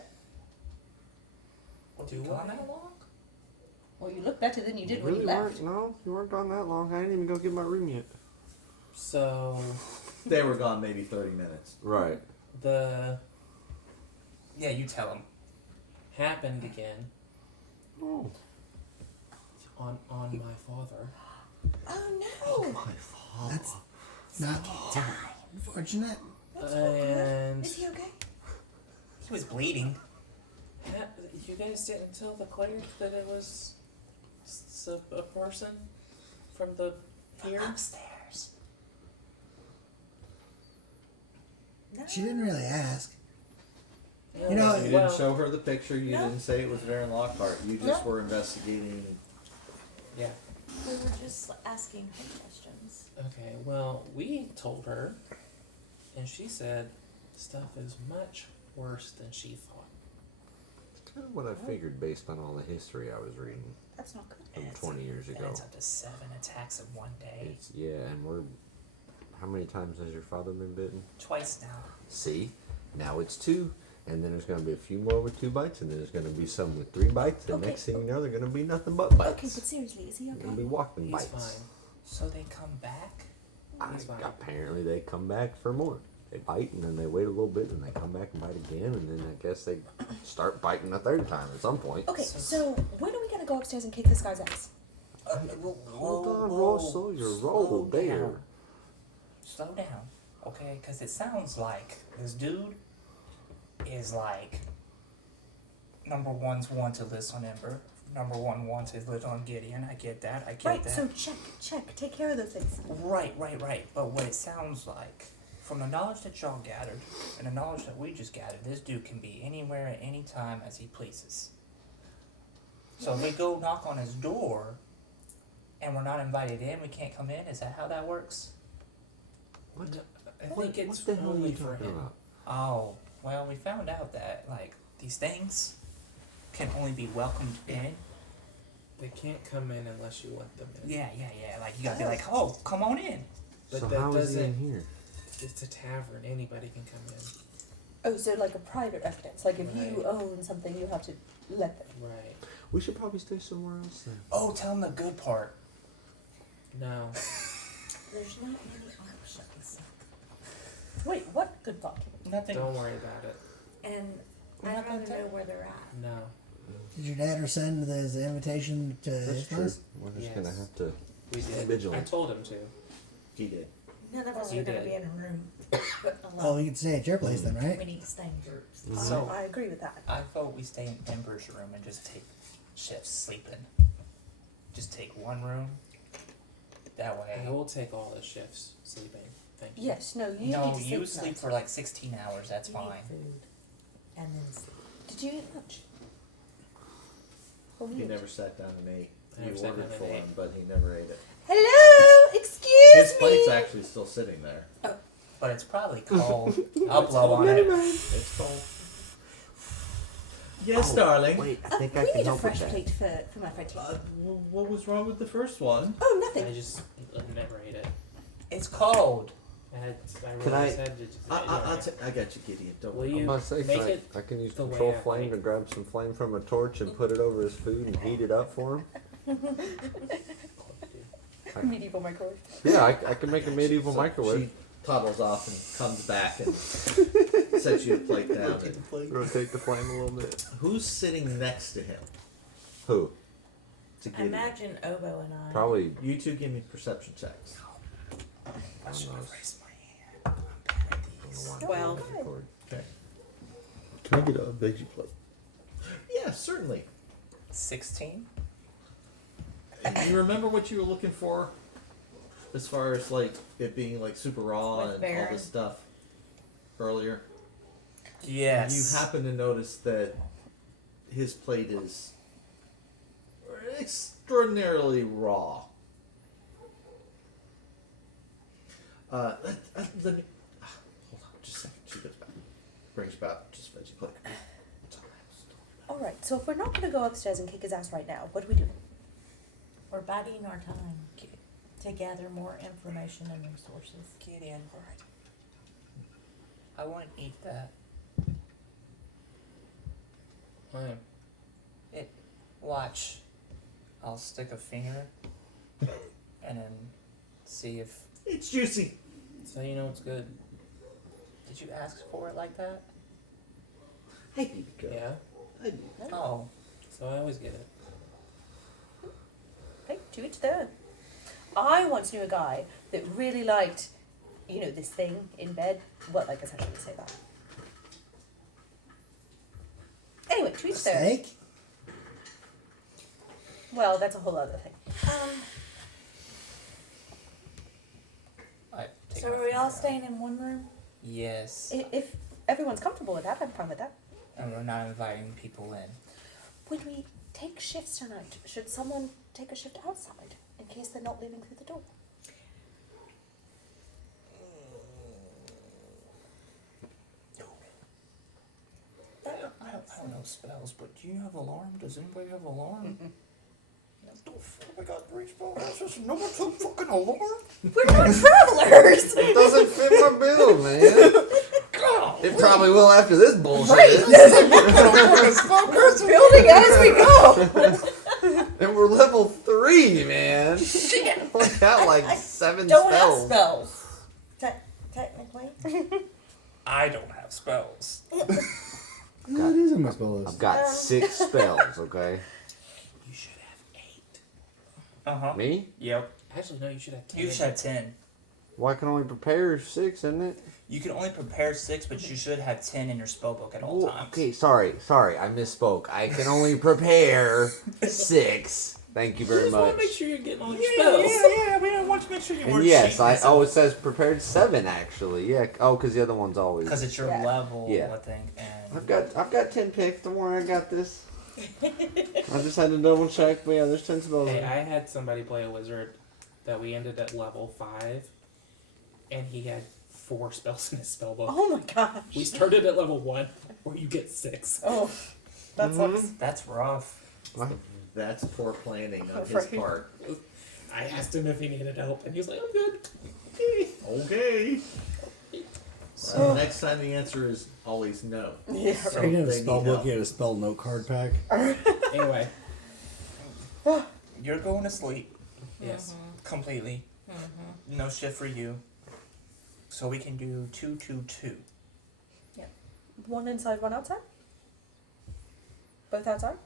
Do Gone I? that long? Well, you look better than you did You when you really left. weren't? No, you weren't gone that long. I didn't even go get my room yet. So, They were gone maybe 30 minutes. Right. the Yeah, you tell him. happened again Oh. on my father. Oh no! That's not unfortunate. And Is he okay? He was bleeding. you guys didn't tell the cleric that it was a person from the pier? Upstairs. She didn't really ask. Yeah, You know, You didn't well, show her the picture. You No. didn't say it was Varen Lockhart. You just were investigating. yeah. We were just asking her questions. Okay, well, we told her, and she said stuff is much worse than she thought. Kind of what I figured based on all the history I was reading That's not good. from It's- 20 years And ago. it's up to 7 attacks in one day. It's, yeah, and we're. How many times has your father been bitten? Twice now. See? Now it's 2. And then there's going to be a few more with 2 bites, and then there's going to be some with 3 bites, and Okay. next thing you know, they're going to be nothing but bites. Okay, but seriously, is he They're going to okay? be walking He's bites. fine. So they come back? He's fine. Apparently, they come back for more. They bite, and then they wait a little bit, and they come back and bite again, and then I guess they start biting a 3rd time at some point. Okay, so when are we gonna go upstairs and kick this guy's ass? Hold on, roll slow your roll Slow there. down. Slow down, okay? Because it sounds like this dude is like number one's wanted on Ember. Number 1 wanted list on Gideon. I get that. I get Right, that. so check, take care of those things. Right. But what it sounds like, from the knowledge that y'all gathered and the knowledge that we just gathered, this dude can be anywhere at any time as he pleases. So if we go knock on his door and we're not invited in, we can't come in. Is that how that works? What? No, I What, think it's what the hell are only you for talking him. about? Oh, well, we found out that like these things can only be welcomed in. They can't come in unless you let them in. Yeah. Like you gotta be like, oh, come on in. But So that how is he in doesn't. here? It's a tavern. Anybody can come in. Oh, so like a private residence. Like if you Right. own something, you have to let them. Right. We should probably stay somewhere else then. Oh, tell him the good part. No. There's not many options. Wait, what good thought? Nothing. Don't worry about it. And We're I not don't gonna know where they're at. No. Did your dad send the invitation to his That's true. place? We're just Yes. gonna have to. We did. Vigilant. I told him to. He did. None of us You are going to did. be in a room Oh, alone. you can stay at your place then, right? We need to stay in groups. So I agree with that. I vote we stay in Ember's room and just take shifts sleeping. Just take one room. That way. I will take all the shifts sleeping. Thank you. Yes, no, you No, need to you sleep sleep for like 16 hours. That's You need fine. food and then sleep. Did you eat lunch? Oh, He weird. never sat down and ate. I never You sat ordered down and for ate. him, but he never ate it. Hello, excuse His me. plate's actually still sitting there. But it's probably cold. I'll blow on it. It's cold. Yes, darling. Wait, I think we I can need a help with fresh that. plate for my friend here. What was wrong with the first one? Oh, I nothing. just never ate it. It's cold. I Can realized I- I had to. I got you, Gideon. Don't Will worry. I'm you about to say, make can it I can use the way control I flame like? to grab some flame from a torch and put it over his food and heat it up for him. Medieval microwave. Yeah, I can make a medieval So microwave. She toddles off and comes back and sets you a plate down. And Rotate the flame a little bit. who's sitting next to him? Who? To Gideon. Imagine Obo and I. Probably. You two give me perception checks. I should have raised my hand. I'm bad at these. Well, Okay. Can I get a veggie plate? Yeah, certainly. 16? You remember what you were looking for, as far as like it being like super raw With and all Baron? this stuff earlier? Yes. You happen to notice that his plate is extraordinarily raw. Let me hold on just a second. She goes back, brings back just veggie plate. all right. So if we're not going to go upstairs and kick his ass right now, what do we do? We're biding our time to gather more information and resources. Gideon. I won't eat that. Why? Watch. I'll stick a finger and then see if. It's juicy. So you know it's good. Did you ask for it like that? I need to go. Yeah. I need to Oh. So I always get it. Okay, to each their own. I once knew a guy that really liked, this thing in bed. Well, I guess I shouldn't say that. Anyway, to each their own. Steak? Well, that's a whole other thing. I take So my are we all finger out. staying in one room? Yes. If everyone's comfortable with that, I'm fine with that. And we're not inviting people in. When we take shifts tonight, should someone take a shift outside in case they're not leaving through the door? I don't know spells, but do you have alarm? Does anybody have alarm? What the fuck? I got 3 spells. That's just no one took fucking alarm. We're not travelers! It doesn't fit my bill, man. It probably will after this bullshit. Right! We're building as we go! And we're level 3, man. Shit. We got like 7 Don't spells. have spells. Technically. I don't have spells. No, it is on my spell I've list. got 6 spells, okay? You should have 8. Uh-huh. Me? Yep. Actually, no. You should have 10. You should have 10. Well, I can only prepare 6, isn't it? You can only prepare 6, but you should have 10 in your spell book at all Well, times. okay, sorry, I misspoke. I can only prepare 6. Thank you very You just want much. to make sure you're getting all your Yeah, spells. yeah. We want to make sure you And weren't yes, cheating it says prepared 7 actually. Yeah. Oh, because the other one's always. because it's your Yeah. level, Yeah. I think. And I've got 10 picks. Don't worry, I got this. I just had to double check, but yeah, there's 10 spells. Hey, I had somebody play a wizard that we ended at level 5, and he had 4 spells in his spell book. Oh my gosh. We started at level 1, where you get 6. Oh, that sucks. that's rough. That's poor planning on his Right. part. I asked him if he needed help, and he was like, "I'm good." Okay. So- Next time the answer is always no. Yeah, So Speaking of they spell need book, help. you had a spell note card pack. Anyway, You're going to sleep yes. completely. No shift for you. So we can do 2-2-2. One inside, one outside? Both outside?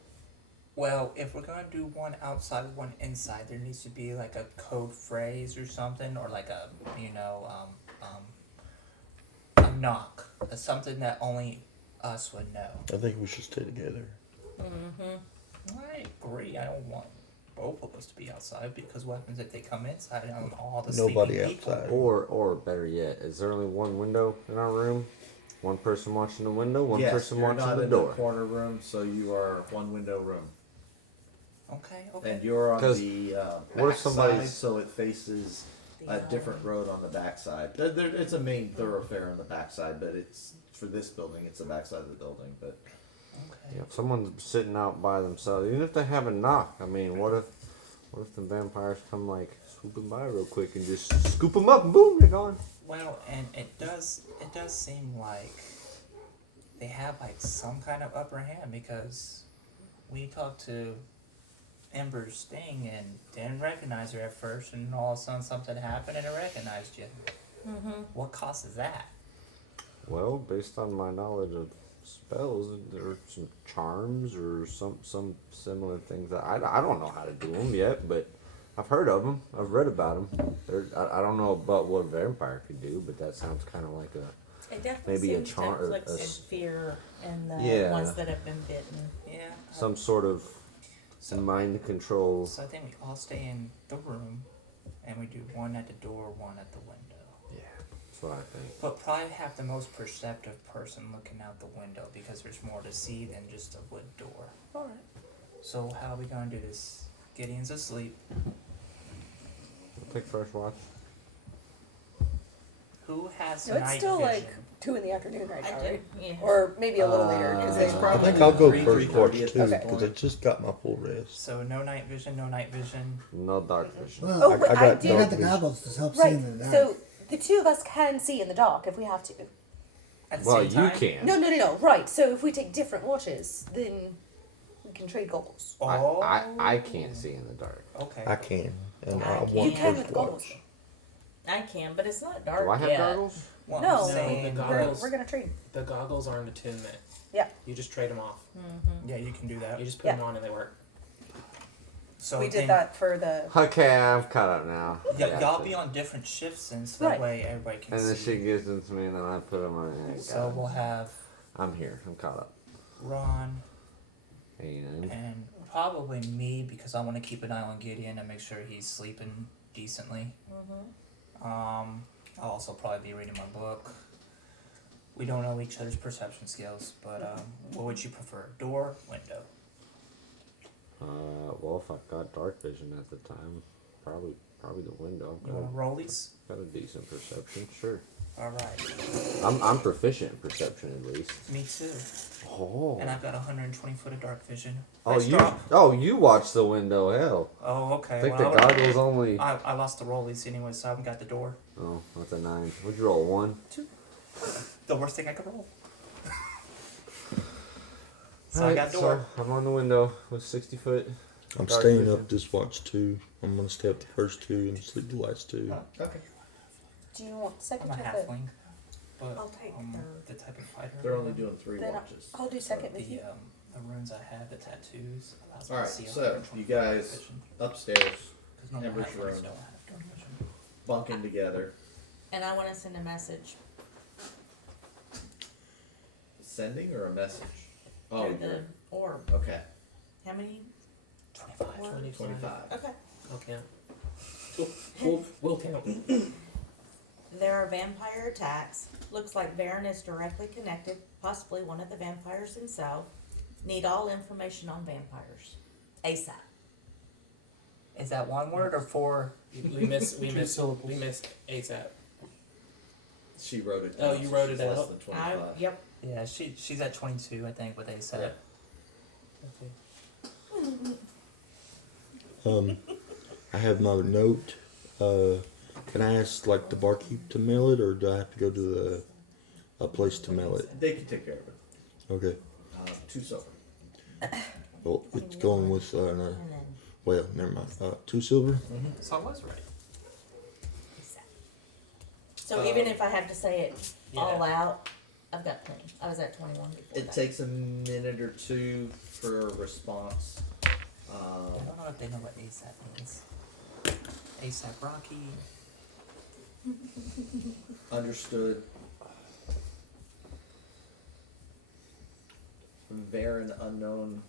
Well, if we're gonna do one outside, one inside, there needs to be like a code phrase or something, or like a a knock, something that only us would know. I think we should stay together. I agree. I don't want both of us to be outside because what happens if they come inside and all the Nobody sleeping people? outside. Or better yet, is there only one window in our room? One person watching the window, one yes, person you're watching not the in door. the corner room, so you are one window room. Okay. And you're on 'Cause the what if back side, somebody's- so it faces a different road on the backside. It's a main thoroughfare on the backside, but it's for this building. It's the backside of the building, but Okay. Yeah, if someone's sitting out by themselves, even if they have a knock, I mean, what if the vampires come like swooping by real quick and just scoop them up and boom, they're gone. Well, and it does seem like they have like some kind of upper hand because we talked to Ember's thing and didn't recognize her at first, and all of a sudden something happened and it recognized you. What causes that? Well, based on my knowledge of spells, there are some charms or some similar things that I don't know how to do them yet, but I've heard of them. I've read about them. I don't know about what a vampire could do, but that sounds kind of like a It definitely maybe a seems charm, to inflict fear in the Yeah. ones that have been bitten. Yeah. some sort of So, mind control. so I think we all stay in the room, and we do one at the door, one at the window. Yeah, that's what I think. But probably have the most perceptive person looking out the window because there's more to see than just a wood door. Alright. So how are we gonna do this? Gideon's asleep. We'll take first watch. Who has No, it's night still vision? like 2 in the afternoon right now, I right? do, yeah. Or maybe a little later because it's they. I probably think I'll go 3, first watch 3:30 too at this because I point. just got my full rest. So no night vision, no night vision. No dark vision. Well, Oh, but I got do. you dark got the vision. goggles to help see Right. in the dark. So the two of us can see in the dark if we have to. At the Well, same you time? can. No. Right. So if we take different watches, then we can trade goggles. Oh. I can't see in the dark. Okay. I can, and I I can. want You can first with goggles. watch. I can, but it's not dark Do I have yet. goggles? Well, No, I'm saying, the we're, goggles. we're gonna trade. The goggles are an attunement. Yeah. You just trade them off. yeah, you can do that. You just put Yeah. them on and they work. So We then did that for the. Okay, I'm caught up now. Y'all be on different shifts, and so that Right. way everybody can And then see. she gives them to me, and then I put them on. Yeah, So we'll have I'm here. I'm caught up. Ron And and probably me because I want to keep an eye on Gideon and make sure he's sleeping decently. I'll also probably be reading my book. We don't know each other's perception skills, but what would you prefer? Door, window? well, if I've got dark vision at the time, probably the window. You want rollies? Got a decent perception, sure. All right. I'm proficient in perception at least. Me too. Oh. And I've got 120 foot of dark vision. Oh, Nice you. drop. Oh, you watch the window. Hell, Oh, okay. I think well, the goggles only. I lost the rollies anyway, so I haven't got the door. Oh, that's a 9. What'd you roll? 1. The worst thing I could roll. So I got so door. I'm on the window with 60 foot. I'm dark staying vision. up this watch too. I'm gonna stay up the first 2 and sleep the last 2. Okay. Do you want second I'm a or third? halfling, but I'll take the type of fighter. They're only doing 3 Then watches. I'll do second with you. The runes I have, the tattoos, allows me Alright, to see so 120 you guys vision. upstairs 'Cause normal Ember's halflings room. don't have dark vision. bunking together. And I want to send a message Sending or a message? Oh, through the orb. okay. How many? 25. 25. Okay. I'll count. We'll count. There are vampire attacks. Looks like Baron is directly connected, possibly one of the vampires himself. Need all information on vampires. ASAP. Is that one word or 4? We missed ASAP. She wrote it Oh, down. you so wrote she's it less out? than 25. Yep. Yeah, she's at 22, I think, what they said. Okay. I have my note. Can I ask like the barkeep to mail it, or do I have to go to a place to mail it? They can take care of it. Okay. 2 silver. Well, it's going with And then well, never mind. 2 silver. So I was right. ASAP. So even if I have to say it all out, I've got plenty. I was at 21 before It that. takes a minute or 2 for a response. I don't know if they know what ASAP means. ASAP Rocky. Understood. Varen unknown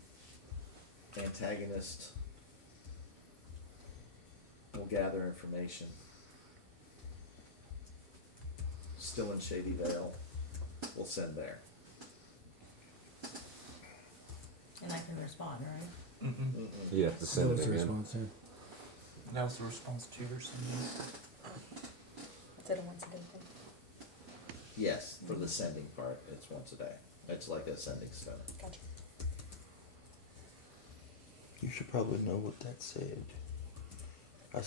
antagonist will gather information. Still in Shady Vale. We'll send there. And I can respond, right? Mm-hmm. You have to send What it was the again. response there? That was the response to your sending. Is it a once a day thing? Yes, for the sending part, it's once a day. It's like a sending stone. Gotcha. You should probably know what that said. I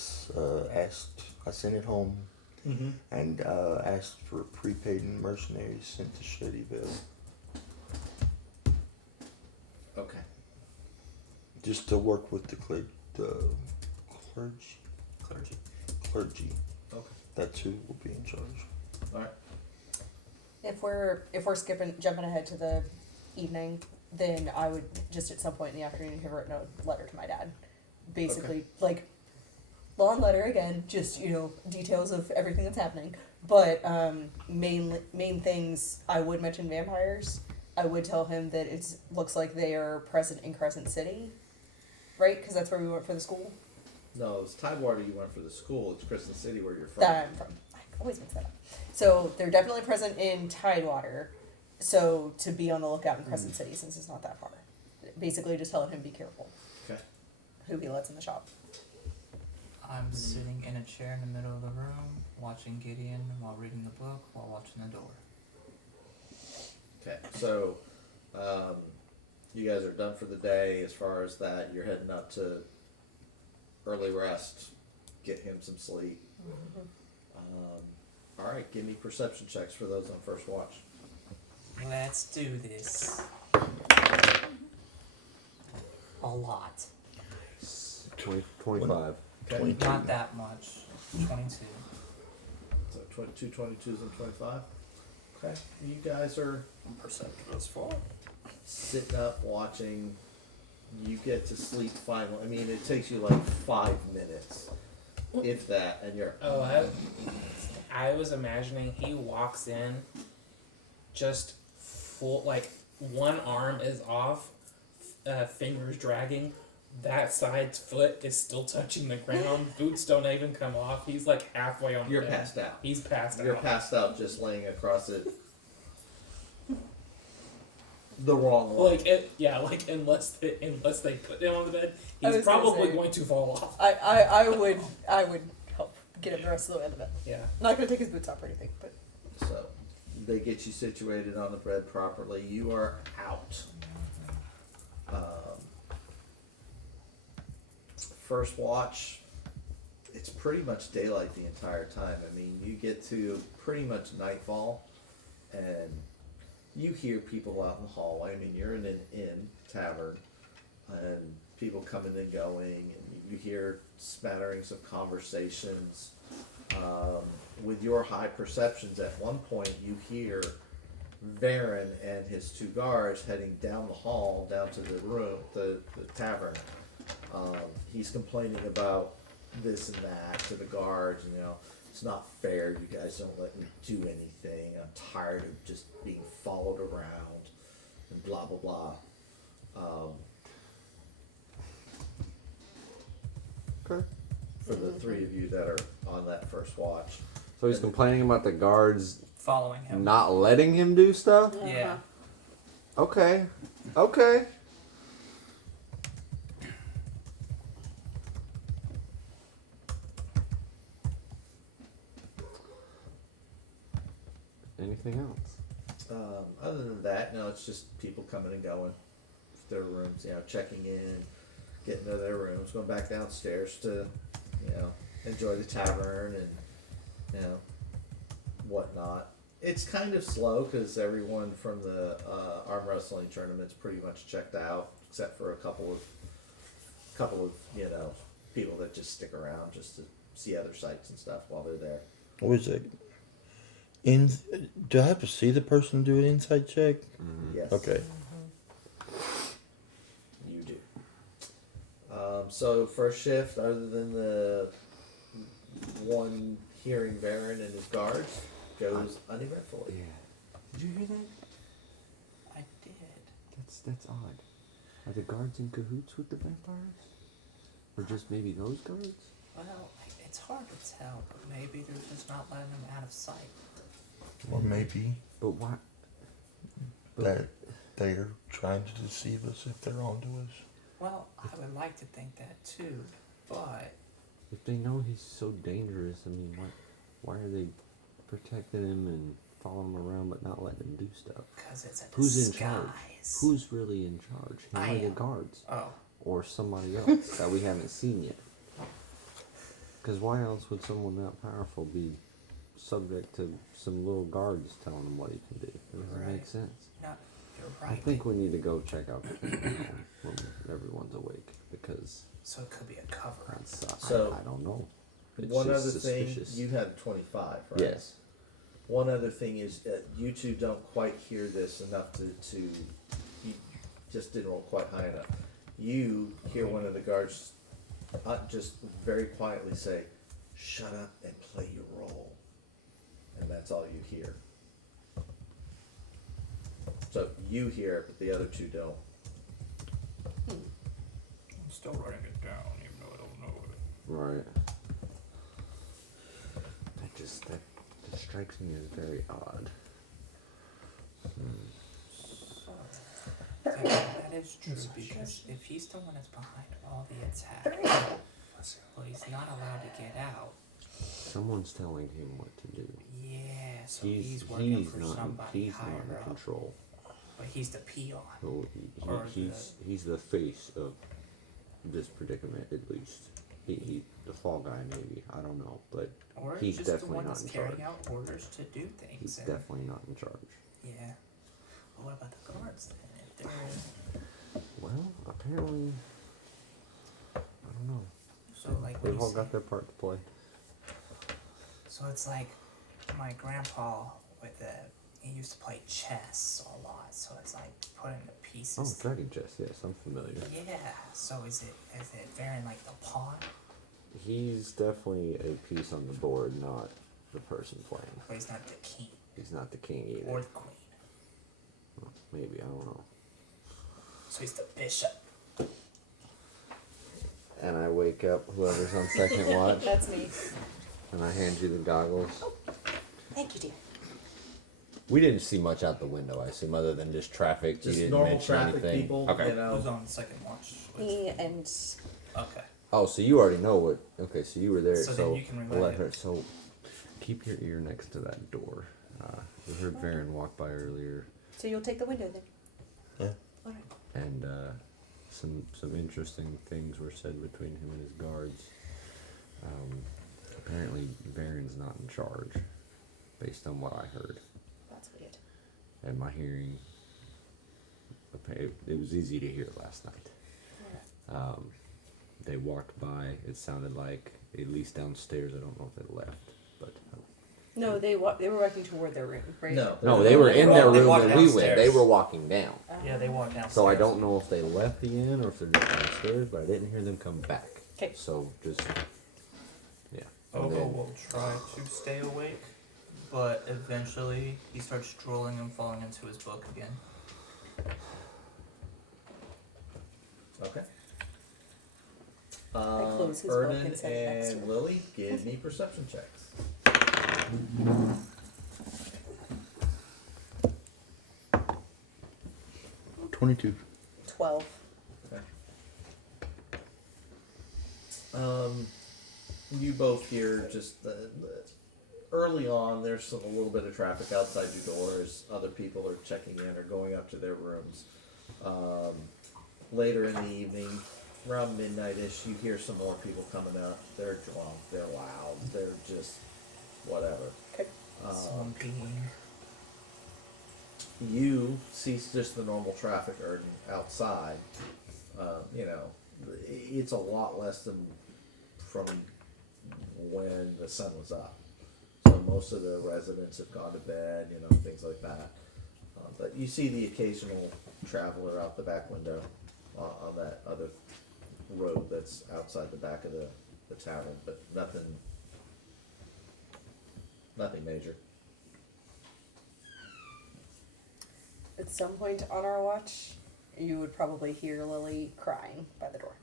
sent it home Mm-hmm. and asked for prepaid mercenaries sent to Shady Vale. Okay. Just to work with the clergy. Okay. That's who will be in charge. Alright. If we're jumping ahead to the evening, then I would just at some point in the afternoon have written a letter to my dad. Basically, like, long letter again, just, details of everything that's happening. But main things, I would mention vampires. I would tell him that it looks like they are present in Crescent City, right? Because that's where we went for the school. No, it's Tidewater you went for the school. It's Crescent City where you're from. That I'm from. I always mix that up. So they're definitely present in Tidewater. So to be on the lookout in Crescent City, since it's not that far. Basically, just telling him be careful Okay. who he lets in the shop. I'm sitting in a chair in the middle of the room, watching Gideon while reading the book, while watching the door. Okay. So, you guys are done for the day. As far as that, you're heading up to early rest, get him some sleep. All right. Give me perception checks for those on first watch. Let's do this. A lot. 25. Okay. 22. Not that much. 22. So 22, 22s, and 25. Okay. You guys are Perceptive as fuck. sitting up watching. You get to sleep finally. I mean, it takes you like 5 minutes, if that, and you're. Oh, I was imagining he walks in, just full, like, one arm is off, fingers dragging, that side's foot is still touching the ground, boots don't even come off, he's like halfway on the You're bed. passed out. He's passed You're out. passed out, just laying across it. The wrong way. Like unless they put him on the bed, I he's was gonna probably say- going to fall off. I would help get him the rest of the way in the bed. Yeah. Not gonna take his boots off or anything, but So, they get you situated on the bed properly. You are out. First watch, it's pretty much daylight the entire time. I mean, you get to pretty much nightfall, and you hear people out in the hallway. I mean, you're in an inn, tavern, and people coming and going, and you hear smatterings of conversations. With your high perceptions, at one point you hear Varen and his two guards heading down the hall, down to the room, the tavern. He's complaining about this and that to the guards, and it's not fair, you guys don't let me do anything, I'm tired of just being followed around, and blah blah blah. Okay. For the three of you that are on that first watch. So he's complaining about the guards Following him. not letting him do stuff? Yeah. Okay. Okay. Anything else? Other than that, no, it's just people coming and going to their rooms, checking in, getting to their rooms, going back downstairs to, enjoy the tavern and, whatnot. It's kind of slow because everyone from the arm wrestling tournament's pretty much checked out, except for a couple of people that just stick around just to see other sites and stuff while they're there. What is it? Do I have to see the person do an insight check? Yes. Okay. You do. So first shift, other than the one hearing Baron and his guards, goes uneventfully. Yeah. Did you hear that? I did. That's odd. Are the guards in cahoots with the vampires? Or just maybe those guards? Well, it's hard to tell, but maybe they're just not letting them out of sight. Or maybe But why? that they're trying to deceive us if they're onto us. Well, I would like to think that too, but If they know he's so dangerous, I mean, why are they protecting him and following him around but not letting him do stuff? because it's a Who's in disguise. charge? Who's really in charge? Him I or the am. guards? Oh, Or somebody else that we haven't seen yet? Because why else would someone that powerful be subject to some little guards telling him what he can do? It doesn't make Right. sense. no, you're I right. think we need to go check out the kingdom when everyone's awake because So it could be a cover. that's, So, I don't know. It's One just other thing, suspicious. you had 25, right? Yes. One other thing is you two don't quite hear this enough to you just didn't roll quite high enough. You hear one of the guards just very quietly say, "Shut up and play your role," and that's all you hear. So you hear it, but the other two don't. I'm still writing it down, even though I don't know it. Right. That strikes me as very odd. That is true, because if he's the one that's behind all the attacks, well, he's not allowed to get out. Someone's telling him what to do. Yeah, so he's working for not somebody he's higher not in up. control. But he's the peon. So Or he's the face of this predicament at least. He the fall guy maybe, I don't know, but Or he's just the definitely one not that's in carrying charge. out orders to do things. He's and- definitely not in charge. Yeah. But what about the guards then? If they're Well, apparently I don't know. so like what They've you all say- got their part to play. So it's like my grandpa with the he used to play chess a lot, so it's like putting the Oh, pieces. Dragon Chess, yes, I'm familiar. Yeah. So is it very like the pawn, He's definitely a piece on the board, not the person playing. but he's not the king He's not the king either. or the queen? Maybe, I don't know. So he's the bishop. And I wake up whoever's on second watch, That's me. and I hand you the goggles. Thank you, dear. We didn't see much out the window, I assume, other than just traffic. You Just didn't normal mention traffic anything. people, Okay. you know. Who's on second watch? Me and Okay. Oh, so you already know what? Okay, so you were there. So So, then you can relay I'll let it. her. So keep your ear next to that door. We heard Varen walk by earlier, so you'll take the window then. Yeah. All right. and some interesting things were said between him and his guards. Apparently, Varen's not in charge, based on what I heard. That's weird. And my hearing, it was easy to hear last night. They walked by, it sounded like, at least downstairs, I don't know if they left, but No, they were walking toward their room, right? No, they were in their They room walked when we went. downstairs. They were walking down. Yeah, they walk downstairs. so I don't know if they left the inn or if they're just downstairs, but I didn't hear them come back. 'Kay. So just, yeah. And Ogo then- will try to stay awake, but eventually he starts drooling and falling into his book again. Okay. close his book Ernan and set it next to and him. Lily, give me perception checks. 22. 12. You both hear just early on. There's a little bit of traffic outside your doors. Other people are checking in or going up to their rooms. Later in the evening, around midnight-ish, you hear some more people coming up. They're drunk. They're loud. They're just whatever. Okay. Slumping. You see just the normal traffic outside. It's a lot less than from when the sun was up. So most of the residents have gone to bed, things like that. But you see the occasional traveler out the back window on that other road that's outside the back of the tavern, but nothing major. At some point on our watch, you would probably hear Lily crying by the door.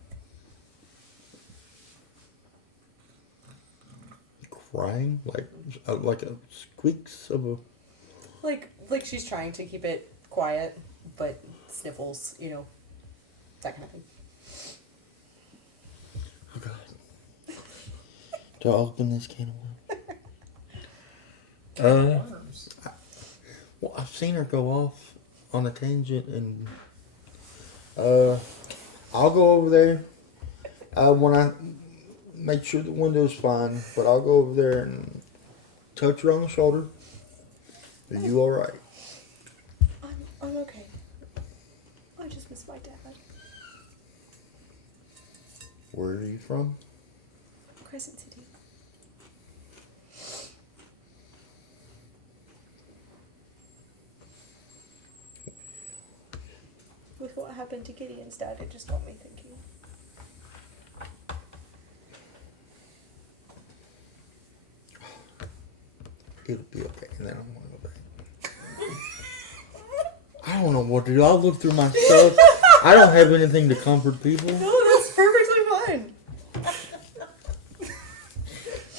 Crying like a squeaks of a. Like she's trying to keep it quiet, but sniffles, that kind of thing. Oh God. Do I open this can of worms? Well, I've seen her go off on a tangent, and I'll go over there when I make sure the window's fine. But I'll go over there and touch her on the shoulder. Are you all right? I'm okay. I just miss my dad. Where are you from? Crescent City. With what happened to Gideon's dad, it just got me thinking. It'll be okay, and then I'm gonna go back. I don't know what to do. I'll look through my stuff. I don't have anything to comfort people. No, that's perfectly fine.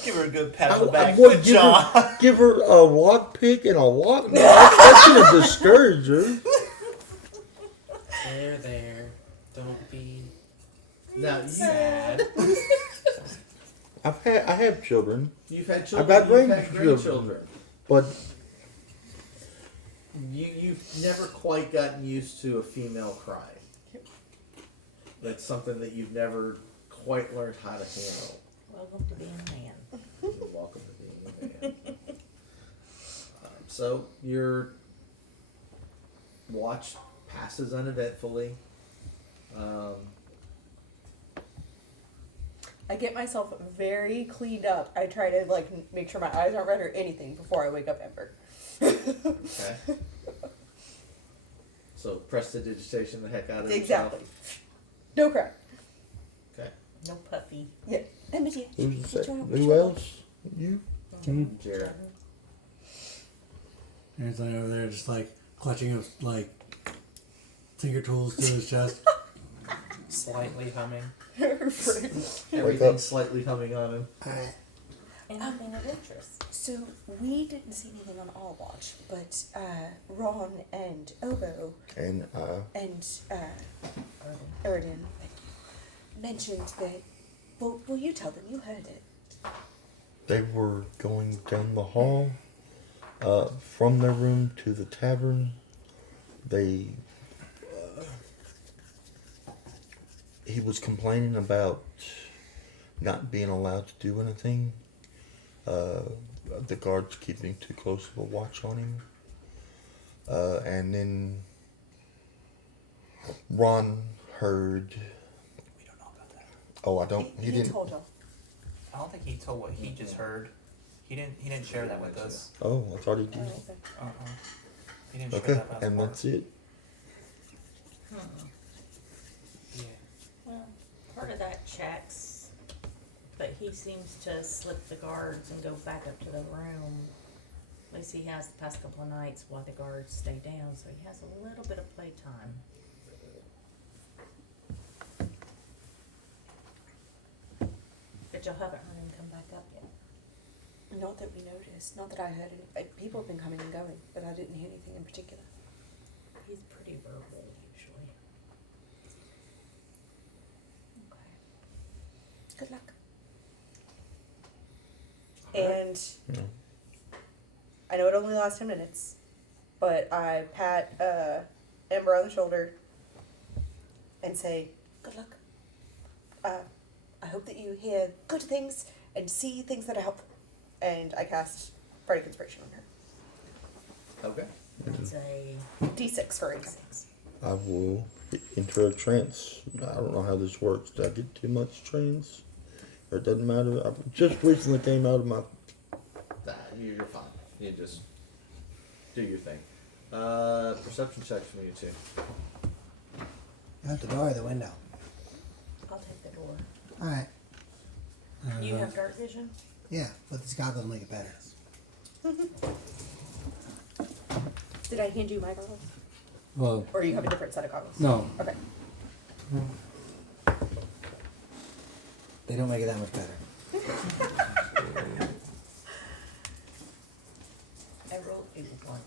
Give her a good pat on the back. What, Good job. give her a lock pick and a lock. No, that's gonna discourage her. There. Don't be Now sad. I have children, you've had children. I've got You've had grandchildren. grandchildren. but You've never quite gotten used to a female cry. That's something that you've never quite learned how to handle. Welcome to being a man. You're welcome to being a man. So your watch passes uneventfully. I get myself very cleaned up. I try to make sure my eyes aren't red or anything before I wake up Ember. Okay. So prestidigitation the heck out of Exactly. No crack. yourself. No puffy. Yeah. Ember, yeah. who's Get that? your- Who else? You? Okay. Jared. There's like over there, just like clutching his finger tools to his chest. Slightly humming. Everything's slightly humming on him. Anything of interest. So we didn't see anything on our watch, but Ron and Obo And and Erden mentioned that. Well, you tell them you heard it. they were going down the hall, from their room to the tavern. He was complaining about not being allowed to do anything. The guards keeping too close of a watch on him. And then Ron heard. We don't know about that. Oh, I don't. He didn't. told y'all. I don't think he told what he just heard. He didn't share that with us. Oh, I thought he did. He didn't share Okay, that with us. and that's it. Yeah. Well, part of that checks, but he seems to slip the guards and go back up to the room. At least he has the past couple of nights while the guards stay down, so he has a little bit of playtime. But y'all haven't heard him come back up yet. Not that we noticed. Not that I heard any. People have been coming and going, but I didn't hear anything in particular. He's pretty verbal usually. Okay. Good luck. And Yeah. I know it only lasts 10 minutes, but I pat Ember on the shoulder and say, "Good luck. I hope that you hear good things and see things that are helpful." And I cast Bardic Inspiration on her. Okay. That's a D6 for example. I will enter a trance. I don't know how this works. Did I get too much trance? Or it doesn't matter. I just recently came out of my. Nah, you're fine. You just do your thing. Perception checks from you two. Out the door or the window? I'll take All right. You have dark vision? Yeah, but these goggles make it better. Did I hand you my goggles? Well, Or you have a different set of goggles? no, Okay. They don't make it that much better. I rolled a 1.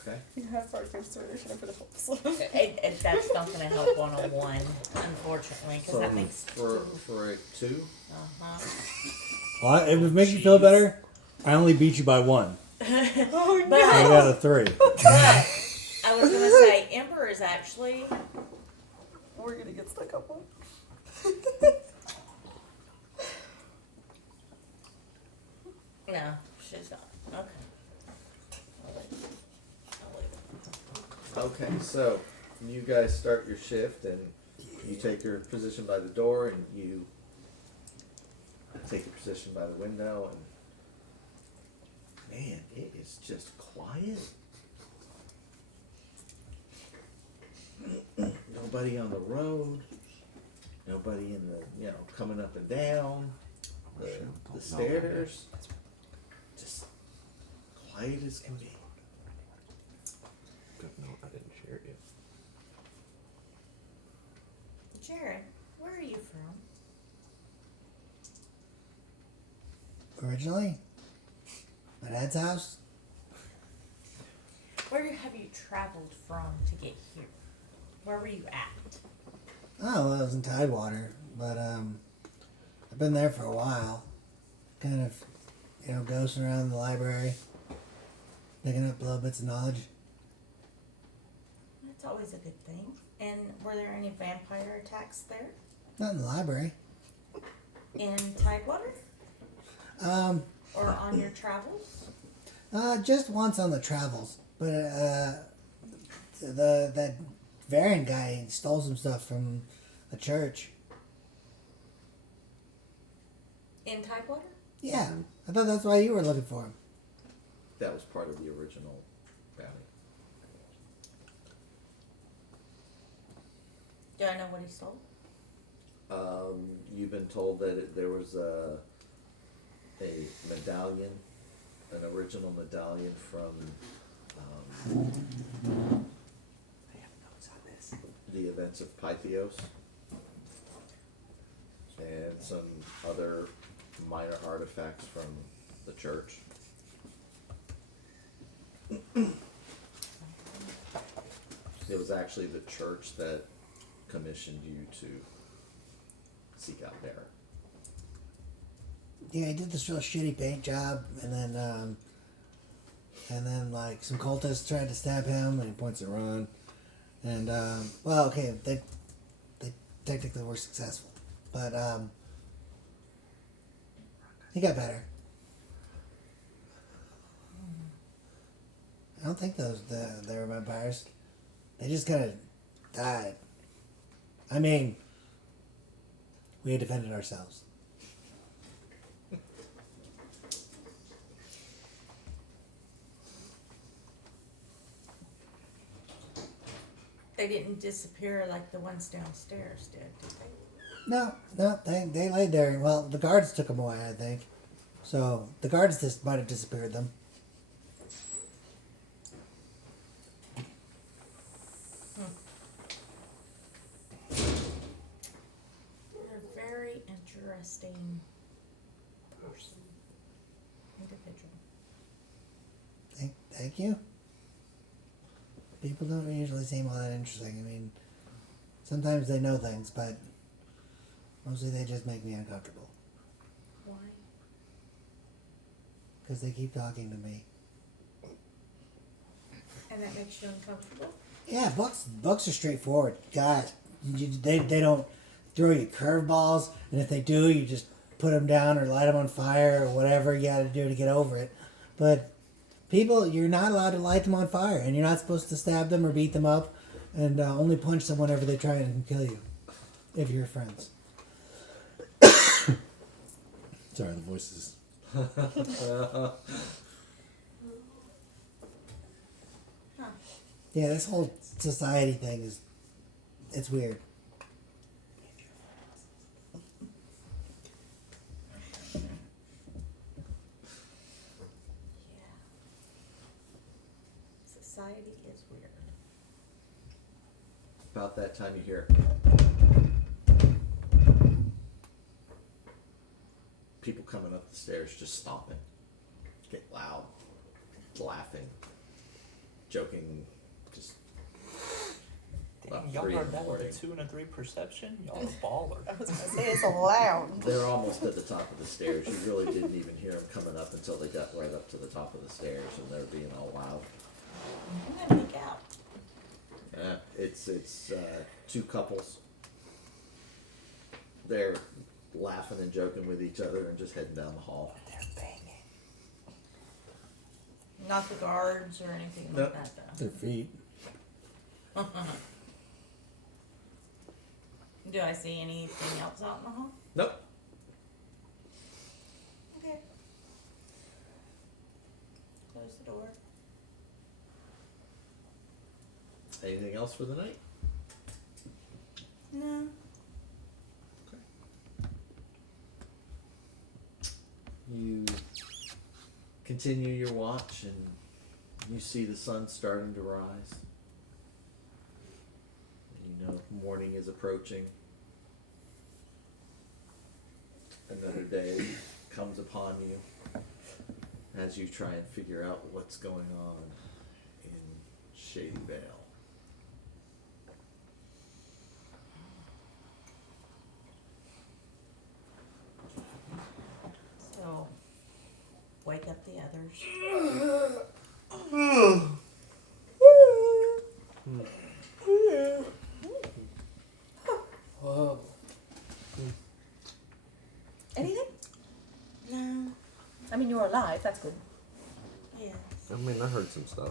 Okay. You have Arthur's sword. I should have put a hopes. That's not going to help on a 1, unfortunately, because So that makes for a 2, Uh-huh. well, if it makes you feel better, I only beat you by 1. But, I got a 3. but I was going to say, Ember is actually... We're gonna get stuck up on. No, she's not. Okay. I'll leave it. Okay, so you guys start your shift and you take your position by the door and you take your position by the window and man, it is just quiet. Nobody on the road. Nobody in the coming up and down the stairs. Just quiet as can be. Good note, I didn't share it yet. Jared, where are you from? Originally, my dad's house. Where have you traveled from to get here? Where were you at? Oh, well, I was in Tidewater, but I've been there for a while. Kind of, ghosting around the library, picking up little bits of knowledge. That's always a good thing. And were there any vampire attacks there? Not in the library. In Tidewater? Or on your travels? Just once on the travels, but that variant guy stole some stuff from a church. In Tidewater? Yeah, I thought that's why you were looking for him. That was part of the original bounty. Do I know what he stole? You've been told that there was a medallion, an original medallion from the events of Pythios, and some other minor artifacts from the church. It was actually the church that commissioned you to seek out Barrett. Yeah, he did this real shitty paint job, and then like some cultists tried to stab him, and he points at Ron. And well, okay, they technically were successful, but he got better. I don't think they were vampires. They just kind of died. I mean, we had defended ourselves. They didn't disappear like the ones downstairs did they? No, they laid there. Well, the guards took them away, I think. So the guards just might have disappeared them. You're a very interesting person, individual. Thank you. People don't usually seem all that interesting. I mean, sometimes they know things, but mostly they just make me uncomfortable. Why? Because they keep talking to me. And that makes you uncomfortable? Yeah, books are straightforward. God, they don't throw you curveballs, and if they do, you just put them down or light them on fire or whatever you got to do to get over it. But people, you're not allowed to light them on fire, and you're not supposed to stab them or beat them up, and only punch them whenever they try and kill you, if you're friends. Sorry, the voices. Yeah, this whole society thing it's weird. society is weird. About that time you hear people coming up the stairs just stomping, get loud, laughing, joking, just Damn, about y'all 3 in heard the that with morning. a 2 and a 3 perception? Y'all a baller. I was gonna say it's loud. They're almost at the top of the stairs. You really didn't even hear them coming up until they got right up to the top of the stairs, and they're being all loud. I'm gonna peek out. Yeah, it's two couples. They're laughing and joking with each other and just heading down the hall. They're banging. Not the guards or anything Nope. like that Their feet. though. Do I see anything else out in the hall? Nope. Okay. Close the door. Anything else for the night? No. You continue your watch and you see the sun starting to rise. You know morning is approaching. Another day comes upon you as you try and figure out what's going on in Shady Vale. So, wake up the others. Whoa. Anything? No. I mean, you're alive. That's good. Yes. I mean, I heard some stuff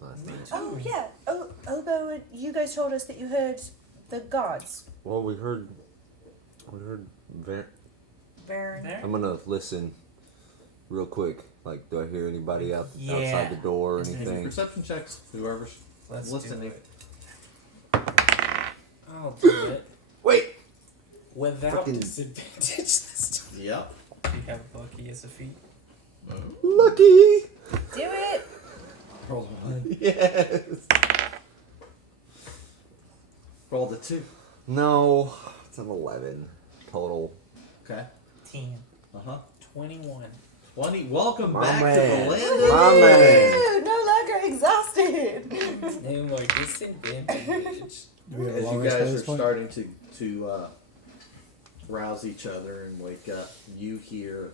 last night. Oh yeah. Oh, Obo, you guys told us that you heard the guards. Well, we heard. Baron. There? I'm gonna listen real quick. Like, do I hear anybody outside Yeah. the door or Isn't it anything? Perception checks, whoever's Let's listening. do it. I'll do it. Wait! Without Fucking- disadvantage this time. Yep. You have Bucky as a feat. Lucky! Do it. Roll a one. Yes. Roll the 2. No, it's an 11 total. Okay. 10. 21. 20. Welcome My back man. to the land of My the man. Ew, no longer exhausted. No more disadvantage. Do we have a As long you rest by guys this are point? starting to rouse each other and wake up, you hear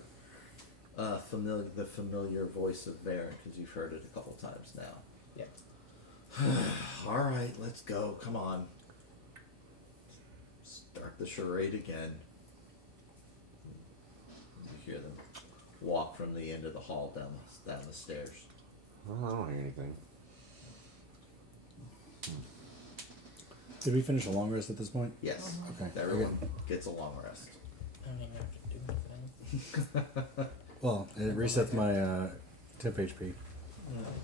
the familiar voice of Baron, because you've heard it a couple times now. Yeah. All right, let's go. Come on. Start the charade again. You hear them walk from the end of the hall down the stairs. Well, I don't hear anything. Did we finish a long rest at this point? Yes. Okay. Everyone gets a long rest. I don't even have to do anything. Well, it resets my temp HP. I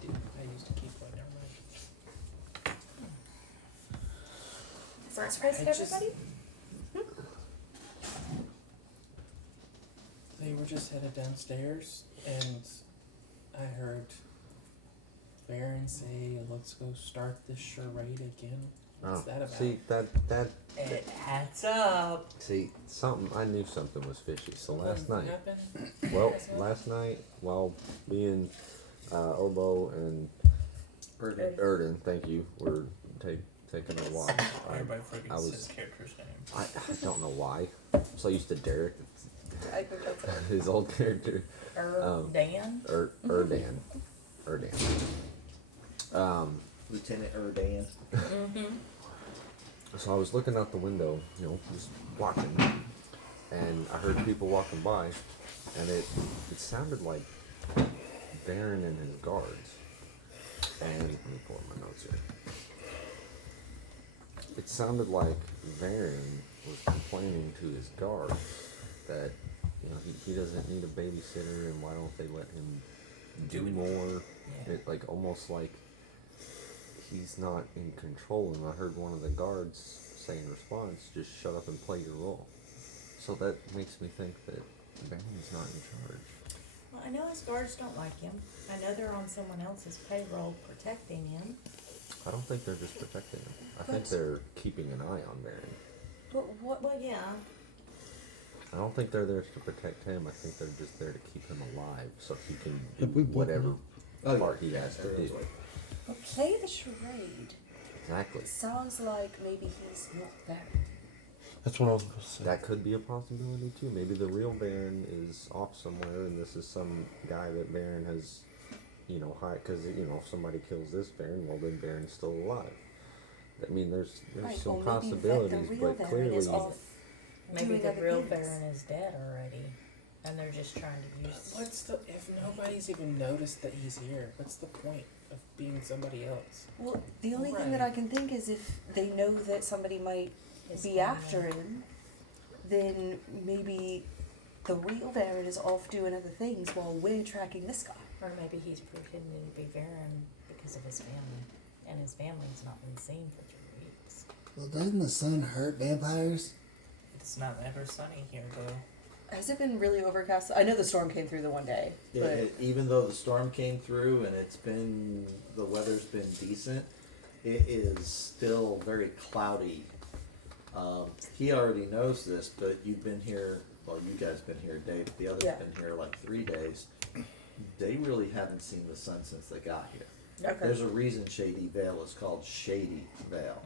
do. I used to keep one. Never mind. Is that a surprise I to just- everybody? They were just headed downstairs, and I heard Baron say, "Let's go start this charade again." What's that about? See, that It adds up. see, something, I knew something was fishy. So last Something night, happened? well, last night, while me and Obo and Erden, thank you, were taking a walk. Everybody I forgets was- his character's name. I don't know why. So used to Derek, I think that's it. his old character. Dan. Erdan. Lieutenant Erdan. So I was looking out the window, just watching, and I heard people walking by, and it sounded like Baron and his guards. And let me pull up my notes here. It sounded like Baron was complaining to his guards that he doesn't need a babysitter, and why don't they let him do more? Yeah. It like almost like he's not in control. And I heard one of the guards say in response, "Just shut up and play your role." So that makes me think that Baron's not in charge. Well, I know his guards don't like him. I know they're on someone else's payroll protecting him. I don't think they're just protecting him. I think they're keeping an eye on Baron. But what? Well, yeah. I don't think they're there to protect him. I think they're just there to keep him alive so he can Have we do broken whatever Oh, part he has to do. But play the charade. Exactly. Sounds like maybe he's not there. That's what I was going to say. That could be a possibility too. Maybe the real Baron is off somewhere, and this is some guy that Baron has, hired. Because if somebody kills this Baron, well then Baron's still alive. I mean, there's Right, some or maybe that possibilities, the real but Baron clearly, is off Maybe doing the other real things. Baron is dead already, and they're just trying to use. If nobody's even noticed that he's here? What's the point of being somebody else? Well, the only thing that I can think is if they know that somebody might his be family. after him, then maybe the real Baron is off doing other things while we're tracking this guy. Or maybe he's pretending to be Baron because of his family, and his family's not been seen for 3 weeks. Well, doesn't the sun hurt vampires? It's not ever sunny here, though. Has it been really overcast? I know the storm came through the one day, but Even though the storm came through and the weather's been decent, it is still very cloudy. He already knows this, but you've been here, well, you guys been here a day, but the others Yeah. been here like 3 days. They really haven't seen the sun since they got here. okay. There's a reason Shady Vale is called Shady Vale.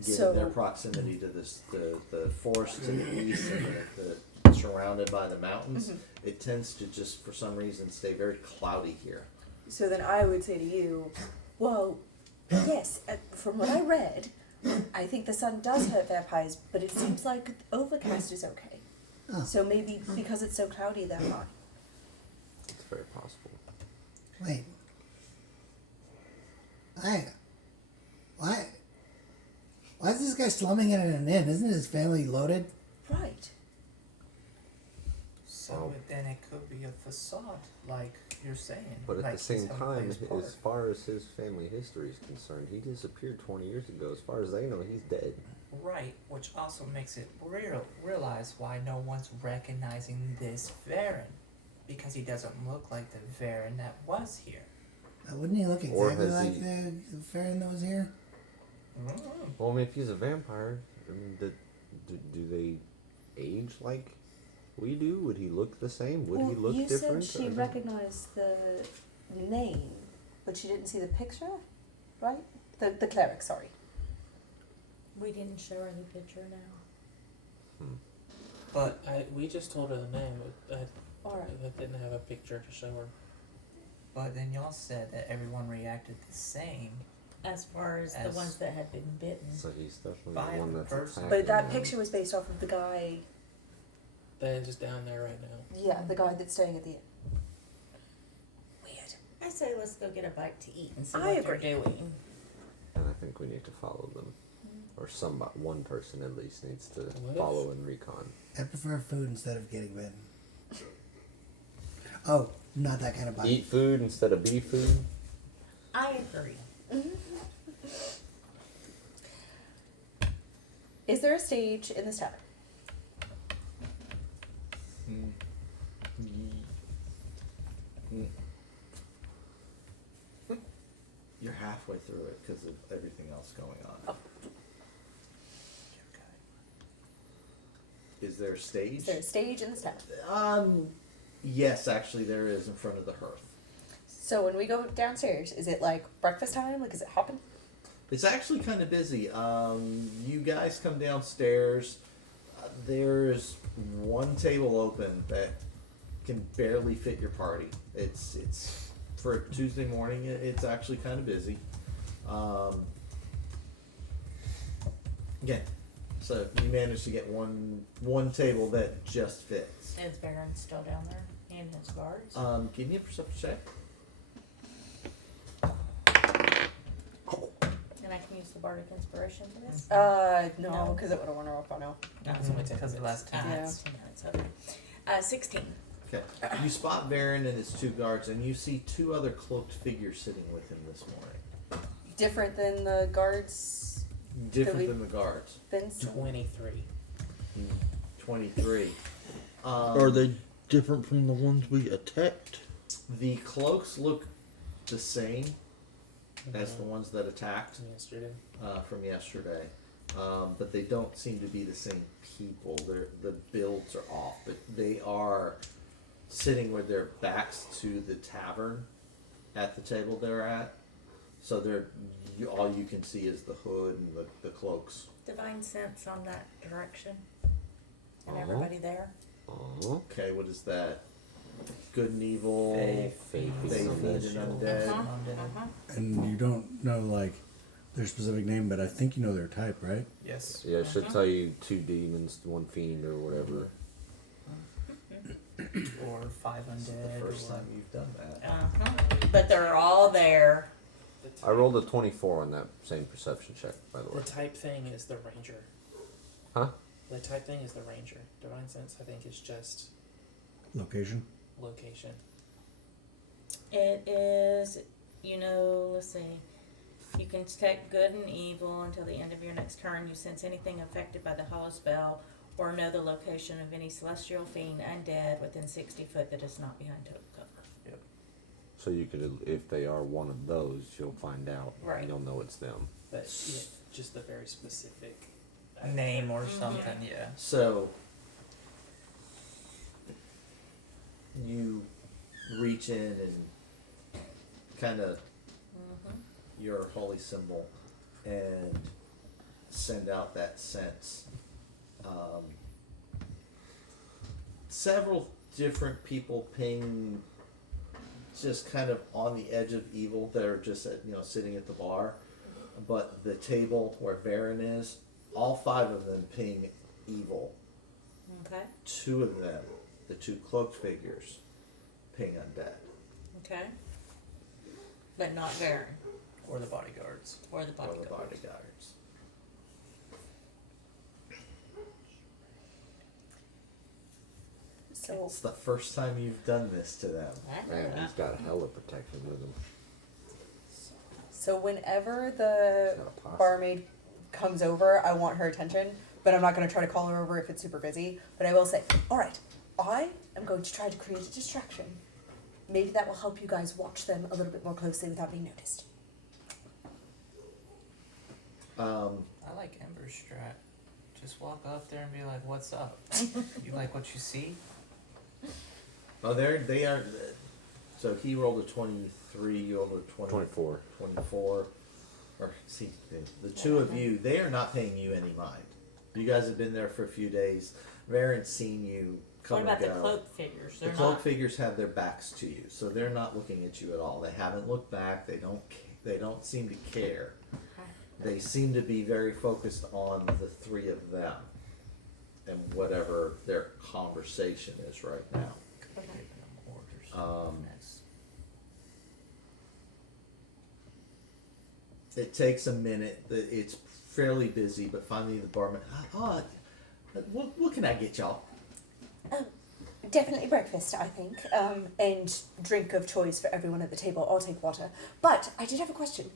Given So- their proximity to the forest to the east and the surrounded by the mountains, it tends to just for some reason stay very cloudy here. So then I would say to you, well, yes, from what I read, I think the sun does hurt vampires, but it seems like overcast is okay. Oh. So maybe because it's so cloudy, they're fine. it's very possible. Wait. Why is this guy slumming it in an inn? Isn't his family loaded? Right. So then it could be a facade, like you're saying. But at like the same he's having to play time, his part. as far as his family history is concerned, he disappeared 20 years ago. As far as they know, he's dead. Right, which also makes it realize why no one's recognizing this Varen. Because he doesn't look like the Varen that was here. Wouldn't he look Or exactly has like he- the Farron that was here? Well, I mean, if he's a vampire, I mean, do they age like we do? Would he look the same? Would he look you different? said she Or- recognized the name, but she didn't see the picture, right? The cleric, sorry. We didn't show her the picture now. But We just told her the name. Alright. I didn't have a picture to show her. then y'all said that everyone reacted the same. As far as the As- ones that had been bitten. So he's definitely By the a one that's person. attacking But that them. picture was based off of the guy, They're just down there right now. yeah, the guy that's staying at the inn. Weird. I say let's go get a bite to eat and see I what agree. they're doing. And I think we need to follow them. Or one person at least needs to What if- follow and recon. I prefer food instead of getting bitten. Oh, not that kind of bite. Eat food instead of be food. I agree. Is there a stage in this tavern? You're halfway through it because of everything else going on. Is there a stage? Is there a stage in this tavern? Yes, actually there is in front of the hearth. So when we go downstairs, is it like breakfast time? Like, is it hopping? It's actually kind of busy. You guys come downstairs. There's one table open that can barely fit your party. It's for a Tuesday morning. It's actually kind of busy. Again, so you managed to get one table that just fits. Is Baron still down there and his guards? Give me a perception check. And I can use the bardic inspiration for this? No, No. because it would have worn her off by now. It's only 10 Because the minutes. last time. Yeah. It's 2 minutes, okay. 16. Okay. You spot Baron and his 2 guards, and you see 2 other cloaked figures sitting with him this morning. Different than the guards. Different we- than the guards. Been 23. 23. Are they different from the ones we attacked? The cloaks look the same as the ones that attacked Yesterday. from yesterday, but they don't seem to be the same people. The builds are off, but they are sitting with their backs to the tavern at the table they're at. So all you can see is the hood and the cloaks. Divine sense on that direction. And Uh-huh. everybody there. Oh, Okay, what is that? Good and evil, Fae, Fae, Fae, Fiend, Fiend, and undead. Uh-huh. And you don't know like their specific name, but I think you know their type, right? Yes. yeah, it should tell you 2 demons, 1 fiend, or whatever. Or 5 This is the undead. first or- time you've done that. Uh-huh. But they're all there. I rolled a 24 on that same perception check, by the The way. type thing is the ranger. Huh? The type thing is the ranger. Divine sense, I think, is just Location. location. It is, let's see. You can detect good and evil until the end of your next turn. You sense anything affected by the hollow spell or know the location of any celestial fiend undead within 60 foot that is not behind total cover. So you could, if they are one of those, you'll find out. Right. You'll know it's them. But yeah, just the very specific Name or something, yeah. So you reach in and kind of your holy symbol and send out that sense. Several different people ping just kind of on the edge of evil that are just sitting at the bar, but the table where Varen is, all 5 of them ping evil. Okay. 2 of them, the 2 cloaked figures, ping undead. Okay. But not Varen Or the bodyguards. or the Or the bodyguard. bodyguards. So It's the first time you've done this to them. I know Man, that. he's got hella protection with him. So whenever the Not a posse. barmaid comes over, I want her attention, but I'm not going to try to call her over if it's super busy. But I will say, all right, I am going to try to create a distraction. Maybe that will help you guys watch them a little bit more closely without being noticed. I like Ember's strat. Just walk up there and be like, "What's up? You like what you see?" Oh, they are. So he rolled a 23. You rolled a 24. 24. Or see, the 2 of you, they are not paying you any mind. You guys have been there for a few days. Varen's seen you come What about and the go. cloak figures? The They're cloak not. figures have their backs to you, so they're not looking at you at all. They haven't looked back. They don't seem to care. They seem to be very focused on the 3 of them and whatever their conversation is right now. Giving them orders. Next. It takes a minute. It's fairly busy, but finally the barman. What can I get y'all? Definitely breakfast, I think, and drink of choice for everyone at the table. I'll take water. But I did have a question.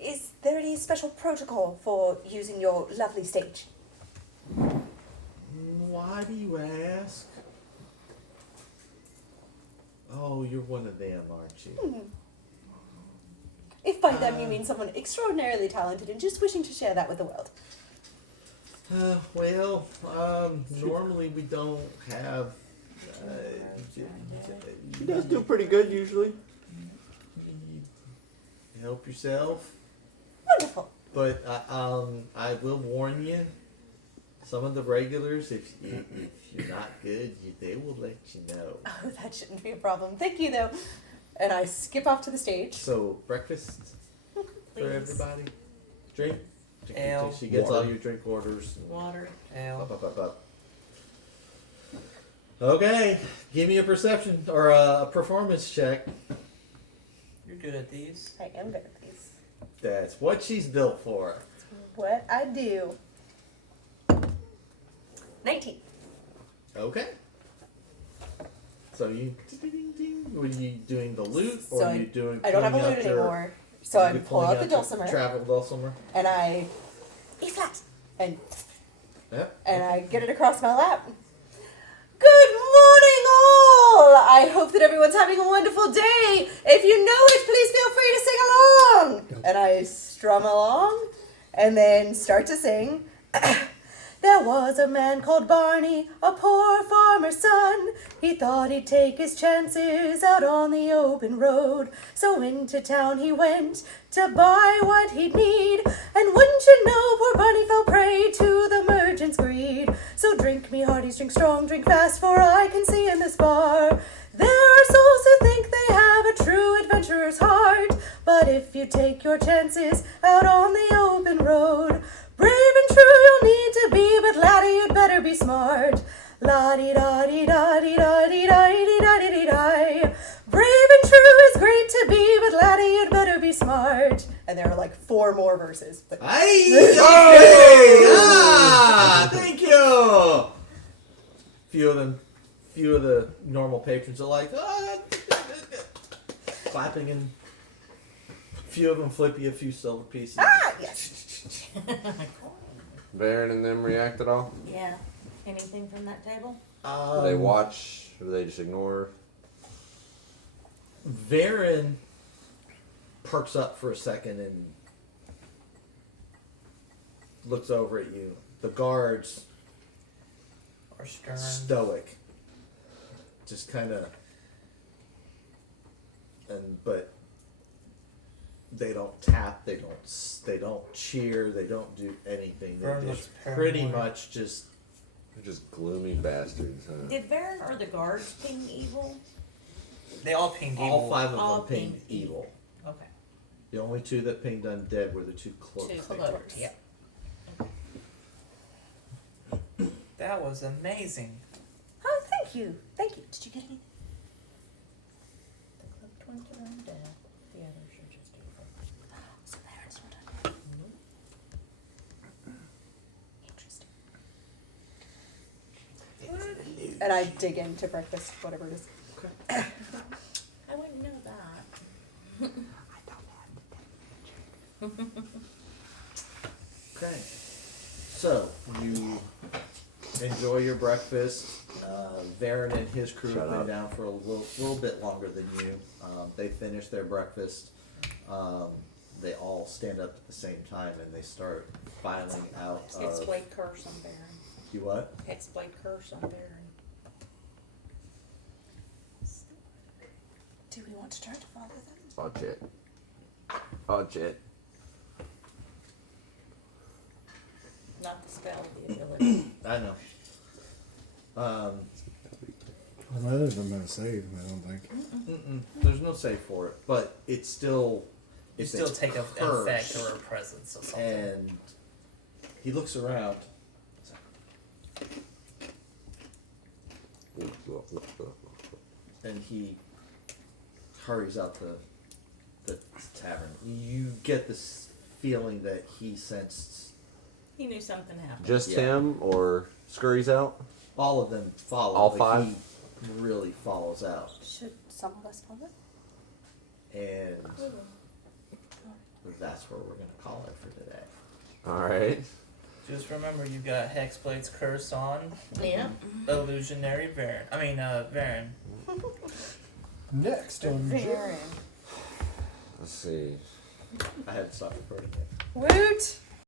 Is there any special protocol for using your lovely stage? Why do you ask? Oh, you're one of them, aren't you? If by them you mean someone extraordinarily talented and just wishing to share that with the world. Normally we don't have. You guys do pretty good usually. Help yourself, Wonderful. but I will warn you. Some of the regulars, if you're not good, they will let you know. Oh, that shouldn't be a problem. Thank you, though. And I skip off to the stage. So breakfast for Please. everybody. Drink. Ale. She gets all Water. your drink orders. Water. Ale. Up. Okay, give me a perception or a performance check. You're good at these. I am good at these. That's what she's built for. What I do. 19. Okay. So were you doing the loot or So are you doing? I don't have a pulling lute out your- anymore. So I you pull pulling out the your dulcimer Travel dulcimer. and I E flat and Yep. I get it across my lap. Good morning, Well, I hope that everyone's having a wonderful day. If you know it, please feel free to sing along. And I strum along and then start to sing. There was a man called Barney, a poor farmer's son. He thought he'd take his chances out on the open road. So into town he went to buy what he'd need. And wouldn't you know, poor Barney fell prey to the merchant's greed. So drink me hearties, drink strong, drink fast, for I can see in this bar there are souls who think they have a true adventurer's heart. But if you take your chances out on the open road, brave and true you'll need to be, but laddie, you'd better be smart. La-di-da-di-da-di-da-di-da-di-da-di-da. Brave and true is great to be, but laddie, you'd better be smart. And there are like 4 more verses. But Okay! Thank you! Few of the normal patrons are like, clapping, and few of them flip you a few silver pieces. Yes. Baron and them react at all? Yeah. Anything from that table? Do they watch, or do they just ignore? Varen perks up for a second and looks over at you. The guards Or stern. stoic, just kind of, but they don't tap, they don't cheer, they don't do anything. They Vern just looks pretty paranoid. much just. They're just gloomy bastards, huh? Did Varen or the guards ping evil? They all pinged All evil. 5 of All them pinged pinged evil. Okay. The only 2 that pinged undead were the 2 cloaks. Two they cloaks. took. Yeah. That was amazing. Oh, thank you. Thank you. Did you get anything? The cloaked ones are undead. The others are just evil. So Baron's not done. Interesting. And I dig into breakfast, whatever it is. I wouldn't know that. Okay. So, you enjoy your breakfast. Varen and his crew Shut have been up. down for a little bit longer than you. They finish their breakfast. They all stand up at the same time and they start filing out of... Hexblade curse on Baron. You what? Hexblade curse on Baron. Do we want to try to follow them? Watch it. Watch it. Not the spell, the ability. I know. Well, none of them have saved, I don't think. There's no save for it, but it's still... You it's still a take an curse. effect or a presence or something. And he looks around. And he hurries out the tavern. You get this feeling that he sensed He knew something happened. Just Yeah. him, or scurries out? all of them follow. All but 5? He really follows out. Should some of us follow? And that's where we're going to call it for today. Alright. Just remember, you got Hexblade's curse on Yeah. illusionary Varen. Varen. Next on Baron. Let's see. I had to stop recording it. Woot!